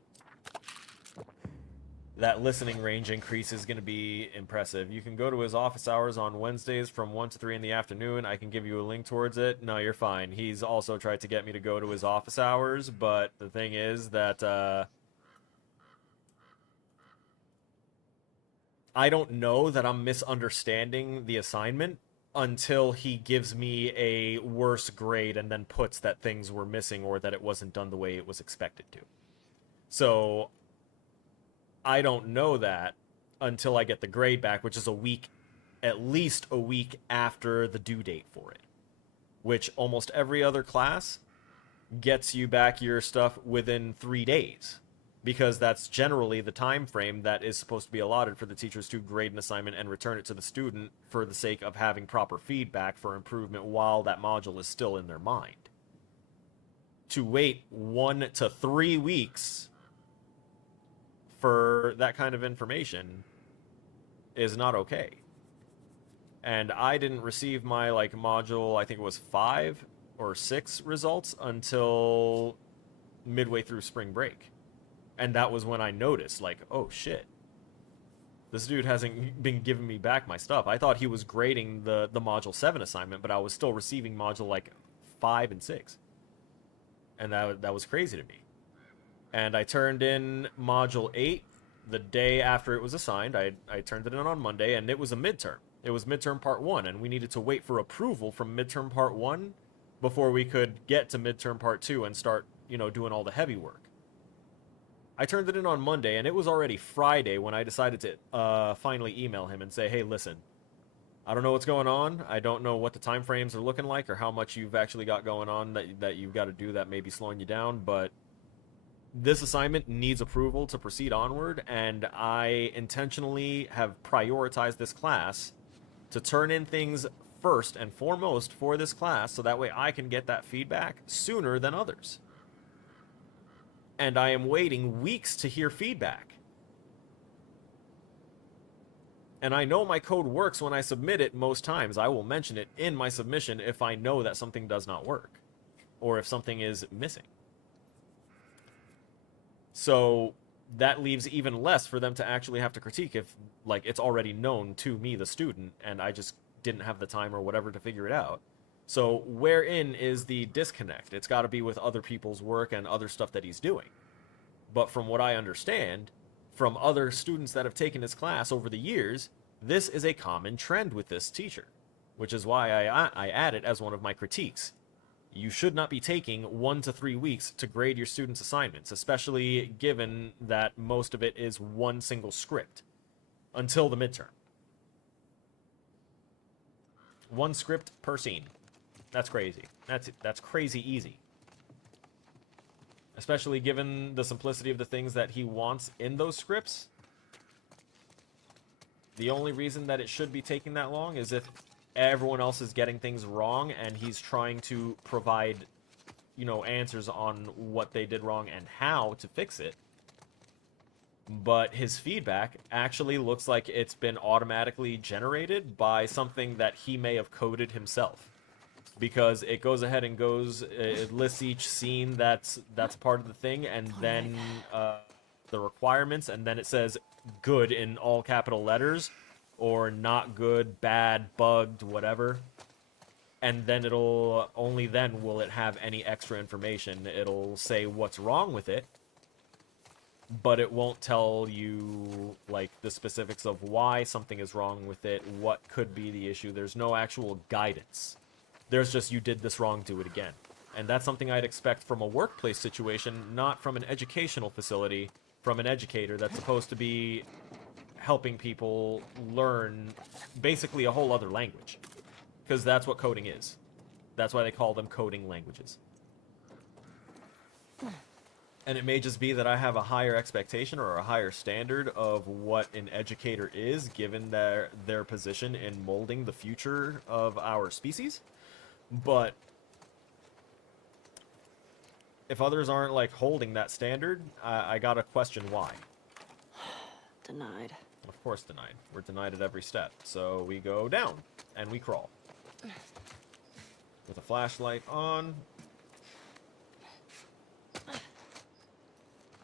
That listening range increase is going to be impressive. You can go to his office hours on Wednesdays from 1 to 3 in the afternoon. I can give you a link towards it. No, you're fine. He's also tried to get me to go to his office hours, but the thing is that, I don't know that I'm misunderstanding the assignment until he gives me a worse grade and then puts that things were missing or that it wasn't done the way it was expected to. So I don't know that until I get the grade back, which is at least a week after the due date for it. Which almost every other class gets you back your stuff within 3 days, because that's generally the time frame that is supposed to be allotted for the teachers to grade an assignment and return it to the student for the sake of having proper feedback for improvement while that module is still in their mind. To wait 1 to 3 weeks for that kind of information is not okay. And I didn't receive my, like, module, I think it was 5 or 6 results until midway through spring break. And that was when I noticed, like, oh shit, this dude hasn't been giving me back my stuff. I thought he was grading the module 7 assignment, but I was still receiving module, like, 5 and 6. And that was crazy to me. And I turned in module 8 the day after it was assigned. I turned it in on Monday, and it was a midterm. It was midterm part 1, and we needed to wait for approval from midterm part 1 before we could get to midterm part 2 and start, you know, doing all the heavy work. I turned it in on Monday, and it was already Friday when I decided to finally email him and say, hey, listen, I don't know what's going on. I don't know what the time frames are looking like or how much you've actually got going on that you've got to do that may be slowing you down, but this assignment needs approval to proceed onward, and I intentionally have prioritized this class to turn in things first and foremost for this class so that way I can get that feedback sooner than others. And I am waiting weeks to hear feedback. And I know my code works when I submit it most times. I will mention it in my submission if I know that something does not work or if something is missing. So that leaves even less for them to actually have to critique if, like, it's already known to me, the student, and I just didn't have the time or whatever to figure it out. So wherein is the disconnect? It's got to be with other people's work and other stuff that he's doing. But from what I understand, from other students that have taken his class over the years, this is a common trend with this teacher, which is why I add it as one of my critiques. You should not be taking 1 to 3 weeks to grade your students' assignments, especially given that most of it is one single script until the midterm. 1 script per scene. That's crazy. That's crazy easy. Especially given the simplicity of the things that he wants in those scripts. The only reason that it should be taking that long is if everyone else is getting things wrong and he's trying to provide, you know, answers on what they did wrong and how to fix it. But his feedback actually looks like it's been automatically generated by something that he may have coded himself. Because it goes ahead and it lists each scene that's part of the thing, and then the requirements, and then it says good in all capital letters, or not good, bad, bugged, whatever. And then only then will it have any extra information. It'll say what's wrong with it, but it won't tell you, like, the specifics of why something is wrong with it, what could be the issue. There's no actual guidance. There's just, you did this wrong, do it again. And that's something I'd expect from a workplace situation, not from an educational facility, from an educator that's supposed to be helping people learn basically a whole other language. Because that's what coding is. That's why they call them coding languages. And it may just be that I have a higher expectation or a higher standard of what an educator is, given their position in molding the future of our species. But if others aren't, like, holding that standard, I gotta question why. Denied. Of course denied. We're denied at every step. So we go down, and we crawl. With a flashlight on.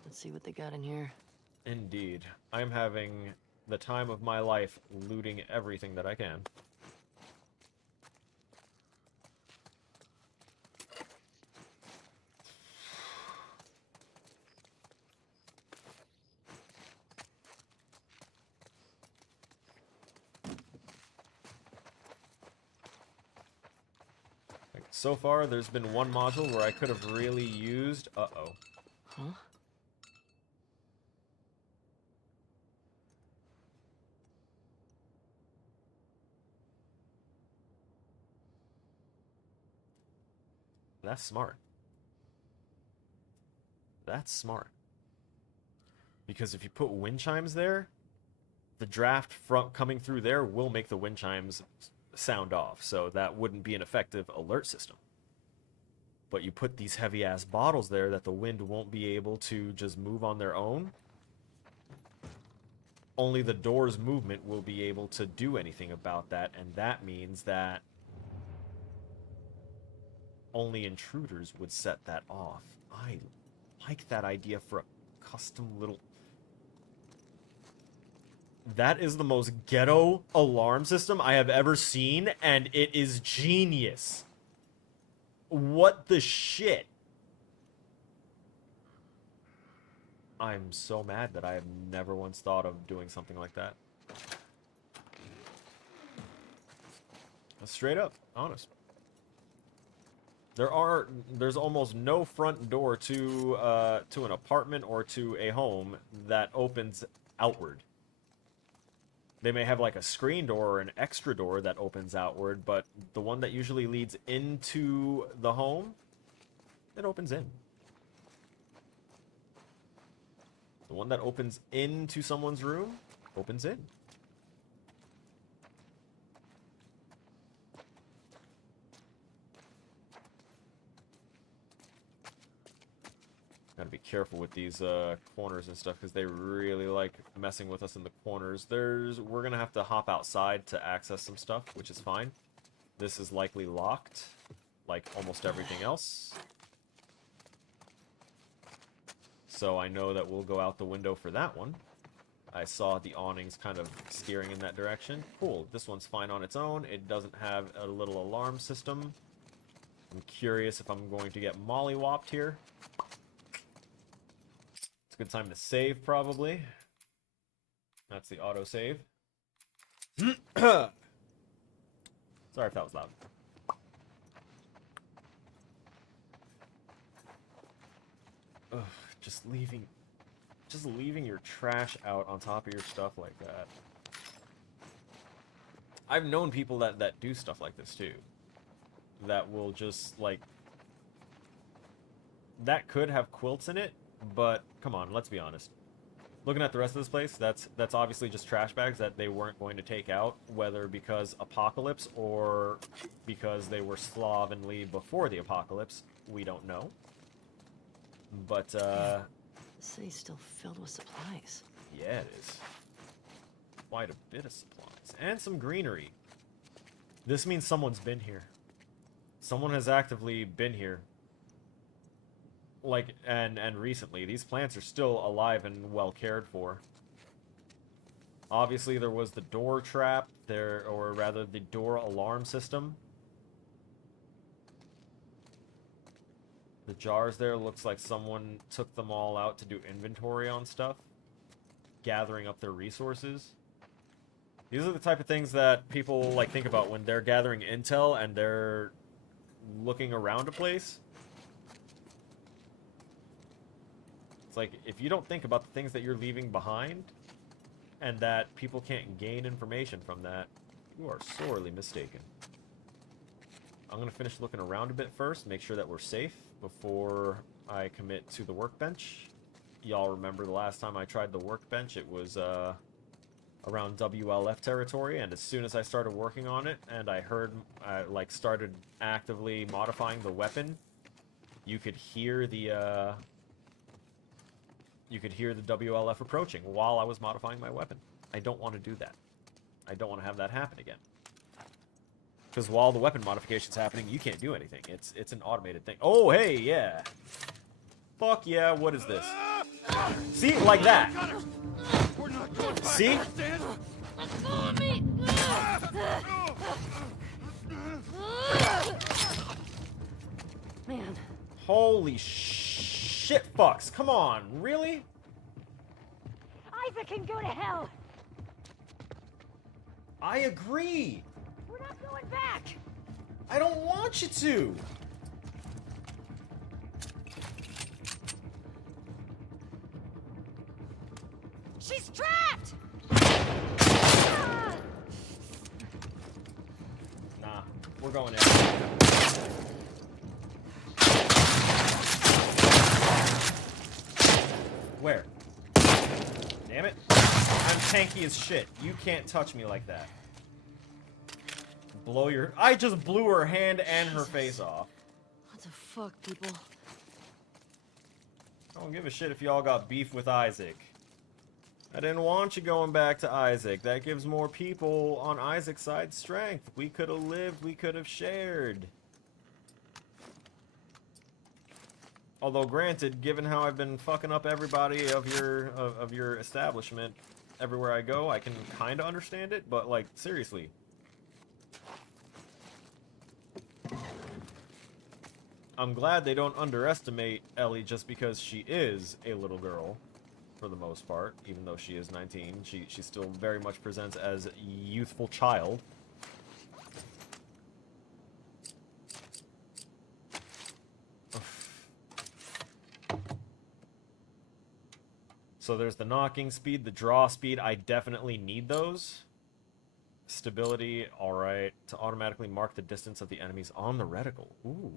Let's see what they got in here. Indeed. I'm having the time of my life looting everything that I can. So far, there's been one module where I could have really used... Uh-oh. Huh? That's smart. That's smart. Because if you put wind chimes there, the draft from coming through there will make the wind chimes sound off, so that wouldn't be an effective alert system. But you put these heavy-ass bottles there that the wind won't be able to just move on their own. Only the door's movement will be able to do anything about that, and that means that only intruders would set that off. I like that idea for a custom little... That is the most ghetto alarm system I have ever seen, and it is genius. What the shit? I'm so mad that I have never once thought of doing something like that. Straight up, honest. There's almost no front door to an apartment or to a home that opens outward. They may have like a screen door or an extra door that opens outward, but the one that usually leads into the home, it opens in. The one that opens into someone's room opens in. Gotta be careful with these corners and stuff because they really like messing with us in the corners. We're gonna have to hop outside to access some stuff, which is fine. This is likely locked, like almost everything else. So I know that we'll go out the window for that one. I saw the awnings kind of steering in that direction. Cool, this one's fine on its own. It doesn't have a little alarm system. I'm curious if I'm going to get mollywopped here. Good time to save, probably. That's the autosave. Sorry if that was loud. Ugh, just leaving your trash out on top of your stuff like that. I've known people that do stuff like this too. That will just like... That could have quilts in it. But come on, let's be honest. Looking at the rest of this place, that's obviously just trash bags that they weren't going to take out, whether because apocalypse or because they were slovenly before the apocalypse. We don't know. But The city's still filled with supplies. yeah, it is. Quite a bit of supplies and some greenery. This means someone's been here. Someone has actively been here. Like, and recently, these plants are still alive and well cared for. Obviously, there was the door trap there, or rather, the door alarm system. The jars there looks like someone took them all out to do inventory on stuff, gathering up their resources. These are the type of things that people like think about when they're gathering intel and they're looking around a place. Like, if you don't think about the things that you're leaving behind and that people can't gain information from that, you are sorely mistaken. I'm going to finish looking around a bit first, make sure that we're safe before I commit to the workbench. Y'all remember the last time I tried the workbench, it was around WLF territory, and as soon as I started working on it and I started actively modifying the weapon, you could hear the WLF approaching while I was modifying my weapon. I don't want to do that. I don't want to have that happen again. Because while the weapon modification's happening, you can't do anything. It's an automated thing. Oh, hey, yeah. Fuck yeah, what is this? See? Like that. See? Man. Holy shit fucks. Come on, really? Isaac can go to hell. I agree. We're not going back. I don't want you to. She's trapped. Nah, we're going in. Where? Damn it. I'm tanky as shit. You can't touch me like that. Blow your... I just blew her hand and her face off. What the fuck, people? I don't give a shit if y'all got beef with Isaac. I didn't want you going back to Isaac. That gives more people on Isaac's side strength. We could have lived, we could have shared. Although, granted, given how I've been fucking up everybody of your establishment everywhere I go, I can kind of understand it, but, like, seriously. I'm glad they don't underestimate Ellie just because she is a little girl, for the most part. Even though she is 19, she still very much presents as a youthful child. So there's the knocking speed, the draw speed. I definitely need those. Stability, alright. To automatically mark the distance of the enemies on the reticle. Ooh.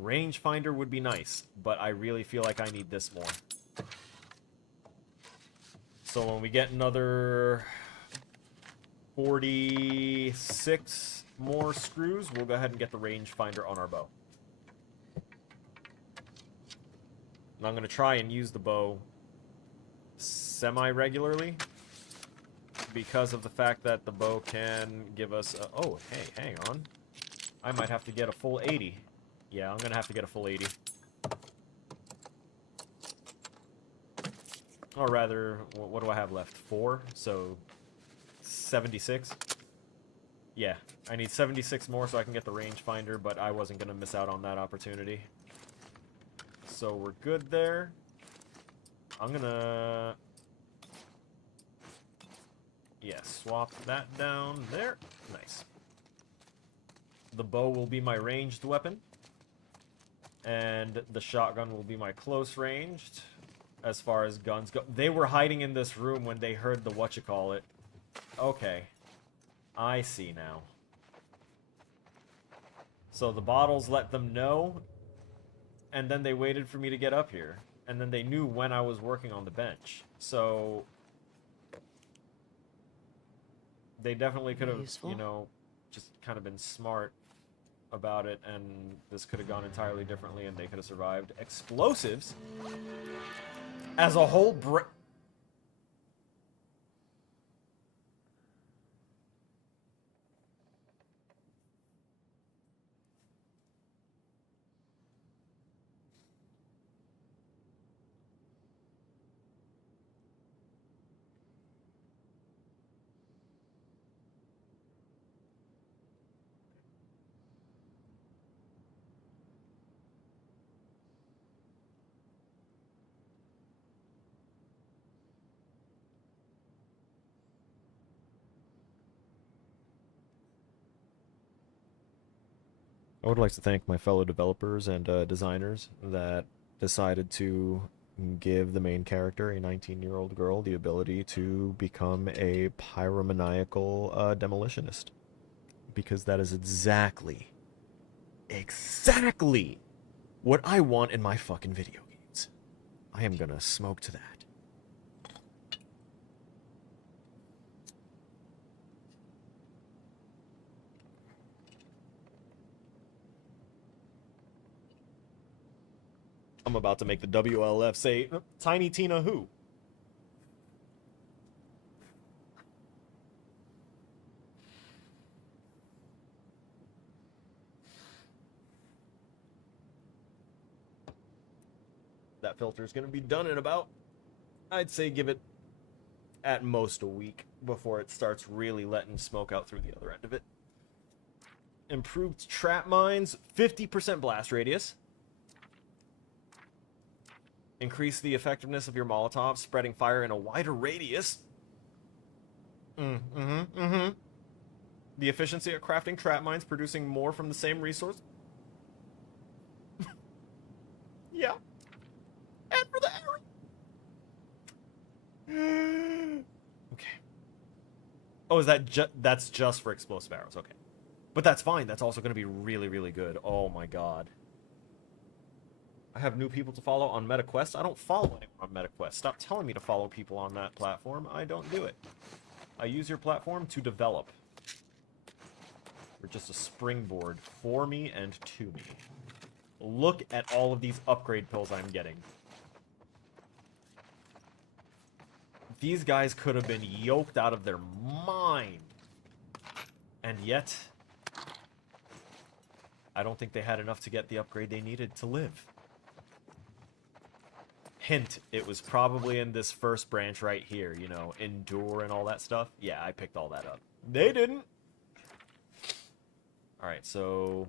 Rangefinder would be nice, but I really feel like I need this more. So when we get another 46 more screws, we'll go ahead and get the rangefinder on our bow. And I'm going to try and use the bow semi-regularly because of the fact that the bow can give us a... Oh, hey, hang on. I might have to get a full 80. Yeah, I'm going to have to get a full 80. Or rather, what do I have left? 4? So, 76? Yeah, I need 76 more so I can get the rangefinder, but I wasn't going to miss out on that opportunity. So we're good there. I'm gonna... Yeah, swap that down there. Nice. The bow will be my ranged weapon. And the shotgun will be my close ranged. As far as guns go. They were hiding in this room when they heard the whatchamacallit. Okay. I see now. So the bottles let them know. And then they waited for me to get up here. And then they knew when I was working on the bench. So... They definitely could have, you know, just kind of been smart about it. And this could have gone entirely differently and they could have survived. Explosives? As a whole I would like to thank my fellow developers and designers that decided to give the main character, a 19-year-old girl, the ability to become a pyromaniacal demolitionist. Because that is exactly what I want in my fucking video games. I am gonna smoke to that. I'm about to make the WLF say, Tiny Tina who? That filter is going to be done in about, I'd say give it at most a week before it starts really letting smoke out through the other end of it. Improved trap mines, 50% blast radius. Increase the effectiveness of your Molotov, spreading fire in a wider radius. The efficiency of crafting trap mines, producing more from the same resource. Yeah. And for the arrow. Okay. Oh, is that that's just for explosive arrows? Okay. But that's fine. That's also going to be really, really good. Oh my god. I have new people to follow on MetaQuest. I don't follow anyone on MetaQuest. Stop telling me to follow people on that platform. I don't do it. I use your platform to develop. You're just a springboard for me and to me. Look at all of these upgrade pills I'm getting. These guys could have been yoked out of their mind. And yet, I don't think they had enough to get the upgrade they needed to live. Hint, it was probably in this first branch right here, you know, endure and all that stuff. Yeah, I picked all that up. They didn't. Alright, so...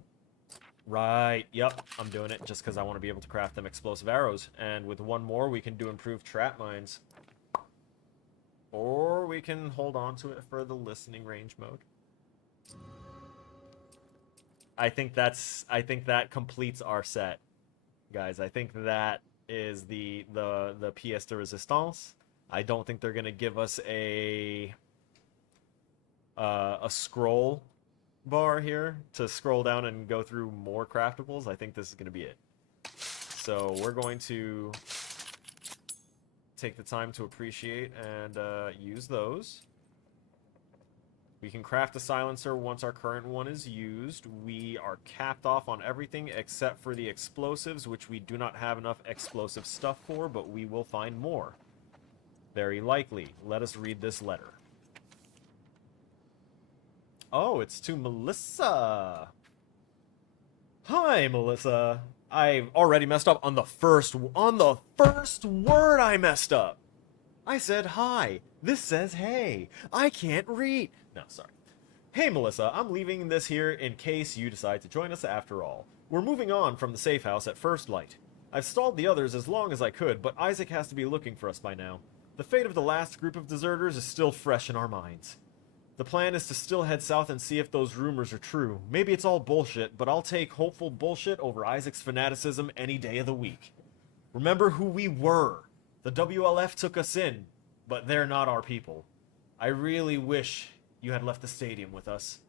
Right, yep, I'm doing it just because I want to be able to craft them explosive arrows. And with one more, we can do improved trap mines. Or we can hold on to it for the listening range mode. I think that completes our set, guys. I think that is the pièce de résistance. I don't think they're gonna give us a scroll bar here to scroll down and go through more craftables. I think this is gonna be it. So we're going to take the time to appreciate and use those. We can craft a silencer once our current one is used. We are capped off on everything except for the explosives, which we do not have enough explosive stuff for, but we will find more. Very likely. Let us read this letter. Oh, it's to Melissa. Hi, Melissa. I've already messed up on the first word I messed up. I said hi. This says hey. I can't read. No, sorry. Hey, Melissa, I'm leaving this here in case you decide to join us after all. We're moving on from the safe house at first light. I've stalled the others as long as I could, but Isaac has to be looking for us by now. The fate of the last group of deserters is still fresh in our minds. The plan is to still head south and see if those rumors are true. Maybe it's all bullshit, but I'll take hopeful bullshit over Isaac's fanaticism any day of the week. Remember who we were. The WLF took us in, but they're not our people. I really wish you had left the stadium with us.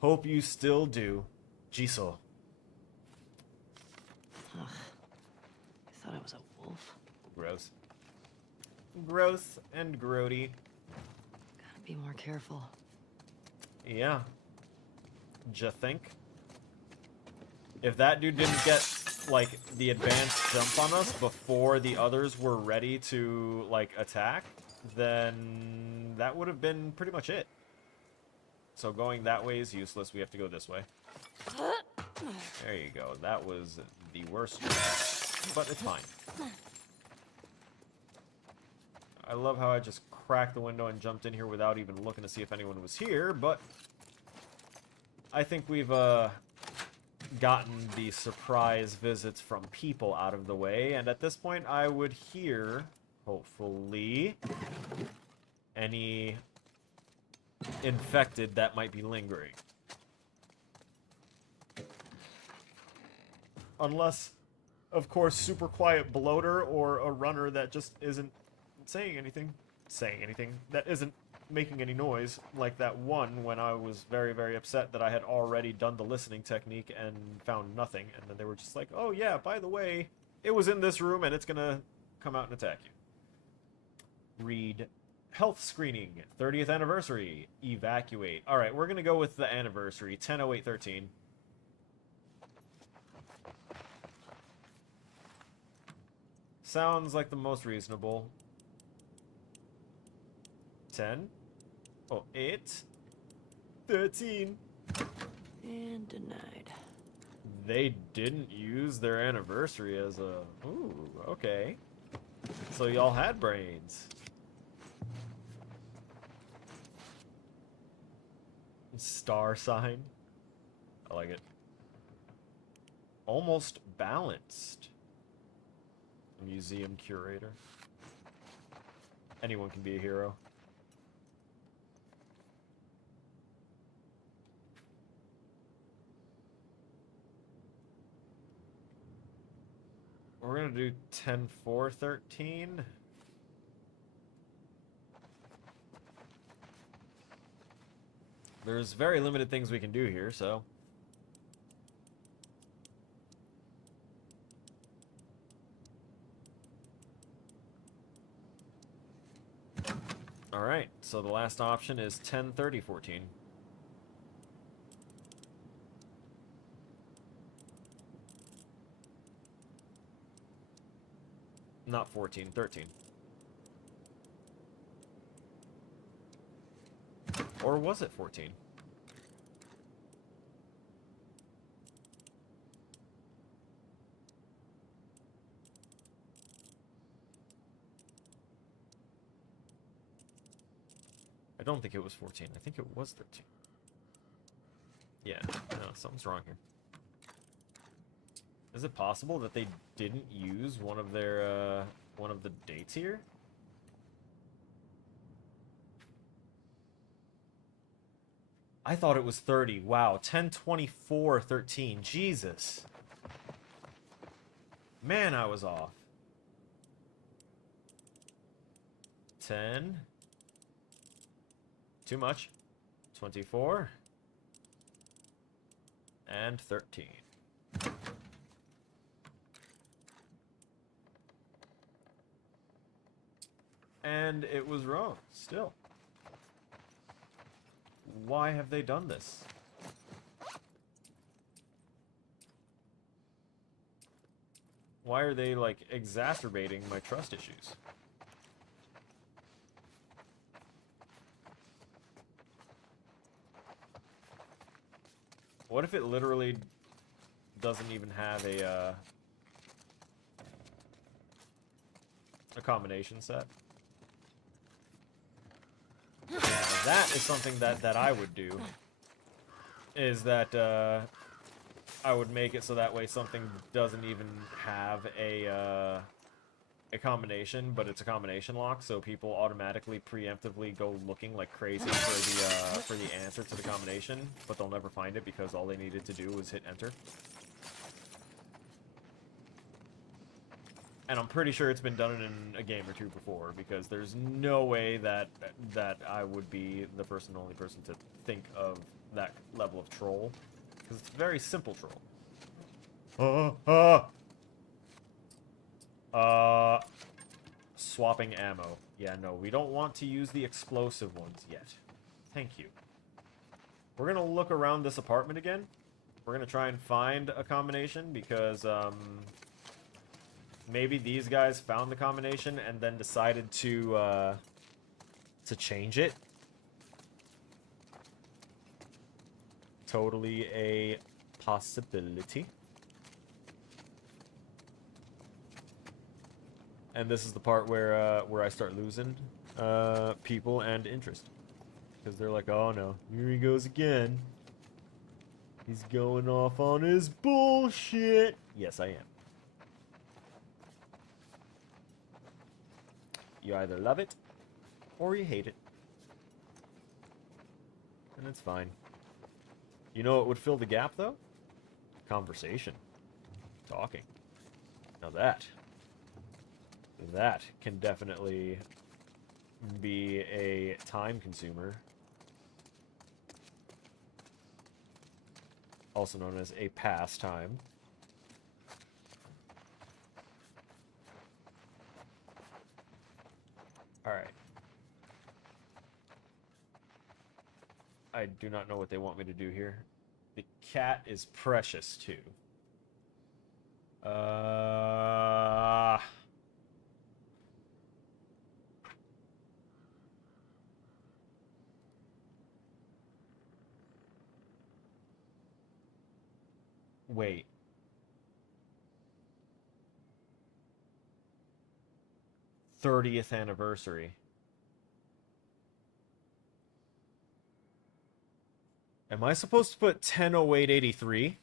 Hope you still do. Jisoo. Ugh. I thought I was a wolf. Gross. Gross and grody. Gotta be more careful. Yeah. D'ya think? If that dude didn't get, like, the advanced jump on us before the others were ready to, like, attack, then that would have been pretty much it. So going that way is useless. We have to go this way. There you go. That was the worst choice, but it's fine. I love how I just cracked the window and jumped in here without even looking to see if anyone was here, but I think we've gotten the surprise visits from people out of the way, and at this point I would hear, hopefully, any infected that might be lingering. Unless, of course, super quiet bloater or a runner that just isn't saying anything, that isn't making any noise, like that one when I was very, very upset that I had already done the listening technique and found nothing, and then they were just like, oh yeah, by the way, it was in this room and it's gonna come out and attack you. Read health screening, 30th anniversary, evacuate. Alright, we're gonna go with the anniversary, 10/08/13. Sounds like the most reasonable. 10. Oh, 8. 13. And denied. They didn't use their anniversary as a... Ooh, okay. So y'all had brains. Star sign. I like it. Almost balanced. Museum curator. Anyone can be a hero. We're gonna do 10/4/13. There's very limited things we can do here, so Alright, so the last option is 10/30/14. Not 14, 13. Or was it 14? I don't think it was 14. I think it was 13. Yeah, no, something's wrong here. Is it possible that they didn't use one of their, one of the dates here? I thought it was 30. Wow, 10/24/13. Jesus. Man, I was off. 10. Too much. 24. And 13. And it was wrong, still. Why have they done this? Why are they, like, exacerbating my trust issues? What if it literally doesn't even have a combination set? Yeah, that is something that I would do. Is that I would make it so that way something doesn't even have a combination, but it's a combination lock, so people automatically preemptively go looking like crazy for the answer to the combination, but they'll never find it because all they needed to do was hit enter. And I'm pretty sure it's been done in a game or two before, because there's no way that I would be the only person to think of that level of troll, because it's a very simple troll. Swapping ammo. Yeah, no, we don't want to use the explosive ones yet. Thank you. We're gonna look around this apartment again. We're gonna try and find a combination, because, maybe these guys found the combination and then decided to change it. Totally a possibility. And this is the part where I start losing people and interest, because they're like, "Oh no, here he goes again. He's going off on his bullshit." Yes, I am. You either love it or you hate it, and it's fine. You know what would fill the gap though? Conversation, talking. Now that can definitely be a time consumer, also known as a pastime. Alright. I do not know what they want me to do here. The cat is precious too. Wait. '30th anniversary. Am I supposed to put 10/08/83?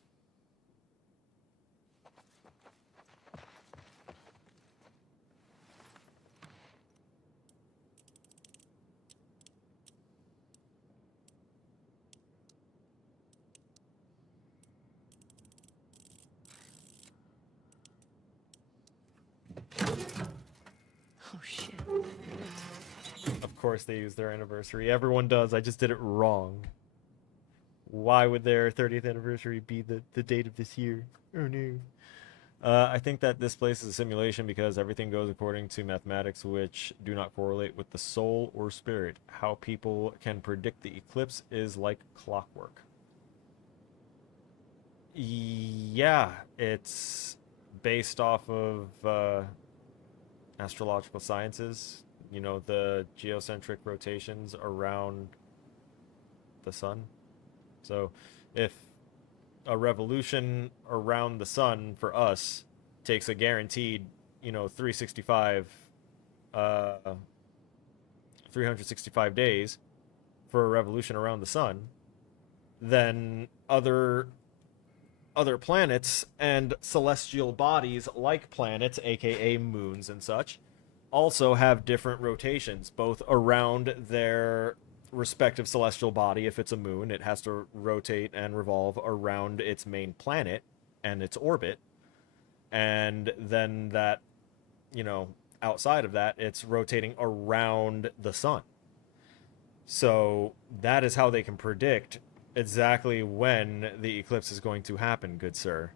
Oh, shit. Of course they use their anniversary. Everyone does. I just did it wrong. Why would their 30th anniversary be the date of this year? Oh no. I think that this place is a simulation because everything goes according to mathematics which do not correlate with the soul or spirit. How people can predict the eclipse is like clockwork. Yeah, it's based off of astrological sciences. You know, the geocentric rotations around the sun. So if a revolution around the sun for us takes a guaranteed, 365 days for a revolution around the sun, then other planets and celestial bodies like planets, aka moons and such, also have different rotations, both around their respective celestial body. If it's a moon, it has to rotate and revolve around its main planet and its orbit. And then that, outside of that, it's rotating around the sun. So that is how they can predict exactly when the eclipse is going to happen, good sir.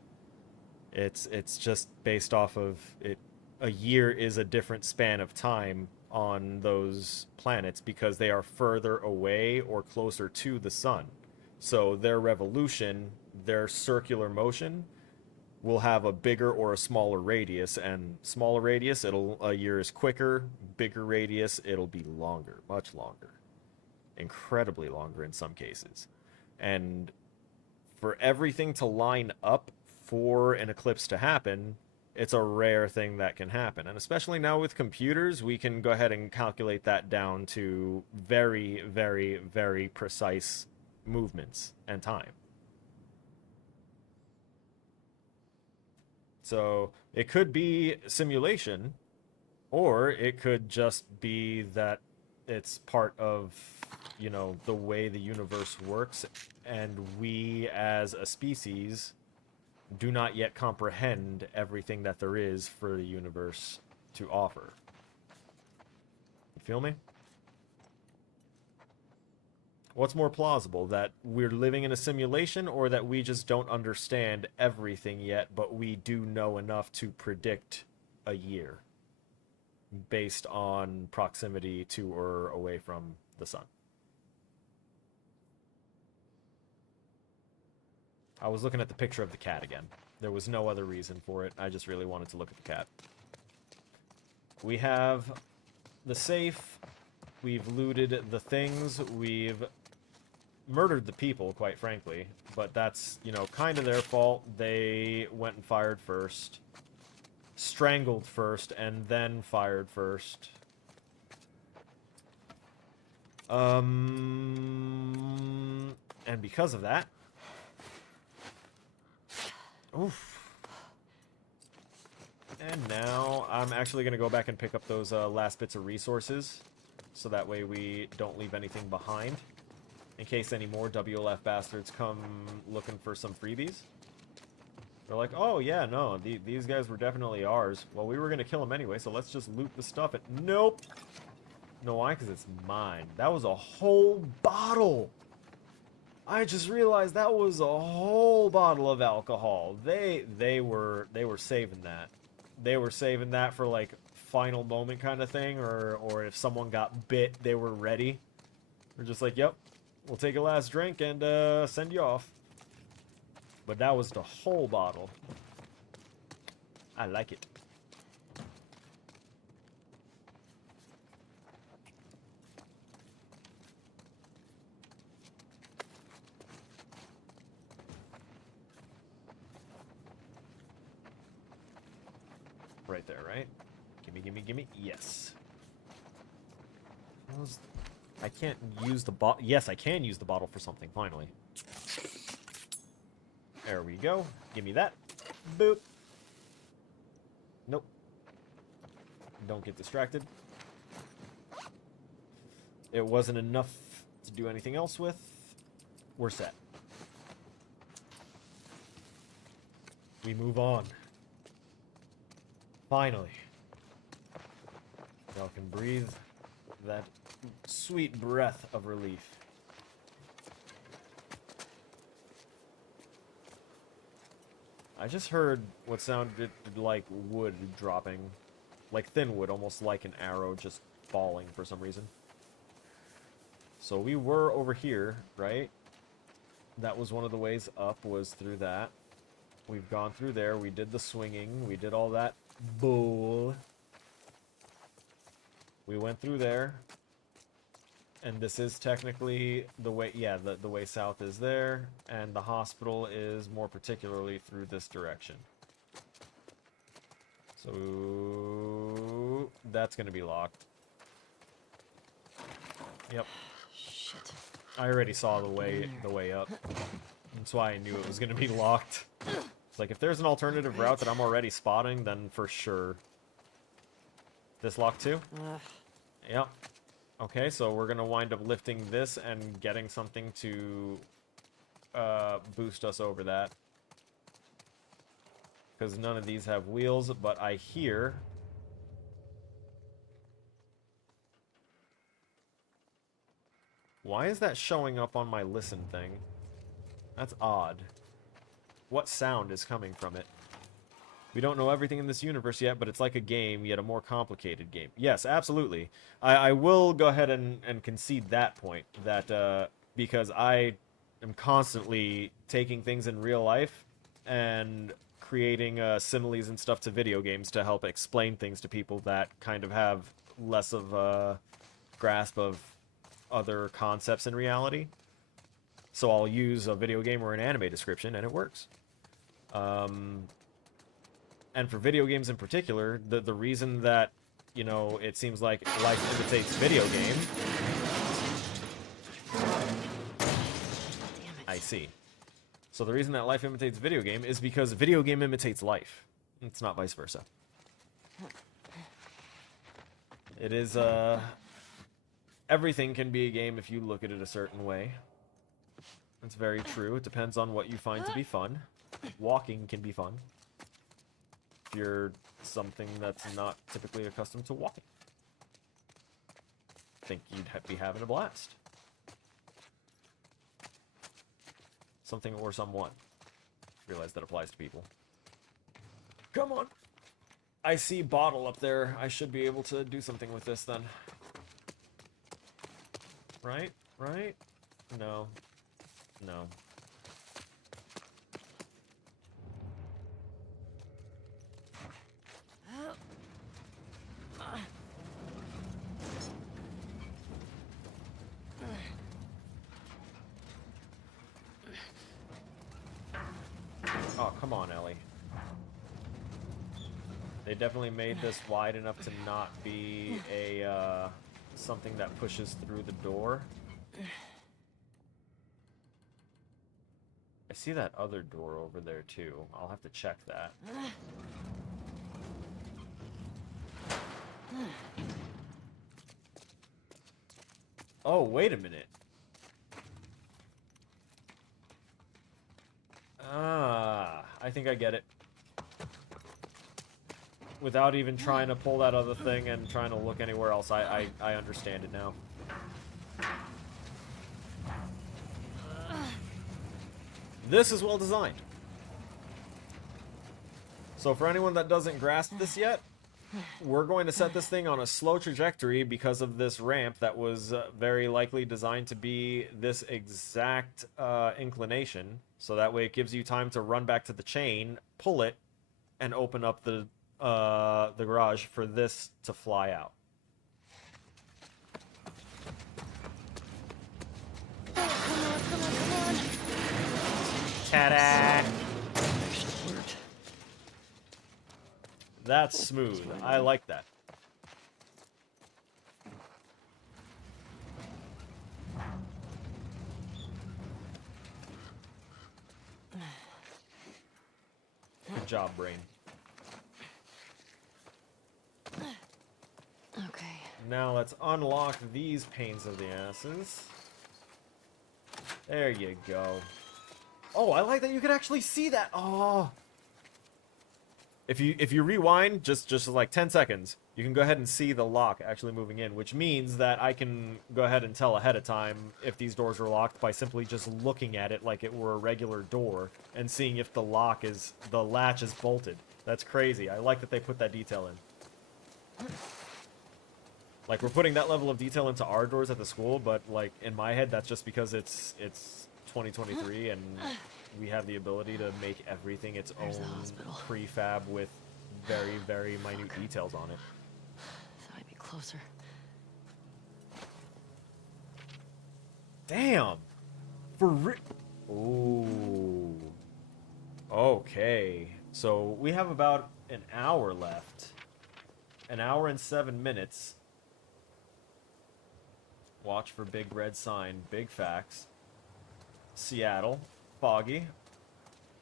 It's just based off of it. A year is a different span of time on those planets because they are further away or closer to the sun. So their revolution, their circular motion, will have a bigger or a smaller radius. And smaller radius, a year is quicker. Bigger radius, it'll be longer, much longer, incredibly longer in some cases. And for everything to line up for an eclipse to happen, it's a rare thing that can happen. And especially now with computers, we can go ahead and calculate that down to very, very, very precise movements and time. So it could be simulation, or it could just be that it's part of, the way the universe works, and we as a species do not yet comprehend everything that there is for the universe to offer. You feel me? What's more plausible, that we're living in a simulation, or that we just don't understand everything yet, but we do know enough to predict a year based on proximity to or away from the sun? I was looking at the picture of the cat again. There was no other reason for it. I just really wanted to look at the cat. We have the safe. We've looted the things. We've murdered the people, quite frankly. But that's, kind of their fault. They went and fired first. Strangled first, and then fired first. And because of that... Oof. And now I'm actually going to go back and pick up those last bits of resources, so that way we don't leave anything behind, in case any more WLF bastards come looking for some freebies. They're like, oh yeah, no, these guys were definitely ours. Well, we were going to kill them anyway, so let's just loot the stuff. Nope. No, why? Because it's mine. That was a whole bottle. I just realized that was a whole bottle of alcohol. They were saving that. They were saving that for like final moment kind of thing, or if someone got bit, they were ready. They're just like, yep, we'll take a last drink and send you off. But that was the whole bottle. I like it. Right there, right? Gimme, gimme, gimme. Yes. I can't use the bottle. Yes, I can use the bottle for something, finally. There we go. Give me that. Boop. Nope. Don't get distracted. It wasn't enough to do anything else with. We're set. We move on. Finally. Y'all can breathe that sweet breath of relief. I just heard what sounded like wood dropping. Like thin wood, almost like an arrow just falling for some reason. So we were over here, right? That was one of the ways up, was through that. We've gone through there, we did the swinging, we did all that bull. We went through there. And this is technically the way, yeah, the way south is there. And the hospital is more particularly through this direction. So that's going to be locked. Yep. Shit. I already saw the way up. That's why I knew it was going to be locked. It's like, if there's an alternative route that I'm already spotting, then for sure. This locked too? Yep. Okay, so we're going to wind up lifting this and getting something to boost us over that. Because none of these have wheels, but I hear... Why is that showing up on my listen thing? That's odd. What sound is coming from it? We don't know everything in this universe yet, but it's like a game, yet a more complicated game. Yes, absolutely. I will go ahead and concede that point, that because I am constantly taking things in real life and creating similes and stuff to video games to help explain things to people that kind of have less of a grasp of other concepts in reality. So I'll use a video game or an anime description, and it works. And for video games in particular, the reason that, you know, it seems like life imitates video game... I see. So the reason that life imitates video game is because video game imitates life. It's not vice versa. It is, everything can be a game if you look at it a certain way. It's very true. It depends on what you find to be fun. Walking can be fun. If you're something that's not typically accustomed to walking. I think you'd be having a blast. Something or someone. Realize that applies to people. Come on. I see bottle up there. I should be able to do something with this then. Right? Right? No. No. Oh, come on, Ellie. They definitely made this wide enough to not be a, something that pushes through the door. I see that other door over there, too. I'll have to check that. Oh, wait a minute. Ah, I think I get it. Without even trying to pull that other thing and trying to look anywhere else, I understand it now. This is well designed. So for anyone that doesn't grasp this yet, we're going to set this thing on a slow trajectory because of this ramp that was very likely designed to be this exact inclination. So that way it gives you time to run back to the chain, pull it, and open up the garage for this to fly out. Come on. Ta-da! Actually worked. That's smooth. I like that. Good job, brain. Okay. Now let's unlock these pains of the asses. There you go. Oh, I like that you can actually see that. Oh. If you rewind just like 10 seconds, you can go ahead and see the lock actually moving in, which means that I can go ahead and tell ahead of time if these doors are locked by simply just looking at it like it were a regular door and seeing if the latch is bolted. That's crazy. I like that they put that detail in. Like, we're putting that level of detail into our doors at the school, but, like, in my head, that's just because it's 2023, and we have the ability to make everything its own prefab with very, very minute details on it. Thought I'd be closer. Damn! Ooh. Okay. So, we have about an hour left. An hour and 7 minutes. Watch for big red sign. Big facts. Seattle. Foggy.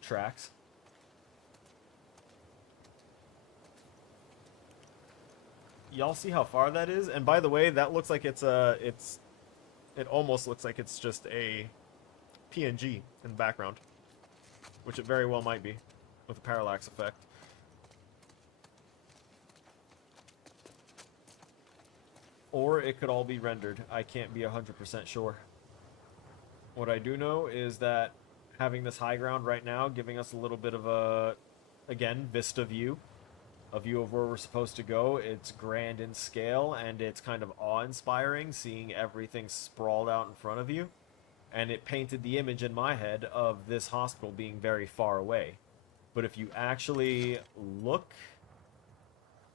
Tracks. Y'all see how far that is? And by the way, that looks like it almost looks like it's just a PNG in the background. Which it very well might be. With a parallax effect. Or it could all be rendered. I can't be 100% sure. What I do know is that having this high ground right now, giving us a little bit of a, again, vista view. A view of where we're supposed to go. It's grand in scale, and it's kind of awe-inspiring, seeing everything sprawled out in front of you. And it painted the image in my head of this hospital being very far away. But if you actually look,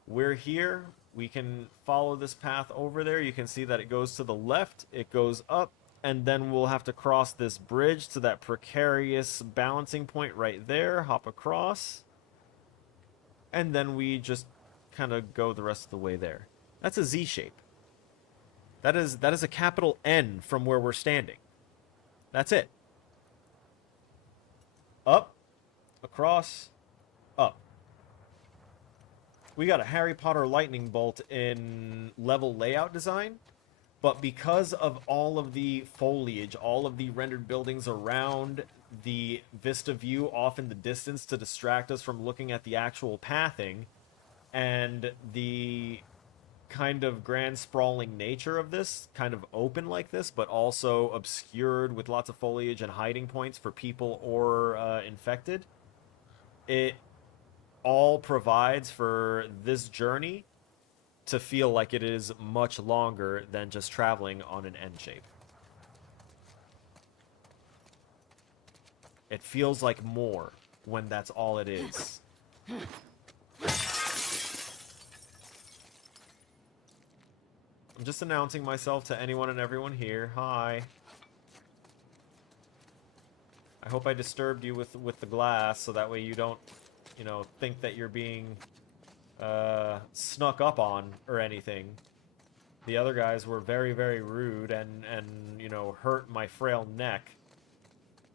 we're here. We can follow this path over there. You can see that it goes to the left, it goes up, and then we'll have to cross this bridge to that precarious balancing point right there, hop across, and then we just kind of go the rest of the way there. That's a Z shape. That is a capital N from where we're standing. That's it. Up, across, up. We got a Harry Potter lightning bolt in level layout design, but because of all of the foliage, all of the rendered buildings around, the vista view off in the distance to distract us from looking at the actual pathing, and the kind of grand sprawling nature of this, kind of open like this, but also obscured with lots of foliage and hiding points for people or infected, it all provides for this journey to feel like it is much longer than just traveling on an N shape. It feels like more when that's all it is. I'm just announcing myself to anyone and everyone here. Hi. I hope I disturbed you with the glass, so that way you don't, you know, think that you're being snuck up on or anything. The other guys were very, very rude and you know, hurt my frail neck.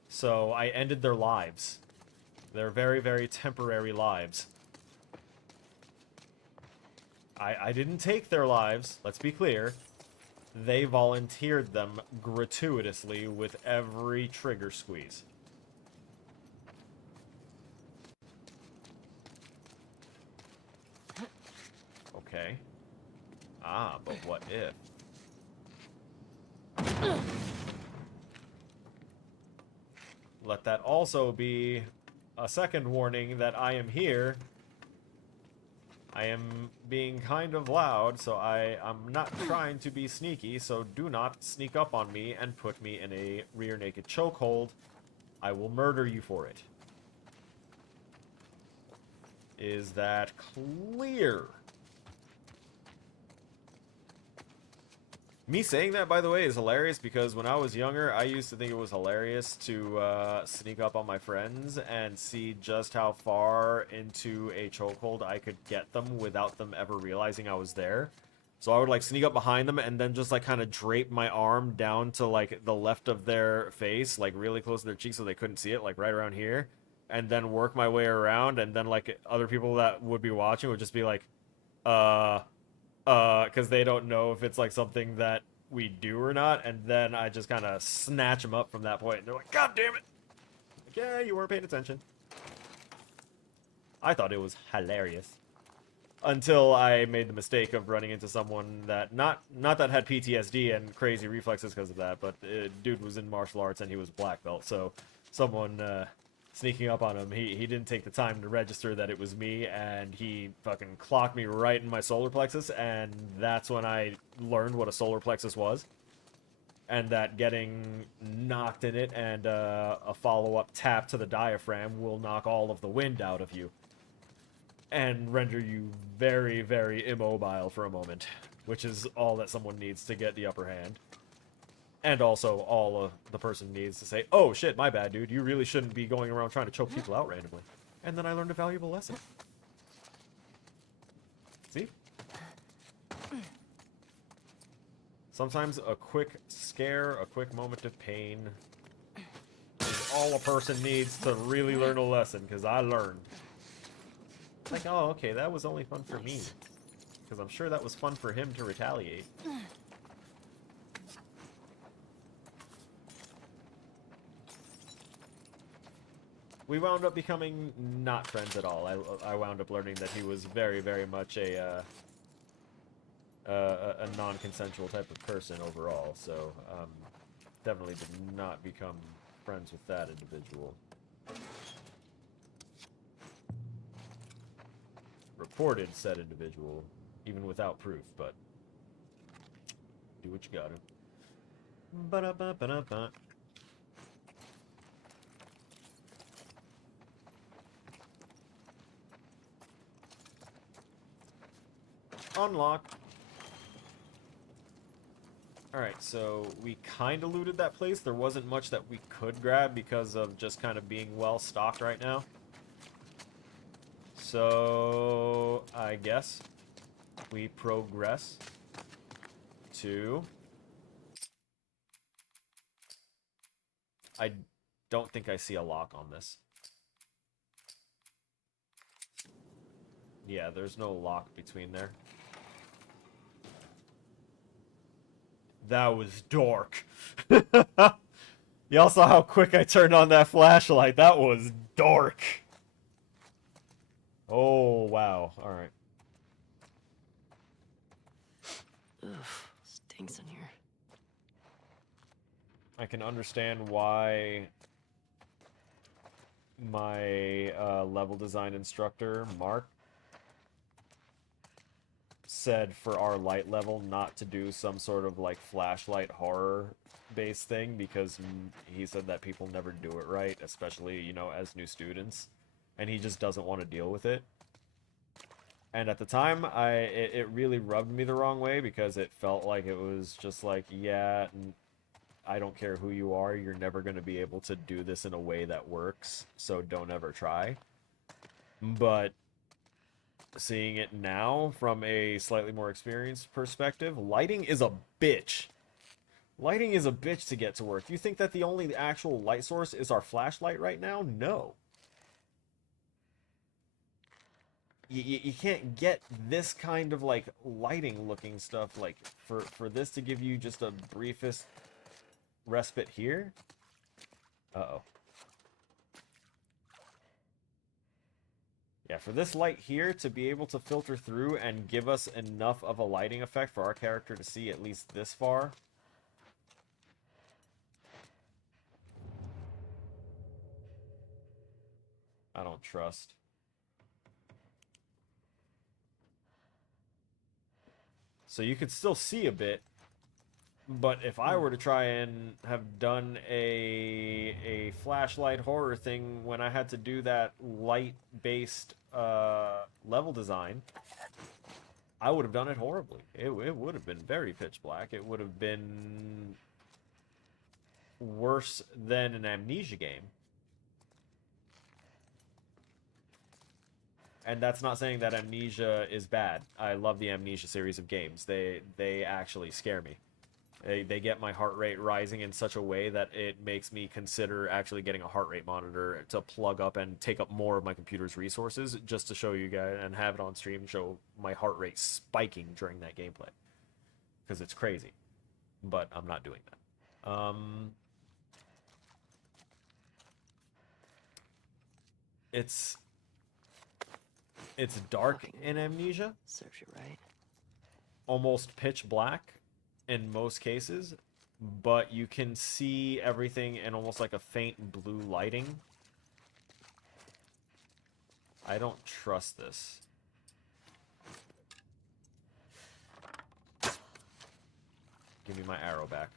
So I ended their lives. Their very, very temporary lives. I didn't take their lives, let's be clear. They volunteered them gratuitously with every trigger squeeze. Okay. Ah, but what if? Let that also be a second warning that I am here. I am being kind of loud, so I'm not trying to be sneaky, so do not sneak up on me and put me in a rear naked chokehold. I will murder you for it. Is that clear? Me saying that, by the way, is hilarious because when I was younger, I used to think it was hilarious to sneak up on my friends and see just how far into a chokehold I could get them without them ever realizing I was there. So I would like sneak up behind them and then just like kind of drape my arm down to like the left of their face, like really close to their cheek so they couldn't see it, like right around here, and then work my way around, and then like other people that would be watching would just be like, because they don't know if it's like something that we do or not, and then I just kind of snatch them up from that point, and they're like, God damn it! Like, yeah, you weren't paying attention. I thought it was hilarious. Until I made the mistake of running into someone that, not that had PTSD and crazy reflexes because of that, but dude was in martial arts and he was black belt, so someone sneaking up on him, he didn't take the time to register that it was me, and he fucking clocked me right in my solar plexus, and that's when I learned what a solar plexus was. And that getting knocked in it and a follow-up tap to the diaphragm will knock all of the wind out of you. And render you very, very immobile for a moment. Which is all that someone needs to get the upper hand. And also, all the person needs to say, oh shit, my bad, dude. You really shouldn't be going around trying to choke people out randomly. And then I learned a valuable lesson. See? Sometimes a quick scare, a quick moment of pain is all a person needs to really learn a lesson, because I learned. It's like, oh, okay, that was only fun for me. Because I'm sure that was fun for him to retaliate. We wound up becoming not friends at all. I wound up learning that he was very, very much a non-consensual type of person overall. So, definitely did not become friends with that individual. Reported said individual, even without proof, but do what you gotta. Ba-da-ba-ba-da-ba. Unlock. Alright, so we kind of looted that place. There wasn't much that we could grab because of just kind of being well stocked right now. So, I guess we progress to... I don't think I see a lock on this. Yeah, there's no lock between there. That was dark. Y'all saw how quick I turned on that flashlight. That was dark. Oh, wow. Alright. Ugh, stinks in here. I can understand why my level design instructor, Mark, said for our light level not to do some sort of like flashlight horror based thing, because he said that people never do it right, especially, you know, as new students, and he just doesn't want to deal with it. And at the time, it really rubbed me the wrong way, because it felt like it was just like, yeah, I don't care who you are, you're never going to be able to do this in a way that works, so don't ever try. But seeing it now from a slightly more experienced perspective, lighting is a bitch. Lighting is a bitch to get to work. You think that the only actual light source is our flashlight right now? No. You can't get this kind of like lighting looking stuff like for this to give you just a briefest respite here. Uh-oh. Yeah, for this light here to be able to filter through and give us enough of a lighting effect for our character to see at least this far. I don't trust. So you could still see a bit, but if I were to try and have done a flashlight horror thing when I had to do that light-based level design, I would have done it horribly. It would have been very pitch black. It would have been worse than an Amnesia game. And that's not saying that Amnesia is bad. I love the Amnesia series of games. They actually scare me. They get my heart rate rising in such a way that it makes me consider actually getting a heart rate monitor to plug up and take up more of my computer's resources just to show you guys and have it on stream and show my heart rate spiking during that gameplay. Because it's crazy. But I'm not doing that. It's... It's dark in Amnesia. Serves you right. Almost pitch black in most cases, but you can see everything in almost like a faint blue lighting. I don't trust this. Give me my arrow back.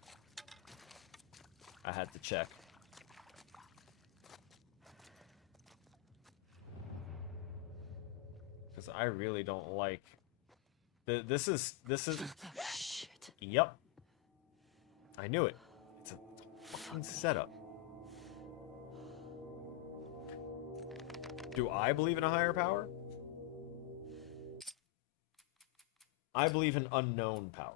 I had to check. Because I really don't like... This is... Shit. Yep. I knew it. It's a fucking setup. Do I believe in a higher power? I believe in unknown powers.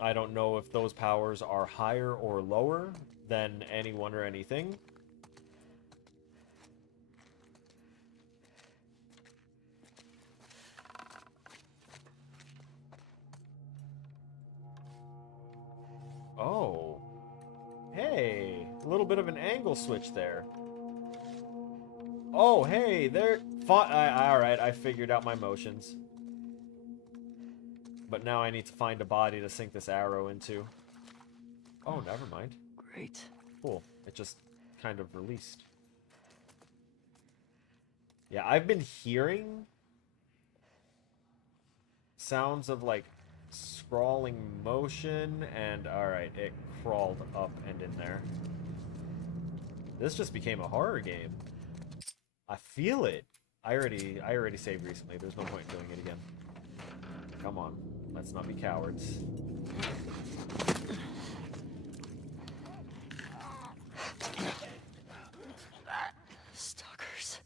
I don't know if those powers are higher or lower than anyone or anything. Oh. Hey, a little bit of an angle switch there. Oh, hey, there... Alright, I figured out my motions. But now I need to find a body to sink this arrow into. Oh, never mind. Great. Cool. It just kind of released. Yeah, I've been hearing sounds of, like, scrawling motion, and alright, it crawled up and in there. This just became a horror game. I feel it. I already saved recently. There's no point in doing it again. Come on. Let's not be cowards. Stalkers.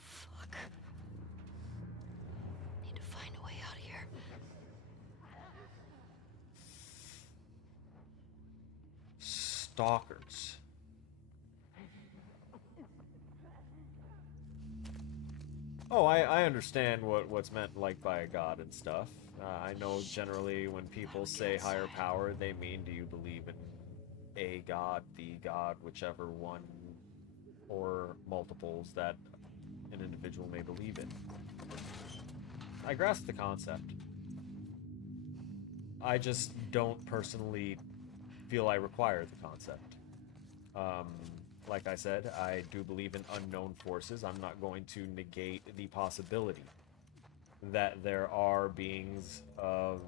Fuck. Need to find a way out of here. Stalkers. Oh, I understand what's meant, like, by a god and stuff. I know generally when people say higher power, they mean, do you believe in a god, the god, whichever one, or multiples that an individual may believe in. I grasp the concept. I just don't personally feel I require the concept. Like I said, I do believe in unknown forces. I'm not going to negate the possibility that there are beings of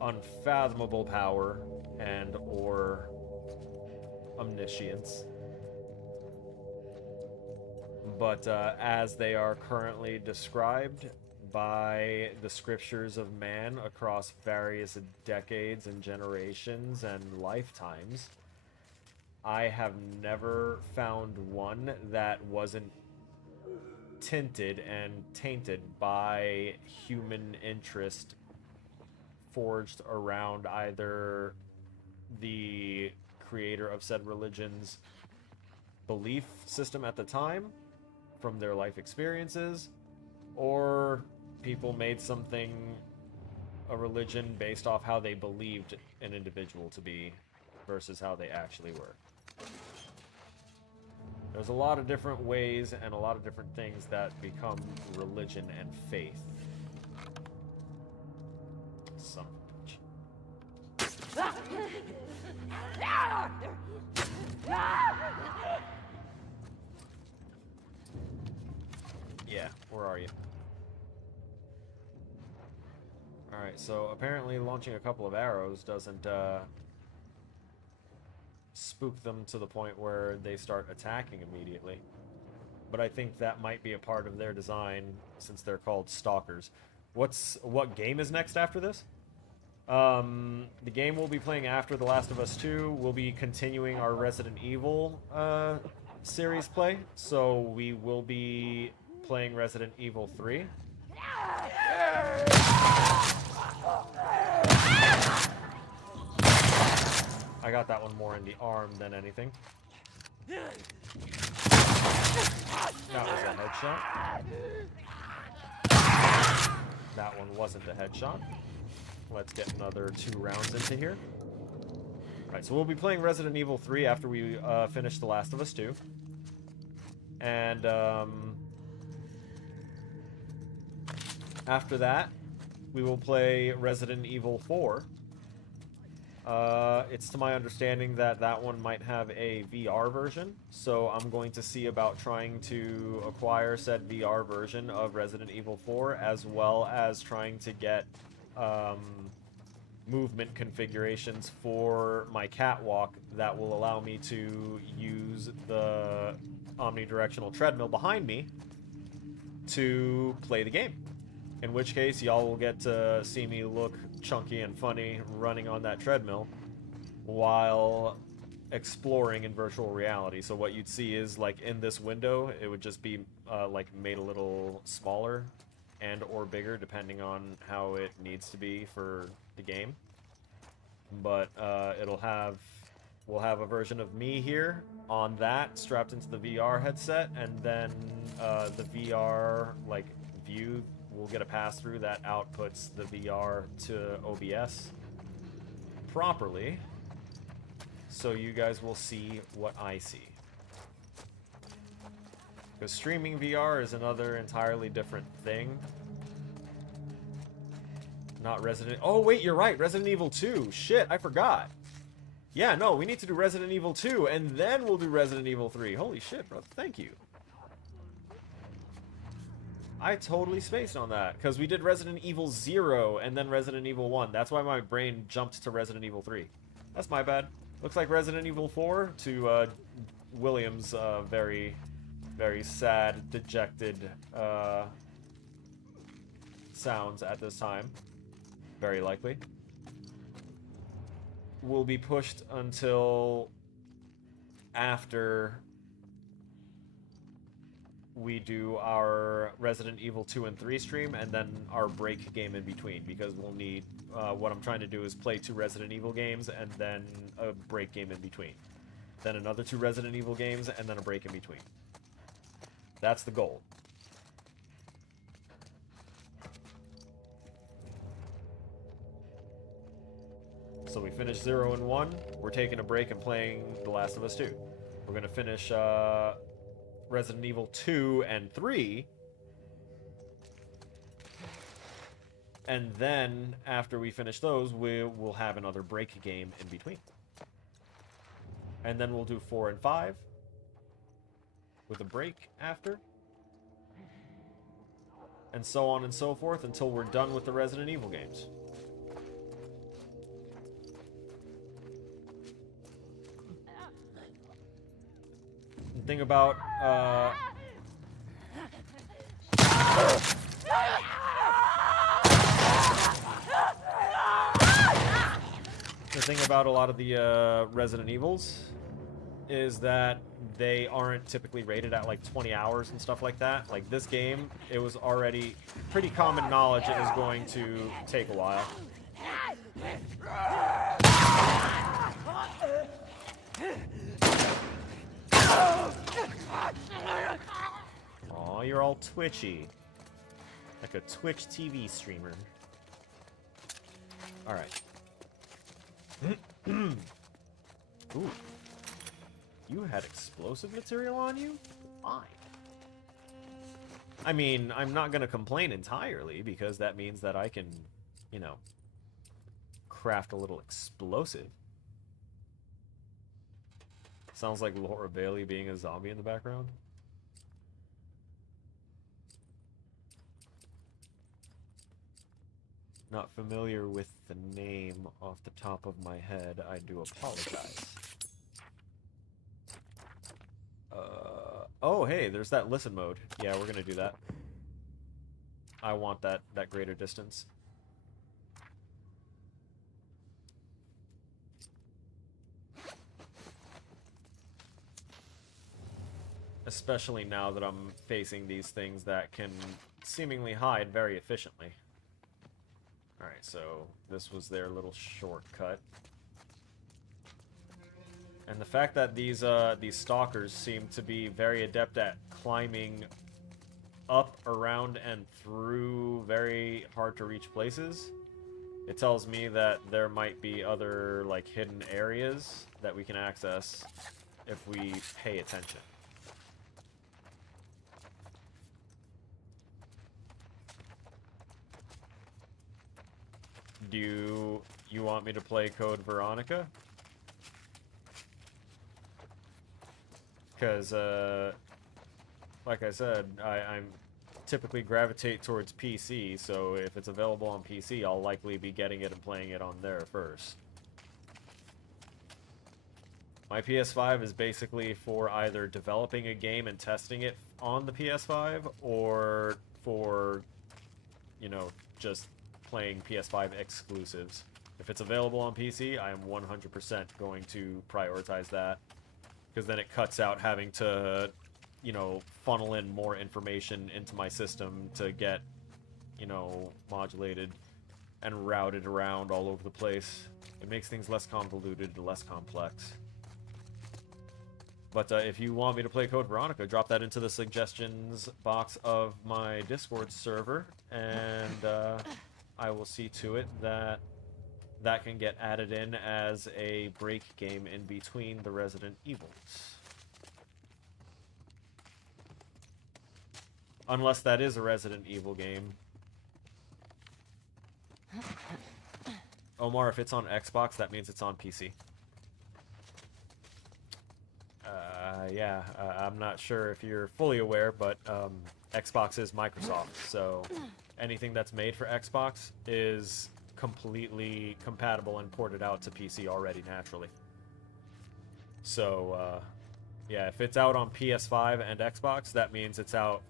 unfathomable power and or omniscience. But as they are currently described by the scriptures of man across various decades and generations and lifetimes, I have never found one that wasn't tinted and tainted by human interest forged around either the creator of said religion's belief system at the time from their life experiences, or people made something a religion based off how they believed an individual to be versus how they actually were. There's a lot of different ways and a lot of different things that become religion and faith. Son of a bitch. Yeah, where are you? Alright, so apparently launching a couple of arrows doesn't spook them to the point where they start attacking immediately. But I think that might be a part of their design since they're called stalkers. What game is next after this? The game we'll be playing after The Last of Us 2. We'll be continuing our Resident Evil series play. So we will be playing Resident Evil 3. I got that one more in the arm than anything. That was a headshot. That one wasn't a headshot. Let's get another 2 rounds into here. Alright, so we'll be playing Resident Evil 3 after we finish The Last of Us 2. And, after that, we will play Resident Evil 4. It's to my understanding that that one might have a VR version, so I'm going to see about trying to acquire said VR version of Resident Evil 4, as well as trying to get movement configurations for my catwalk that will allow me to use the omnidirectional treadmill behind me to play the game. In which case, y'all will get to see me look chunky and funny running on that treadmill while exploring in virtual reality. So what you'd see is, like, in this window, it would just be, like, made a little smaller and or bigger, depending on how it needs to be for the game. But, we'll have a version of me here on that, strapped into the VR headset, and then, the VR, like, view, we'll get a pass-through that outputs the VR to OBS properly, so you guys will see what I see. Because streaming VR is another entirely different thing. Not Resident... Oh, wait, you're right, Resident Evil 2. Shit, I forgot. Yeah, no, we need to do Resident Evil 2, and then we'll do Resident Evil 3. Holy shit, bro, thank you. I totally spaced on that, because we did Resident Evil 0 and then Resident Evil 1. That's why my brain jumped to Resident Evil 3. That's my bad. Looks like Resident Evil 4 to William's very, very sad, dejected sounds at this time. Very likely. Will be pushed until after we do our Resident Evil 2 and 3 stream, and then our break game in between, because we'll need, what I'm trying to do is play 2 Resident Evil games, and then a break game in between. Then another 2 Resident Evil games, and then a break in between. That's the goal. So we finished 0 and 1, we're taking a break and playing The Last of Us 2. We're gonna finish, Resident Evil 2 and 3, and then after we finish those, we will have another break game in between, and then we'll do 4 and 5 with a break after, and so on and so forth until we're done with the Resident Evil games. Thing about the thing about a lot of the Resident Evils is that they aren't typically rated at like 20 hours and stuff like that. Like this game, it was already pretty common knowledge it was going to take a while. Aw, you're all twitchy. Like a Twitch TV streamer. Alright. Ooh. You had explosive material on you? Fine. I mean, I'm not gonna complain entirely, because that means that I can, you know, craft a little explosive. Sounds like Laura Bailey being a zombie in the background. Not familiar with the name off the top of my head. I do apologize. Oh, hey, there's that listen mode. Yeah, we're gonna do that. I want that greater distance. Especially now that I'm facing these things that can seemingly hide very efficiently. Alright, so this was their little shortcut. And the fact that these stalkers seem to be very adept at climbing up, around, and through very hard to reach places It tells me that there might be other, like, hidden areas that we can access if we pay attention. Do you want me to play Code Veronica? Because, like I said, I'm typically gravitate towards PC, so if it's available on PC, I'll likely be getting it and playing it on there first. My PS5 is basically for either developing a game and testing it on the PS5, or for, you know, just playing PS5 exclusives. If it's available on PC, I am 100% going to prioritize that, because then it cuts out having to, you know, funnel in more information into my system to get, you know, modulated and routed around all over the place. It makes things less convoluted, less complex. But if you want me to play Code Veronica, drop that into the suggestions box of my Discord server, and I will see to it that that can get added in as a break game in between the Resident Evils. Unless that is a Resident Evil game. Omar, if it's on Xbox, that means it's on PC. Yeah, I'm not sure if you're fully aware, but Xbox is Microsoft, so anything that's made for Xbox is completely compatible and ported out to PC already naturally. So, yeah, if it's out on PS5 and Xbox, that means it's out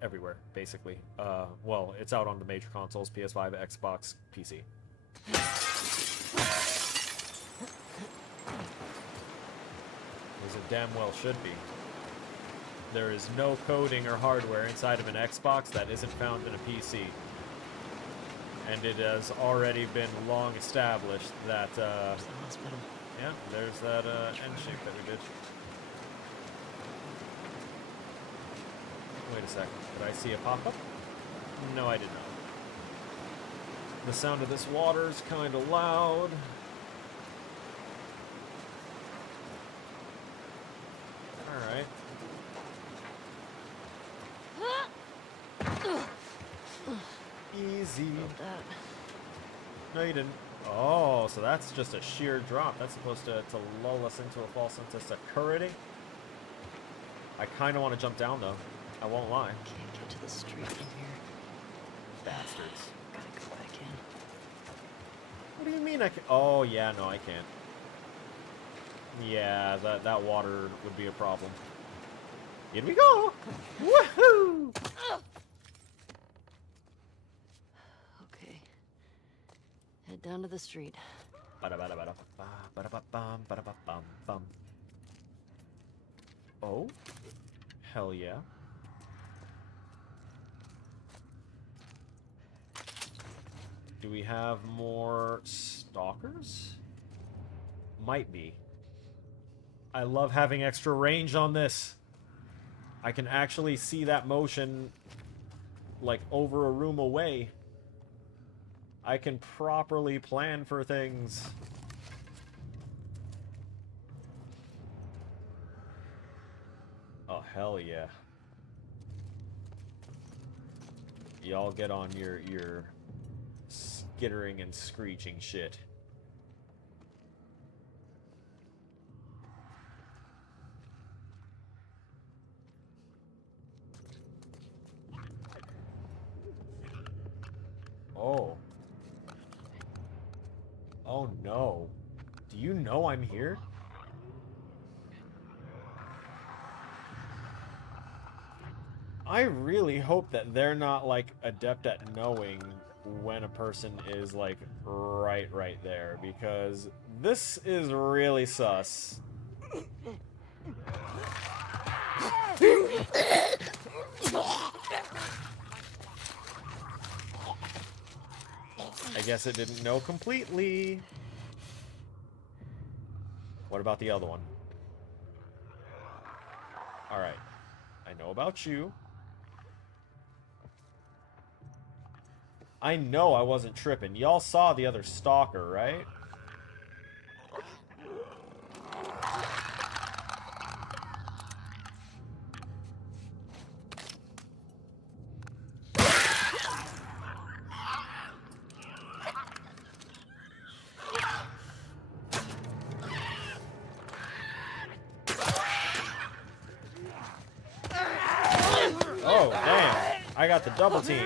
everywhere, basically. Well, it's out on the major consoles, PS5, Xbox, PC. As it damn well should be. There is no coding or hardware inside of an Xbox that isn't found in a PC. And it has already been long established that, There's the hospital. yeah, there's that end shape that we did. Wait a second. Did I see a pop-up? No, I did not. The sound of this water is kind of loud. Alright. Easy. Felt that. No, you didn't. Oh, so that's just a sheer drop. That's supposed to lull us into a false sense of security. I kind of want to jump down, though. I won't lie. Can't get to the street from here. Bastards. Gotta go back in. What do you mean I can? Oh, yeah, no, I can't. Yeah, that water would be a problem. In we go! Woohoo! Okay. Head down to the street. Oh? Hell yeah. Do we have more stalkers? Might be. I love having extra range on this. I can actually see that motion like over a room away. I can properly plan for things. Oh, hell yeah. Y'all get on your skittering and screeching shit. Oh. Oh no. Do you know I'm here? I really hope that they're not, like, adept at knowing when a person is, like, right there, because this is really sus. I guess it didn't know completely. What about the other one? Alright. I know about you. I know I wasn't tripping. Y'all saw the other stalker, right? Oh, damn. I got the double team.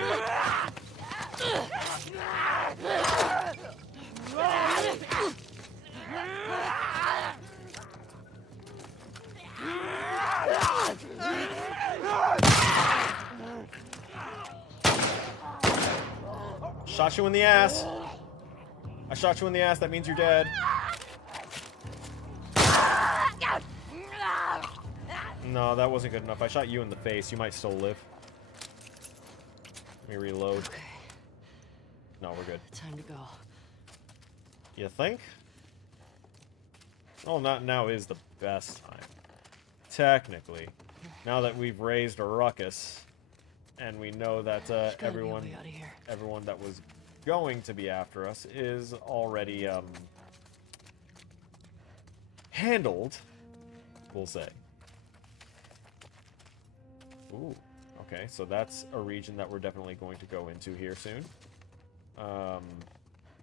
Shot you in the ass. I shot you in the ass. That means you're dead. No, that wasn't good enough. I shot you in the face. You might still live. Let me reload. Okay. No, we're good. Time to go. You think? Oh, not now is the best time. Technically. Now that we've raised a ruckus, and we know that everyone that was going to be after us is already handled, we'll say. Ooh, okay, so that's a region that we're definitely going to go into here soon. Not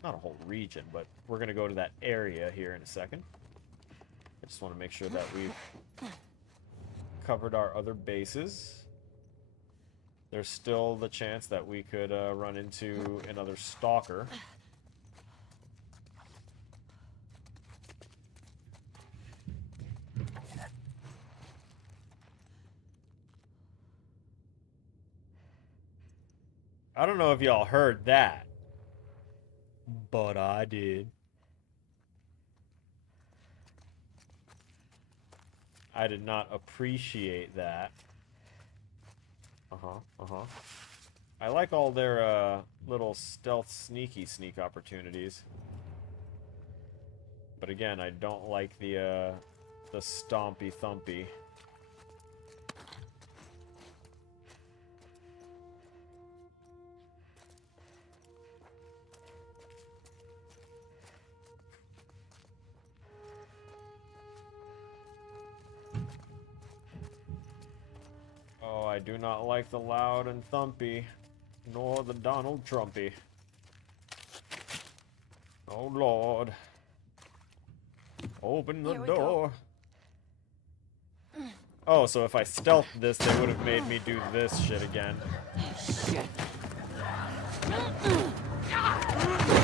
a whole region, but we're going to go to that area here in a second. I just want to make sure that we've covered our other bases. There's still the chance that we could run into another stalker. I don't know if y'all heard that, but I did. I did not appreciate that. I like all their little stealth sneak opportunities. But again, I don't like the stompy thumpy. Oh, I do not like the loud and thumpy, nor the Donald Trumpy. Oh, Lord. Open the door. Oh, so if I stealthed this, they would have made me do this shit again.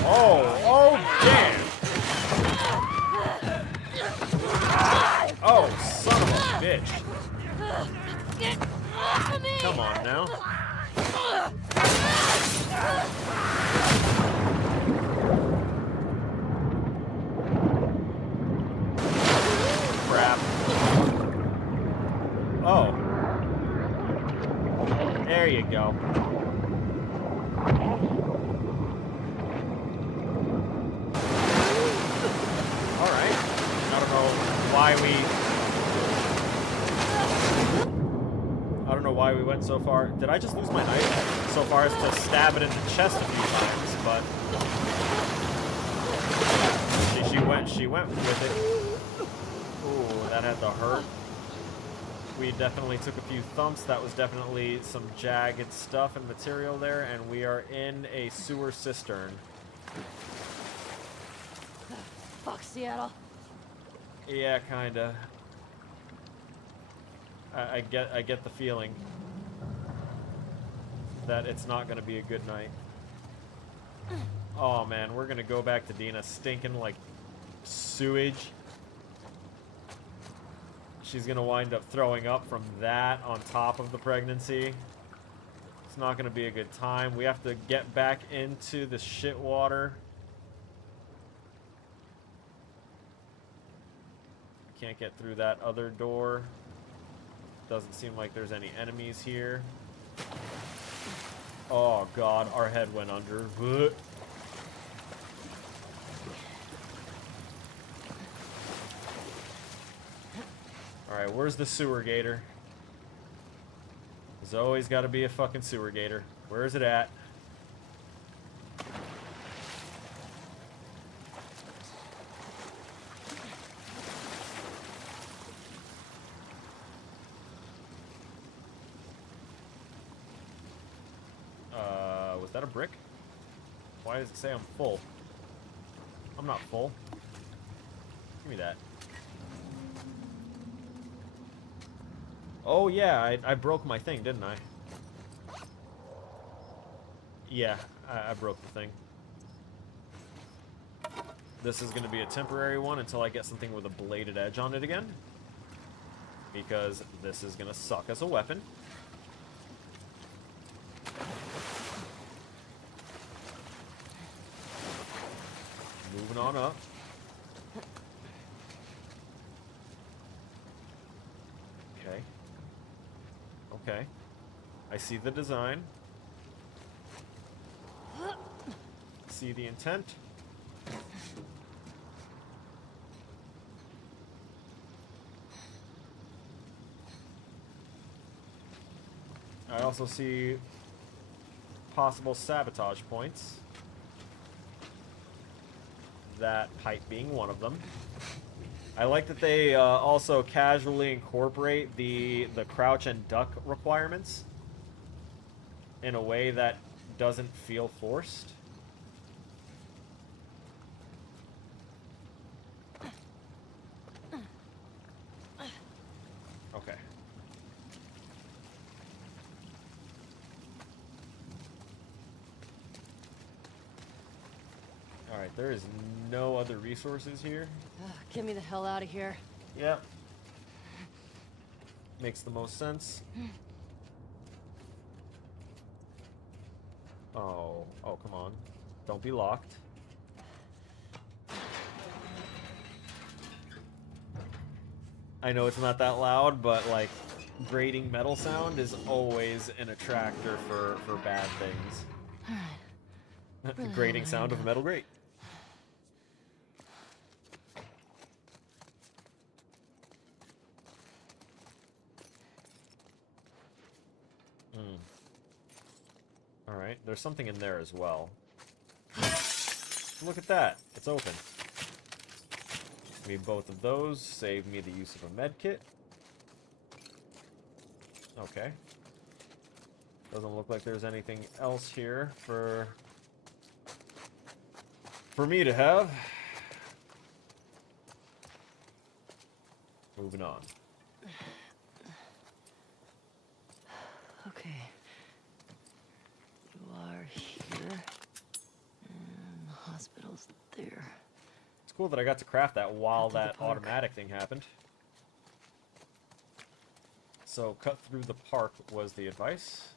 Oh, damn! Oh, son of a bitch. Come on now. Crap. Oh. There you go. Alright. I don't know why we went so far. Did I just lose my knife? So far as to stab it in the chest a few times, but she went with it. Ooh, that had to hurt. We definitely took a few thumps. That was definitely some jagged stuff and material there, and we are in a sewer cistern. Fuck Seattle. Yeah, kinda. I get the feeling that it's not gonna be a good night. Oh man, we're gonna go back to Dina stinking like sewage. She's gonna wind up throwing up from that on top of the pregnancy. It's not gonna be a good time. We have to get back into the shit water. Can't get through that other door. Doesn't seem like there's any enemies here. Oh god, our head went under. Alright, where's the sewer gator? There's always gotta be a fucking sewer gator. Where is it at? that a brick? Why does it say I'm full? I'm not full. Give me that. Oh yeah, I broke my thing, didn't I? Yeah, I broke the thing. This is going to be a temporary one until I get something with a bladed edge on it again. Because this is going to suck as a weapon. Moving on up. Okay. Okay. I see the design. See the intent. I also see possible sabotage points. That pipe being one of them. I like that they also casually incorporate the crouch and duck requirements in a way that doesn't feel forced. Okay. Alright, there is no other resources here. Get me the hell out of here. Yep. Makes the most sense. Oh, come on. Don't be locked. I know it's not that loud, but like grating metal sound is always an attractor for bad things. Grating sound of a metal grate. Alright, there's something in there as well. Look at that. It's open. Give me both of those. Save me the use of a med kit. Okay. Doesn't look like there's anything else here for me to have. Moving on. Okay. You are here. And the hospital's there. It's cool that I got to craft that while that automatic thing happened. So, cut through the park was the advice.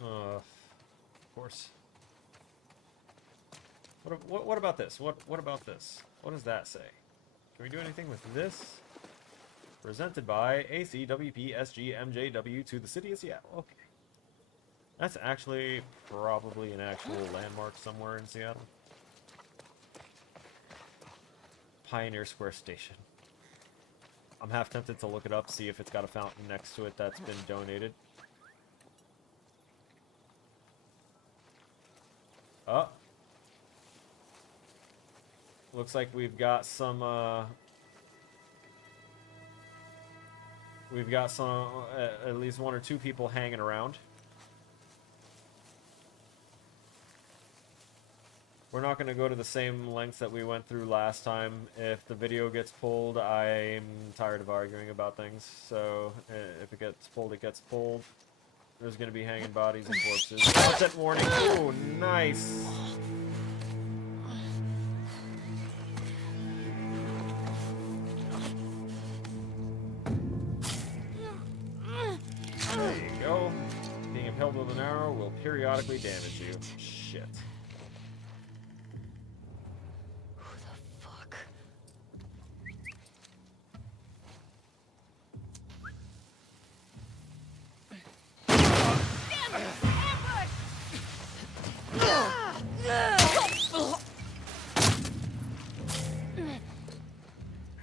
Of course. What about this? What about this? What does that say? Can we do anything with this? Presented by ACWPSGMJW to the city of Seattle. Okay. That's actually probably an actual landmark somewhere in Seattle. Pioneer Square Station. I'm half tempted to look it up, see if it's got a fountain next to it that's been donated. Oh. Looks like we've got some, at least one or two people hanging around. We're not going to go to the same lengths that we went through last time. If the video gets pulled, I'm tired of arguing about things. So, if it gets pulled, it gets pulled. There's going to be hanging bodies and corpses. Content warning. Ooh, nice. There you go. Being impaled with an arrow will periodically damage you. Shit.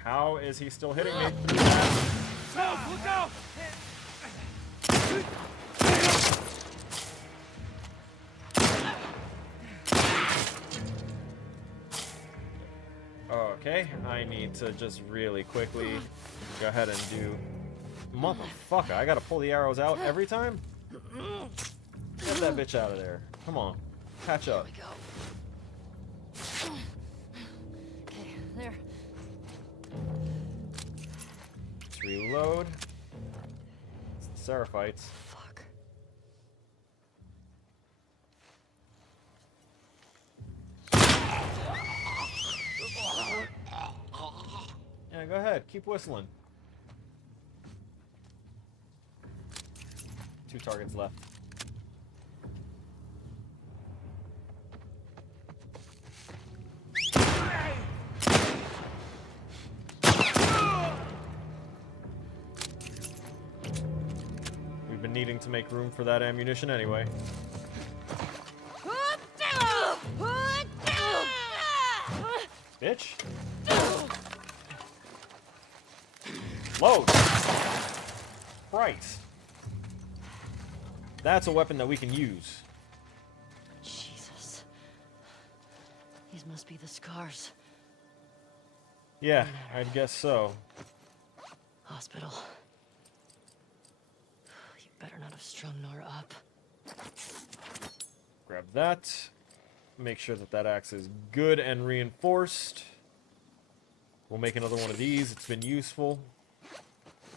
How is he still hitting me? Help! Look out! Okay, I need to just really quickly go ahead and do Motherfucker, I gotta pull the arrows out every time? Get that bitch out of there. Come on. Catch up. There we go. Okay, there. Let's reload. It's the Seraphites. Fuck. Yeah, go ahead. Keep whistling. 2 targets left. We've been needing to make room for that ammunition anyway. Bitch. Load. Christ. That's a weapon that we can use. Jesus. These must be the scars. Yeah, I'd guess so. Hospital. You better not have strung Nora up. Grab that. Make sure that that axe is good and reinforced. We'll make another one of these. It's been useful.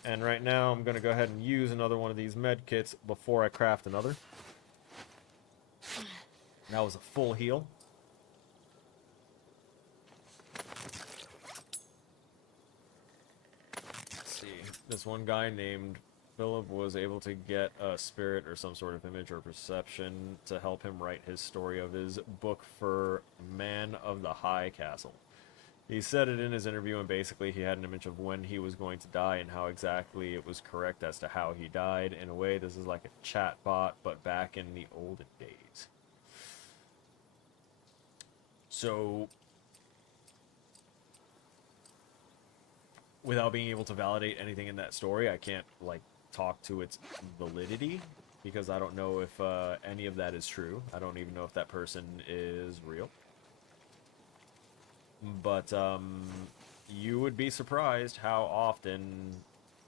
And right now, I'm going to go ahead and use another one of these med kits before I craft another. That was a full heal. Let's see. This one guy named Philip was able to get a spirit or some sort of image or perception to help him write his story of his book for Man of the High Castle. He said it in his interview, and basically he had an image of when he was going to die and how exactly it was correct as to how he died. In a way, this is like a chat bot, but back in the olden days. So, without being able to validate anything in that story, I can't, like, talk to its validity, because I don't know if any of that is true. I don't even know if that person is real. But you would be surprised how often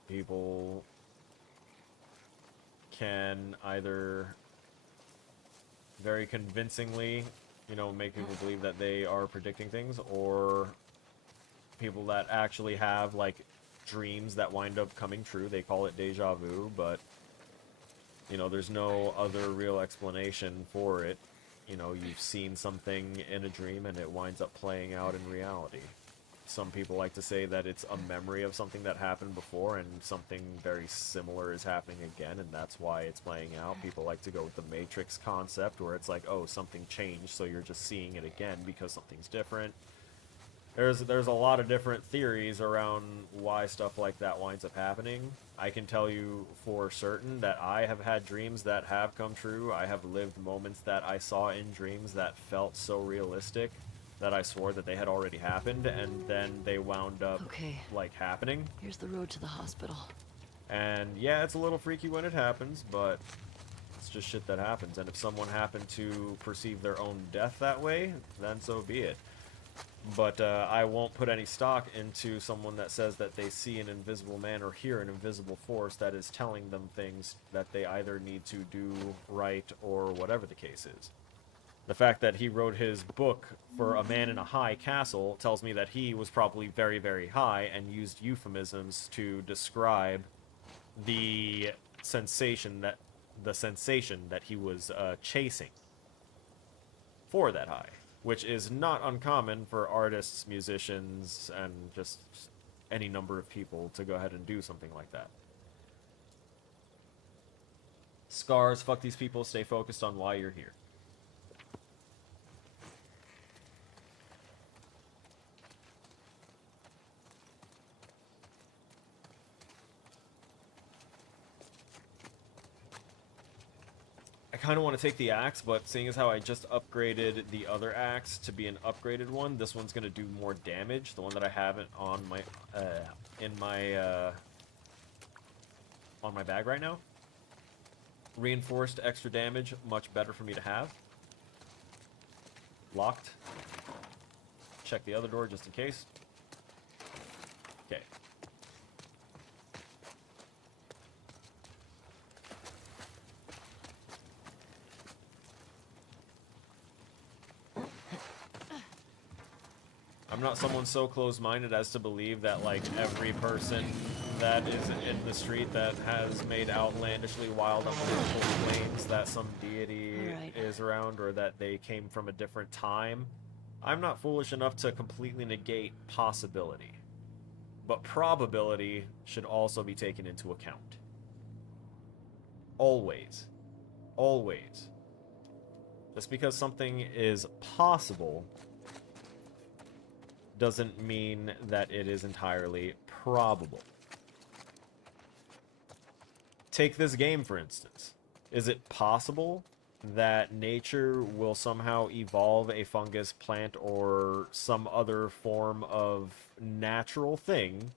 people can either very convincingly, you know, make people believe that they are predicting things, or people that actually have, like, dreams that wind up coming true. They call it deja vu, but, you know, there's no other real explanation for it. You know, you've seen something in a dream and it winds up playing out in reality. Some people like to say that it's a memory of something that happened before and something very similar is happening again, and that's why it's playing out. People like to go with the Matrix concept, where it's like, oh, something changed, so you're just seeing it again because something's different. There's a lot of different theories around why stuff like that winds up happening. I can tell you for certain that I have had dreams that have come true. I have lived moments that I saw in dreams that felt so realistic that I swore that they had already happened, and then they wound up, like, happening. Here's the road to the hospital. And yeah, it's a little freaky when it happens, but it's just shit that happens. And if someone happened to perceive their own death that way, then so be it. But I won't put any stock into someone that says that they see an invisible man or hear an invisible force that is telling them things that they either need to do right or whatever the case is. The fact that he wrote his book for a man in a high castle tells me that he was probably very, very high and used euphemisms to describe the sensation that he was chasing for that high. Which is not uncommon for artists, musicians, and just any number of people to go ahead and do something like that. Scars, fuck these people, stay focused on why you're here. I kind of want to take the axe, but seeing as how I just upgraded the other axe to be an upgraded one, this one's going to do more damage. The one that I have on my on my bag right now. Reinforced extra damage, much better for me to have. Locked. Check the other door just in case. Okay. I'm not someone so close-minded as to believe that, like, every person that is in the street that has made outlandishly wild, unbelievable claims that some deity is around or that they came from a different time. I'm not foolish enough to completely negate possibility. But probability should also be taken into account. Always. Always. Just because something is possible doesn't mean that it is entirely probable. Take this game, for instance. Is it possible that nature will somehow evolve a fungus, plant, or some other form of natural thing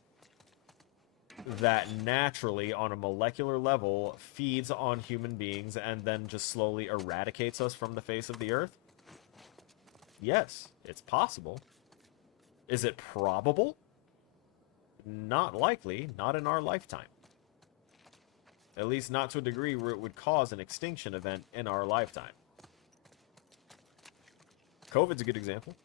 that naturally, on a molecular level, feeds on human beings and then just slowly eradicates us from the face of the earth? Yes, it's possible. Is it probable? Not likely, not in our lifetime. At least not to a degree where it would cause an extinction event in our lifetime. COVID's a good example.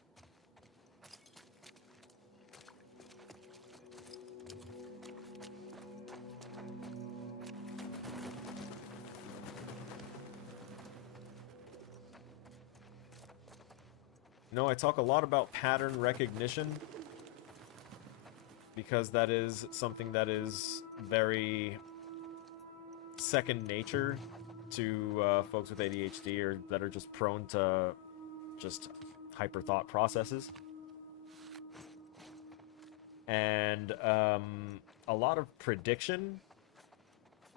No, I talk a lot about pattern recognition because that is something that is very second nature to folks with ADHD or that are just prone to just hyper thought processes. And a lot of prediction,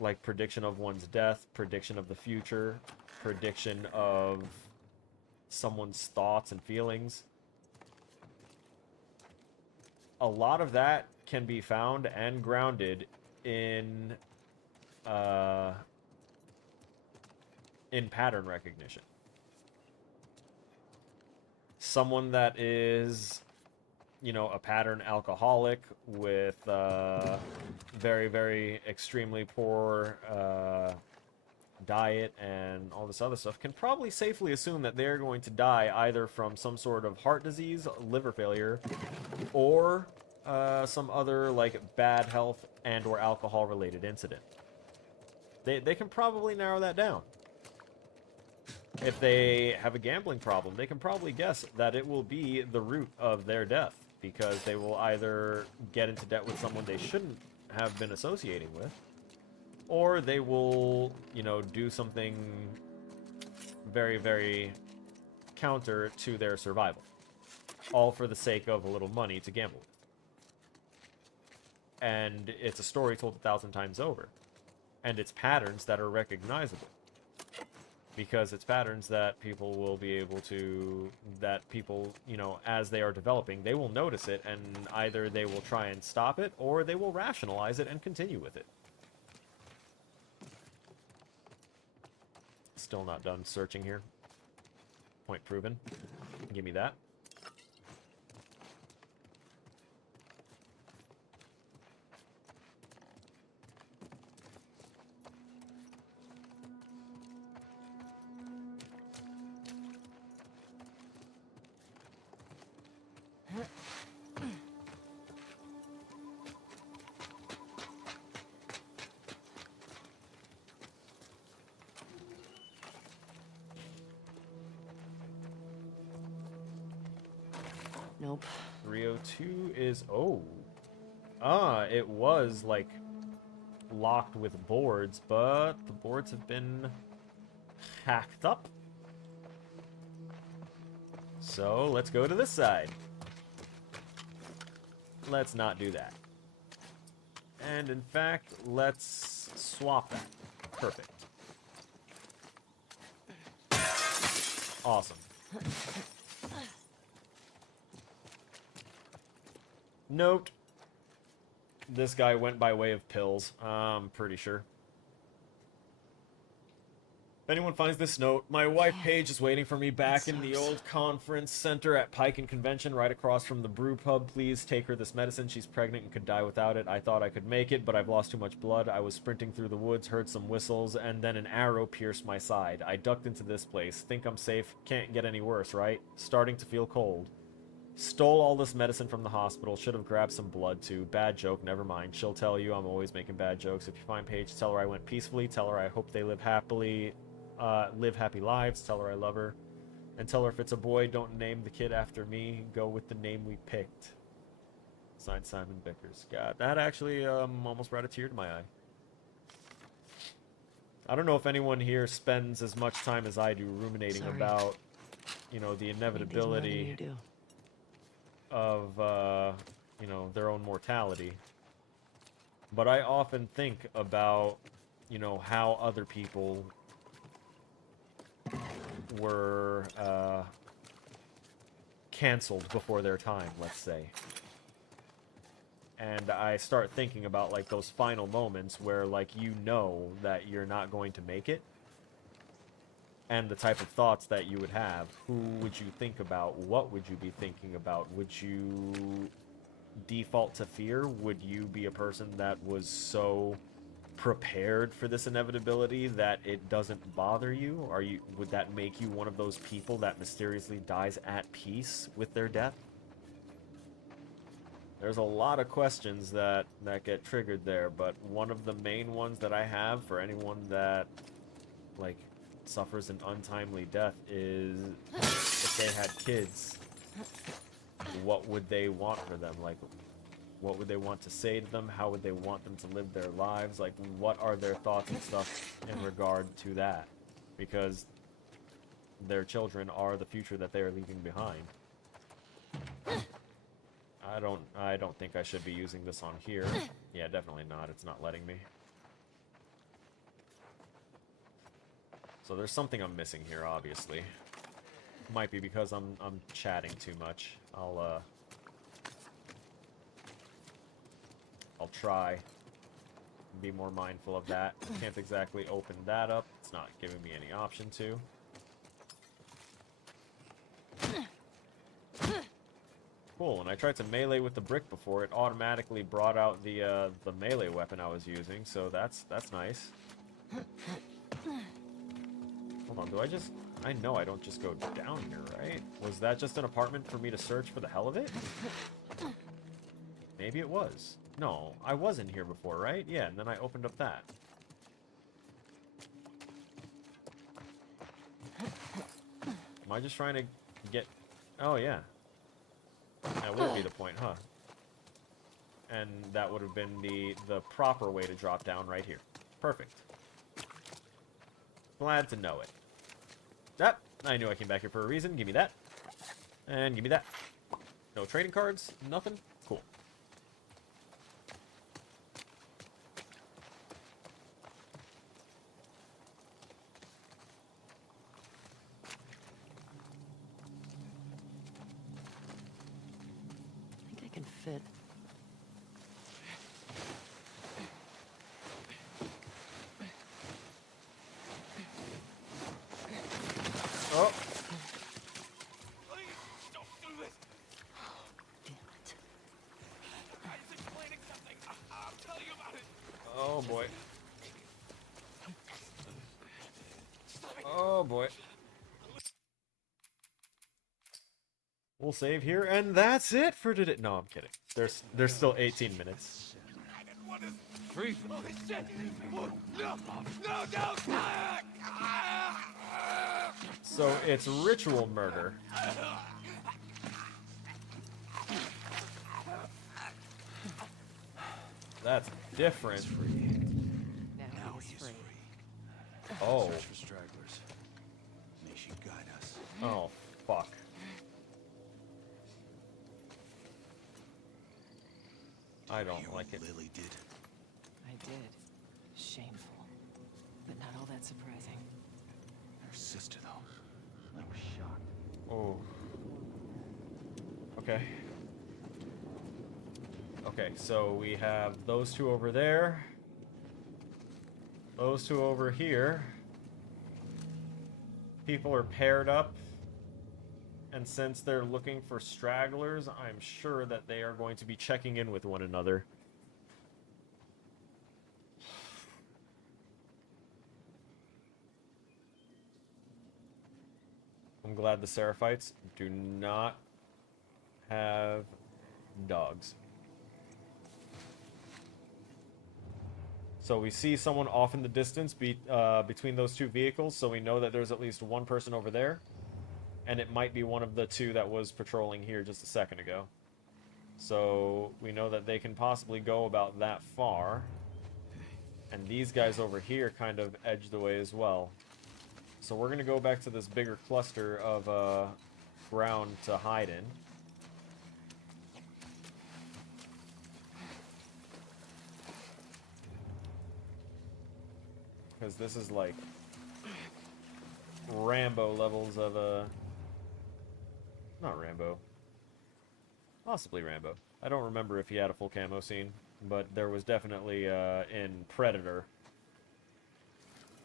like prediction of one's death, prediction of the future, prediction of someone's thoughts and feelings. A lot of that can be found and grounded in pattern recognition. Someone that is, you know, a pattern alcoholic with very, very extremely poor diet and all this other stuff can probably safely assume that they're going to die either from some sort of heart disease, liver failure, or some other like bad health and or alcohol related incident. They can probably narrow that down. If they have a gambling problem, they can probably guess that it will be the root of their death because they will either get into debt with someone they shouldn't have been associating with, or they will, you know, do something very, very counter to their survival. All for the sake of a little money to gamble with. And it's a story told 1,000 times over. And it's patterns that are recognizable. Because it's patterns that people will be able to, that people, you know, as they are developing, they will notice it and either they will try and stop it or they will rationalize it and continue with it. Still not done searching here. Point proven. Give me that. Nope. 302 is... Oh. It was, like, locked with boards, but the boards have been hacked up. So, let's go to this side. Let's not do that. And, in fact, let's swap that. Perfect. Awesome. Note, this guy went by way of pills, I'm pretty sure. If anyone finds this note, my wife Paige is waiting for me back in the old conference center at Pike and Convention right across from the brew pub. Please take her this medicine. She's pregnant and could die without it. I thought I could make it, but I've lost too much blood. I was sprinting through the woods, heard some whistles, and then an arrow pierced my side. I ducked into this place. Think I'm safe. Can't get any worse, right? Starting to feel cold. Stole all this medicine from the hospital. Should have grabbed some blood too. Bad joke, never mind. She'll tell you I'm always making bad jokes. If you find Paige, tell her I went peacefully. Tell her I hope they live happy lives. Tell her I love her. And tell her if it's a boy, don't name the kid after me. Go with the name we picked. Signed, Simon Vickers. God, that actually almost brought a tear to my eye. I don't know if anyone here spends as much time as I do ruminating about, you know, the inevitability of, you know, their own mortality. But I often think about, you know, how other people were canceled before their time, let's say. And I start thinking about, like, those final moments where, like, you know that you're not going to make it. And the type of thoughts that you would have. Who would you think about? What would you be thinking about? Would you default to fear? Would you be a person that was so prepared for this inevitability that it doesn't bother you? Would that make you one of those people that mysteriously dies at peace with their death? There's a lot of questions that get triggered there, but one of the main ones that I have for anyone that, like, suffers an untimely death is if they had kids, what would they want for them? Like, what would they want to say to them? How would they want them to live their lives? Like, what are their thoughts and stuff in regard to that? Because their children are the future that they are leaving behind. I don't think I should be using this on here. Yeah, definitely not. It's not letting me. So there's something I'm missing here, obviously. Might be because I'm chatting too much. I'll try and be more mindful of that. Can't exactly open that up. It's not giving me any option to. Cool, and I tried to melee with the brick before. It automatically brought out the melee weapon I was using, so that's nice. Hold on, do I just... I know I don't just go down here, right? Was that just an apartment for me to search for the hell of it? Maybe it was. No, I was in here before, right? Yeah, and then I opened up that. Am I just trying to get... Oh, yeah. That would be the point, huh? And that would have been the proper way to drop down right here. Perfect. Glad to know it. That, I knew I came back here for a reason. Give me that. And give me that. No trading cards? Nothing? Cool. I think I can fit. Oh! Please, don't do this! Damn it. I was explaining something. I'll tell you about it. Oh boy. Stop it. Oh boy. We'll save here, and that's it for today. No, I'm kidding. There's still 18 minutes. I didn't want to... Freeze! Oh, shit! Oh, no! No, no! So it's ritual murder. That's different. Now he's free. Oh. Search for stragglers. May she guide us. Oh, fuck. I don't like it. Lily did. I did. Shameful. But not all that surprising. Her sister, though. I was shocked. Oh. Okay. Okay, so we have those two over there. Those two over here. People are paired up. And since they're looking for stragglers, I'm sure that they are going to be checking in with one another. I'm glad the Seraphites do not have dogs. So we see someone off in the distance between those two vehicles, so we know that there's at least one person over there. And it might be one of the two that was patrolling here just a second ago. So we know that they can possibly go about that far. And these guys over here kind of edge the way as well. So we're going to go back to this bigger cluster of ground to hide in. Because this is like Rambo levels of not Rambo. Possibly Rambo. I don't remember if he had a full camo scene, but there was definitely in Predator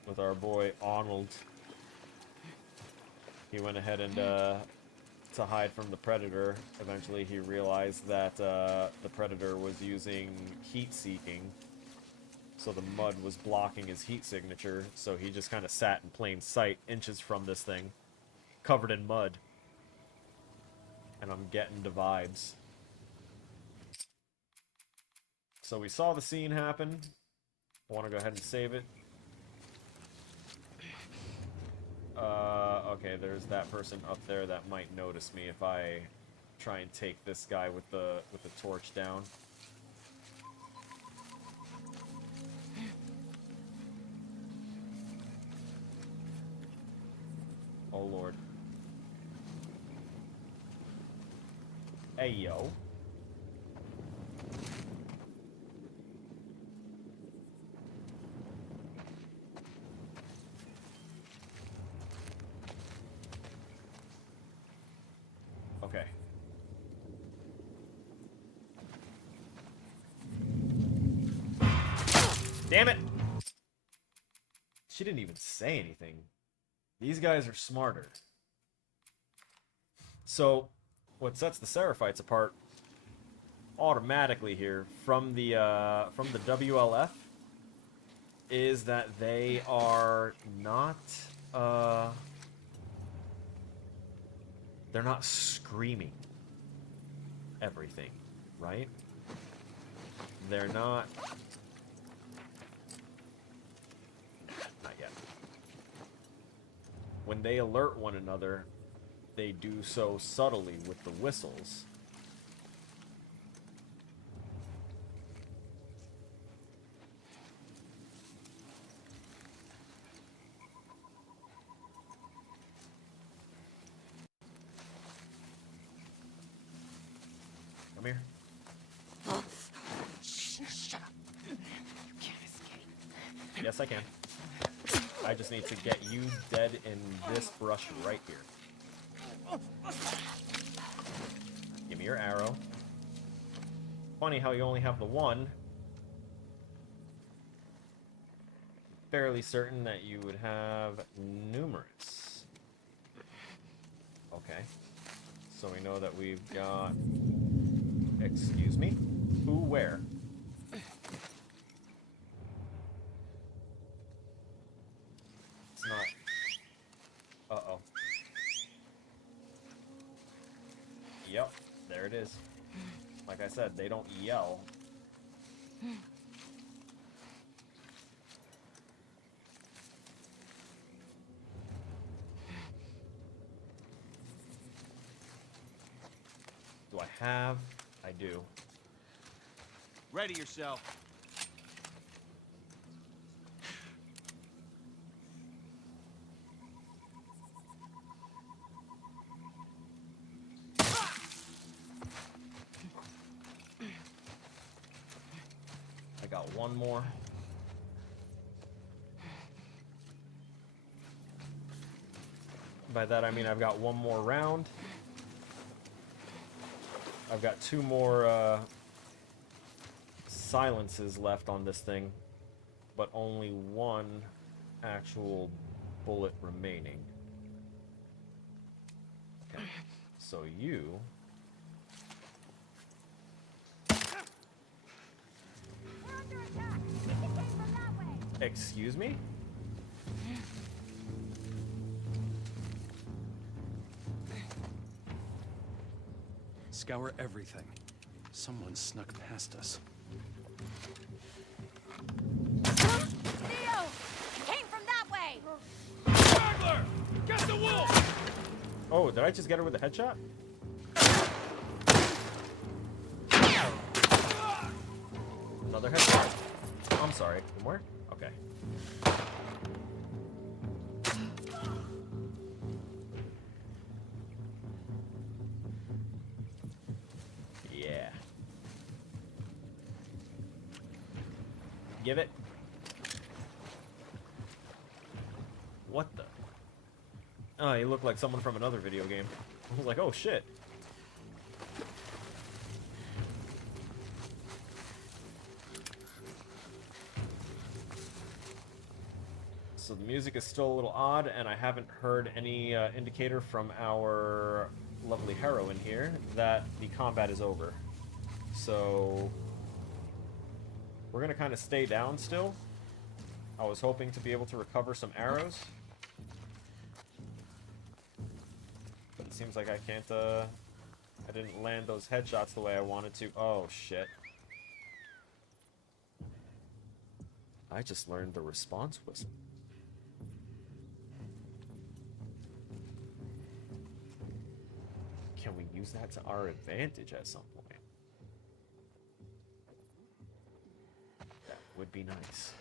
with our boy Arnold. He went ahead and to hide from the Predator. Eventually he realized that the Predator was using heat seeking. So the mud was blocking his heat signature, so he just kind of sat in plain sight, inches from this thing, covered in mud. And I'm getting the vibes. So we saw the scene happen. I want to go ahead and save it. Okay, there's that person up there that might notice me if I try and take this guy with the torch down. Oh Lord. Hey yo. Okay. Damn it! She didn't even say anything. These guys are smarter. So, what sets the Seraphites apart automatically here from the WLF is that they are not they're not screaming everything, right? They're not yet. When they alert one another, they do so subtly with the whistles. Come here. Shut up. You can't escape. Yes, I can. I just need to get you dead in this brush right here. Give me your arrow. Funny how you only have the one. Fairly certain that you would have numerous. Okay. So we know that we've got... Excuse me? Who, where? It's not... Uh-oh. Yep, there it is. Like I said, they don't yell. Do I have? I do. Ready yourself. I got one more. By that I mean I've got one more round. I've got two more silences left on this thing, but only one actual bullet remaining. Okay, so you... We're under attack. We can take from that way. Excuse me? scour everything. Someone snuck past us. Theo! Came from that way! Straggler! Get the wolf! Oh, did I just get her with a headshot? Another headshot. I'm sorry. From where? Okay. Yeah. Give it. What the? Oh, he looked like someone from another video game. I was like, oh shit. So the music is still a little odd, and I haven't heard any indicator from our lovely heroine here that the combat is over. So we're gonna kind of stay down still. I was hoping to be able to recover some arrows, but it seems like I can't. I didn't land those headshots the way I wanted to. Oh shit! I just learned the response whistle. Can we use that to our advantage at some point? That would be nice.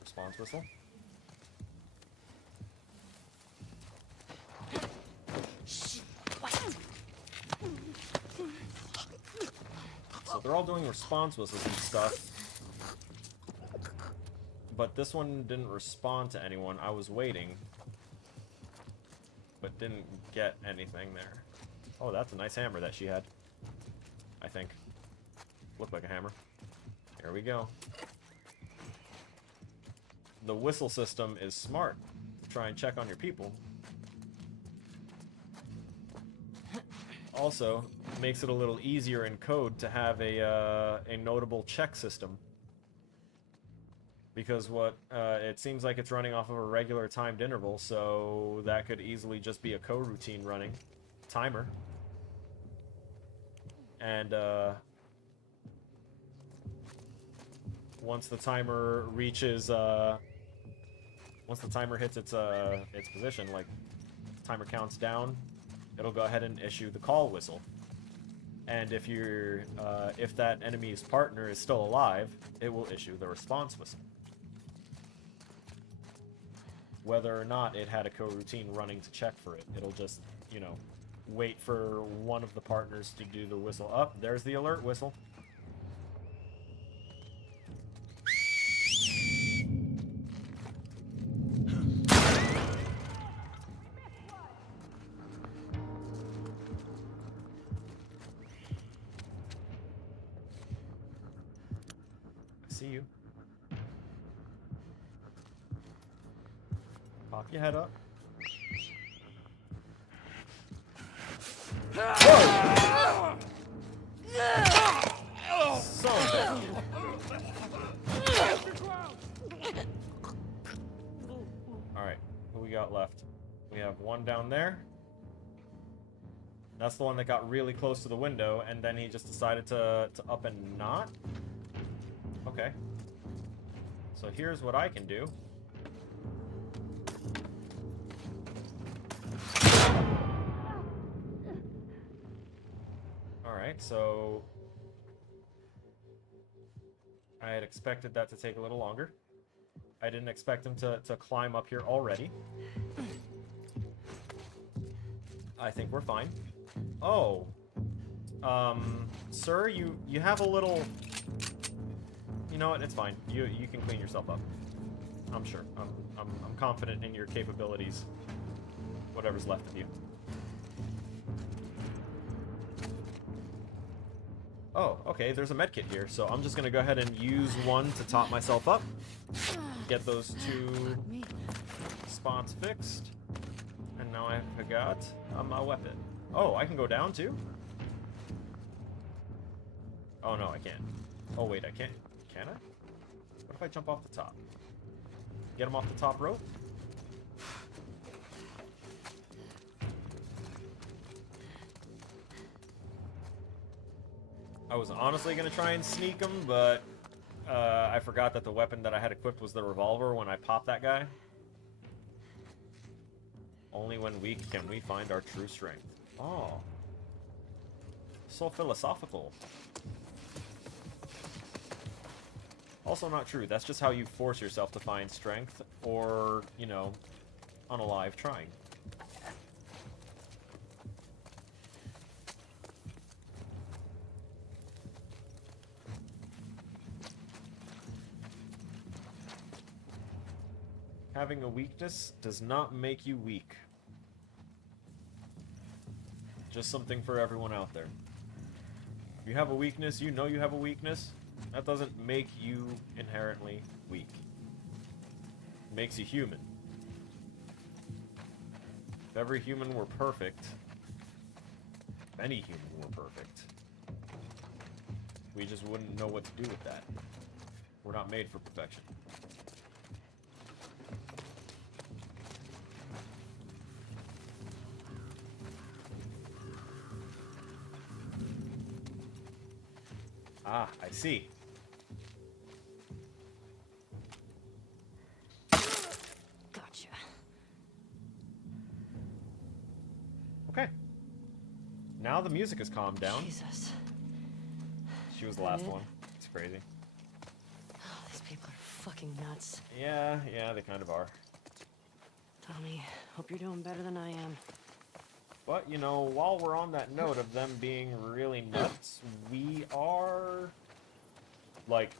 Response whistle. So they're all doing response whistles and stuff. But this one didn't respond to anyone. I was waiting, but didn't get anything there. Oh, that's a nice hammer that she had. I think. Looked like a hammer. Here we go. The whistle system is smart to try and check on your people. Also, makes it a little easier in code to have a notable check system. Because it seems like it's running off of a regular timed interval, so that could easily just be a coroutine running timer. And once the timer reaches, once the timer hits its position, like timer counts down, it'll go ahead and issue the call whistle. And if if that enemy's partner is still alive, it will issue the response whistle. Whether or not it had a coroutine running to check for it, it'll just, you know, wait for one of the partners to do the whistle up. There's the alert whistle. See you. Pop your head up. Whoa! So bad. Alright, who we got left? We have one down there. That's the one that got really close to the window, and then he just decided to up and not. Okay. So here's what I can do. Alright, so I had expected that to take a little longer. I didn't expect him to climb up here already. I think we're fine. Oh. Sir, you have a little... You know what? It's fine. You can clean yourself up. I'm sure. I'm confident in your capabilities. Whatever's left of you. Oh, okay. There's a medkit here, so I'm just gonna go ahead and use one to top myself up. Get those two spots fixed. And now I forgot my weapon. Oh, I can go down too? Oh, no, I can't. Oh, wait, I can't. Can I? What if I jump off the top? Get him off the top rope? I was honestly going to try and sneak him, but I forgot that the weapon that I had equipped was the revolver when I popped that guy. Only when weak can we find our true strength. Oh. So philosophical. Also not true. That's just how you force yourself to find strength or, you know, unalive trying. Having a weakness does not make you weak. Just something for everyone out there. If you have a weakness, you know you have a weakness. That doesn't make you inherently weak. It makes you human. If every human were perfect, if any human were perfect, we just wouldn't know what to do with that. We're not made for perfection. Ah, I see. Gotcha. Okay. Now the music has calmed down. Jesus. She was the last one. It's crazy. Oh, these people are fucking nuts. Yeah, they kind of are. Tommy, hope you're doing better than I am. But, you know, while we're on that note of them being really nuts, we are... Like...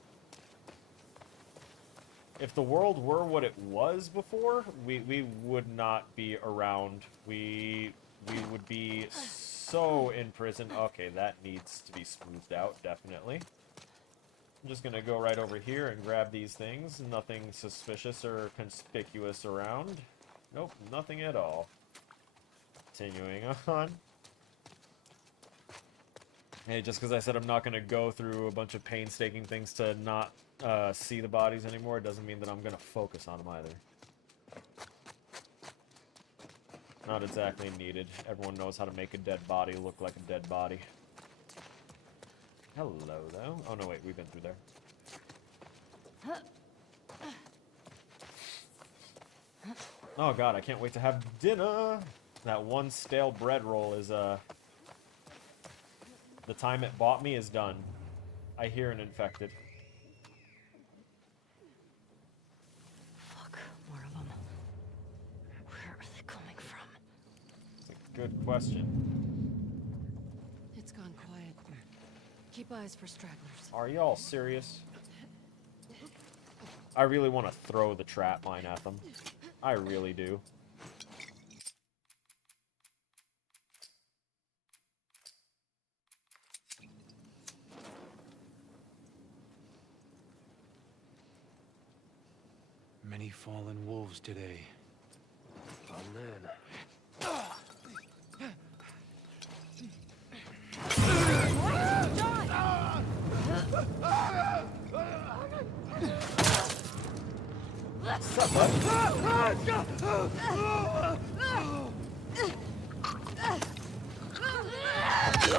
If the world were what it was before, we would not be around. We would be so in prison. Okay, that needs to be smoothed out, definitely. I'm just gonna go right over here and grab these things. Nothing suspicious or conspicuous around. Nope, nothing at all. Continuing on. Hey, just because I said I'm not going to go through a bunch of painstaking things to not see the bodies anymore, doesn't mean that I'm going to focus on them either. Not exactly needed. Everyone knows how to make a dead body look like a dead body. Hello, though. Oh, no, wait. We've been through there. Oh, God. I can't wait to have dinner. That one stale bread roll is, the time it bought me is done. I hear an infected. Fuck, more of them. Where are they coming from? It's a good question. It's gone quiet. Keep eyes for stragglers. Are y'all serious? I really want to throw the trap mine at them. I really do. Many fallen wolves today. Amen. What's up, bud?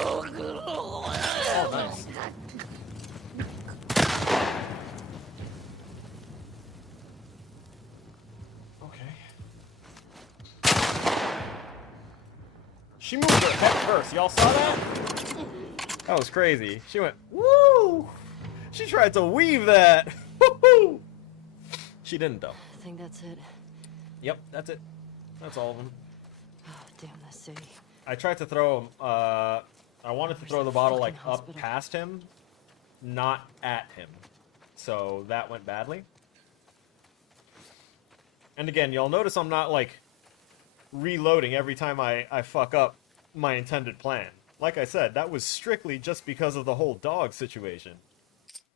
Oh, nice. She moved her head first. Y'all saw that? That was crazy. She went, woo! She tried to weave that. Woo-hoo! She didn't, though. I think that's it. Yep, that's it. That's all of them. Oh, damn that city. I tried to throw him, I wanted to throw the bottle, like, up hospital? past him, not at him. So that went badly. And again, you'll notice I'm not, like, reloading every time I fuck up my intended plan. Like I said, that was strictly just because of the whole dog situation.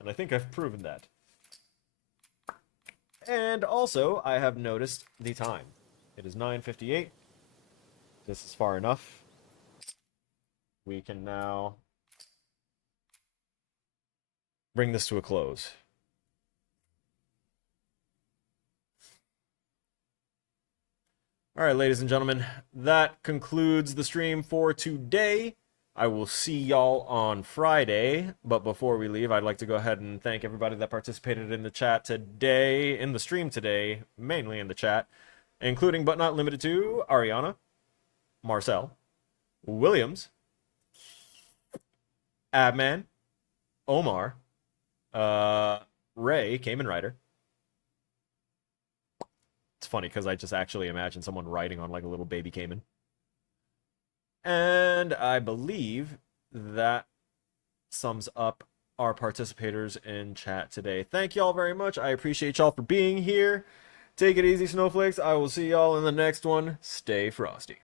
And I think I've proven that. And also, I have noticed the time. It is 9:58. This is far enough. We can now bring this to a close. All right, ladies and gentlemen, that concludes the stream for today. I will see y'all on Friday, but before we leave, I'd like to go ahead and thank everybody that participated in the chat today, in the stream today, mainly in the chat, including but not limited to Ariana, Marcel, Williams, Abman, Omar, Ray, Cayman Rider. It's funny because I just actually imagine someone riding on like a little baby caiman. And I believe that sums up our participators in chat today. Thank y'all very much. I appreciate y'all for being here. Take it easy, snowflakes. I will see y'all in the next one. Stay frosty.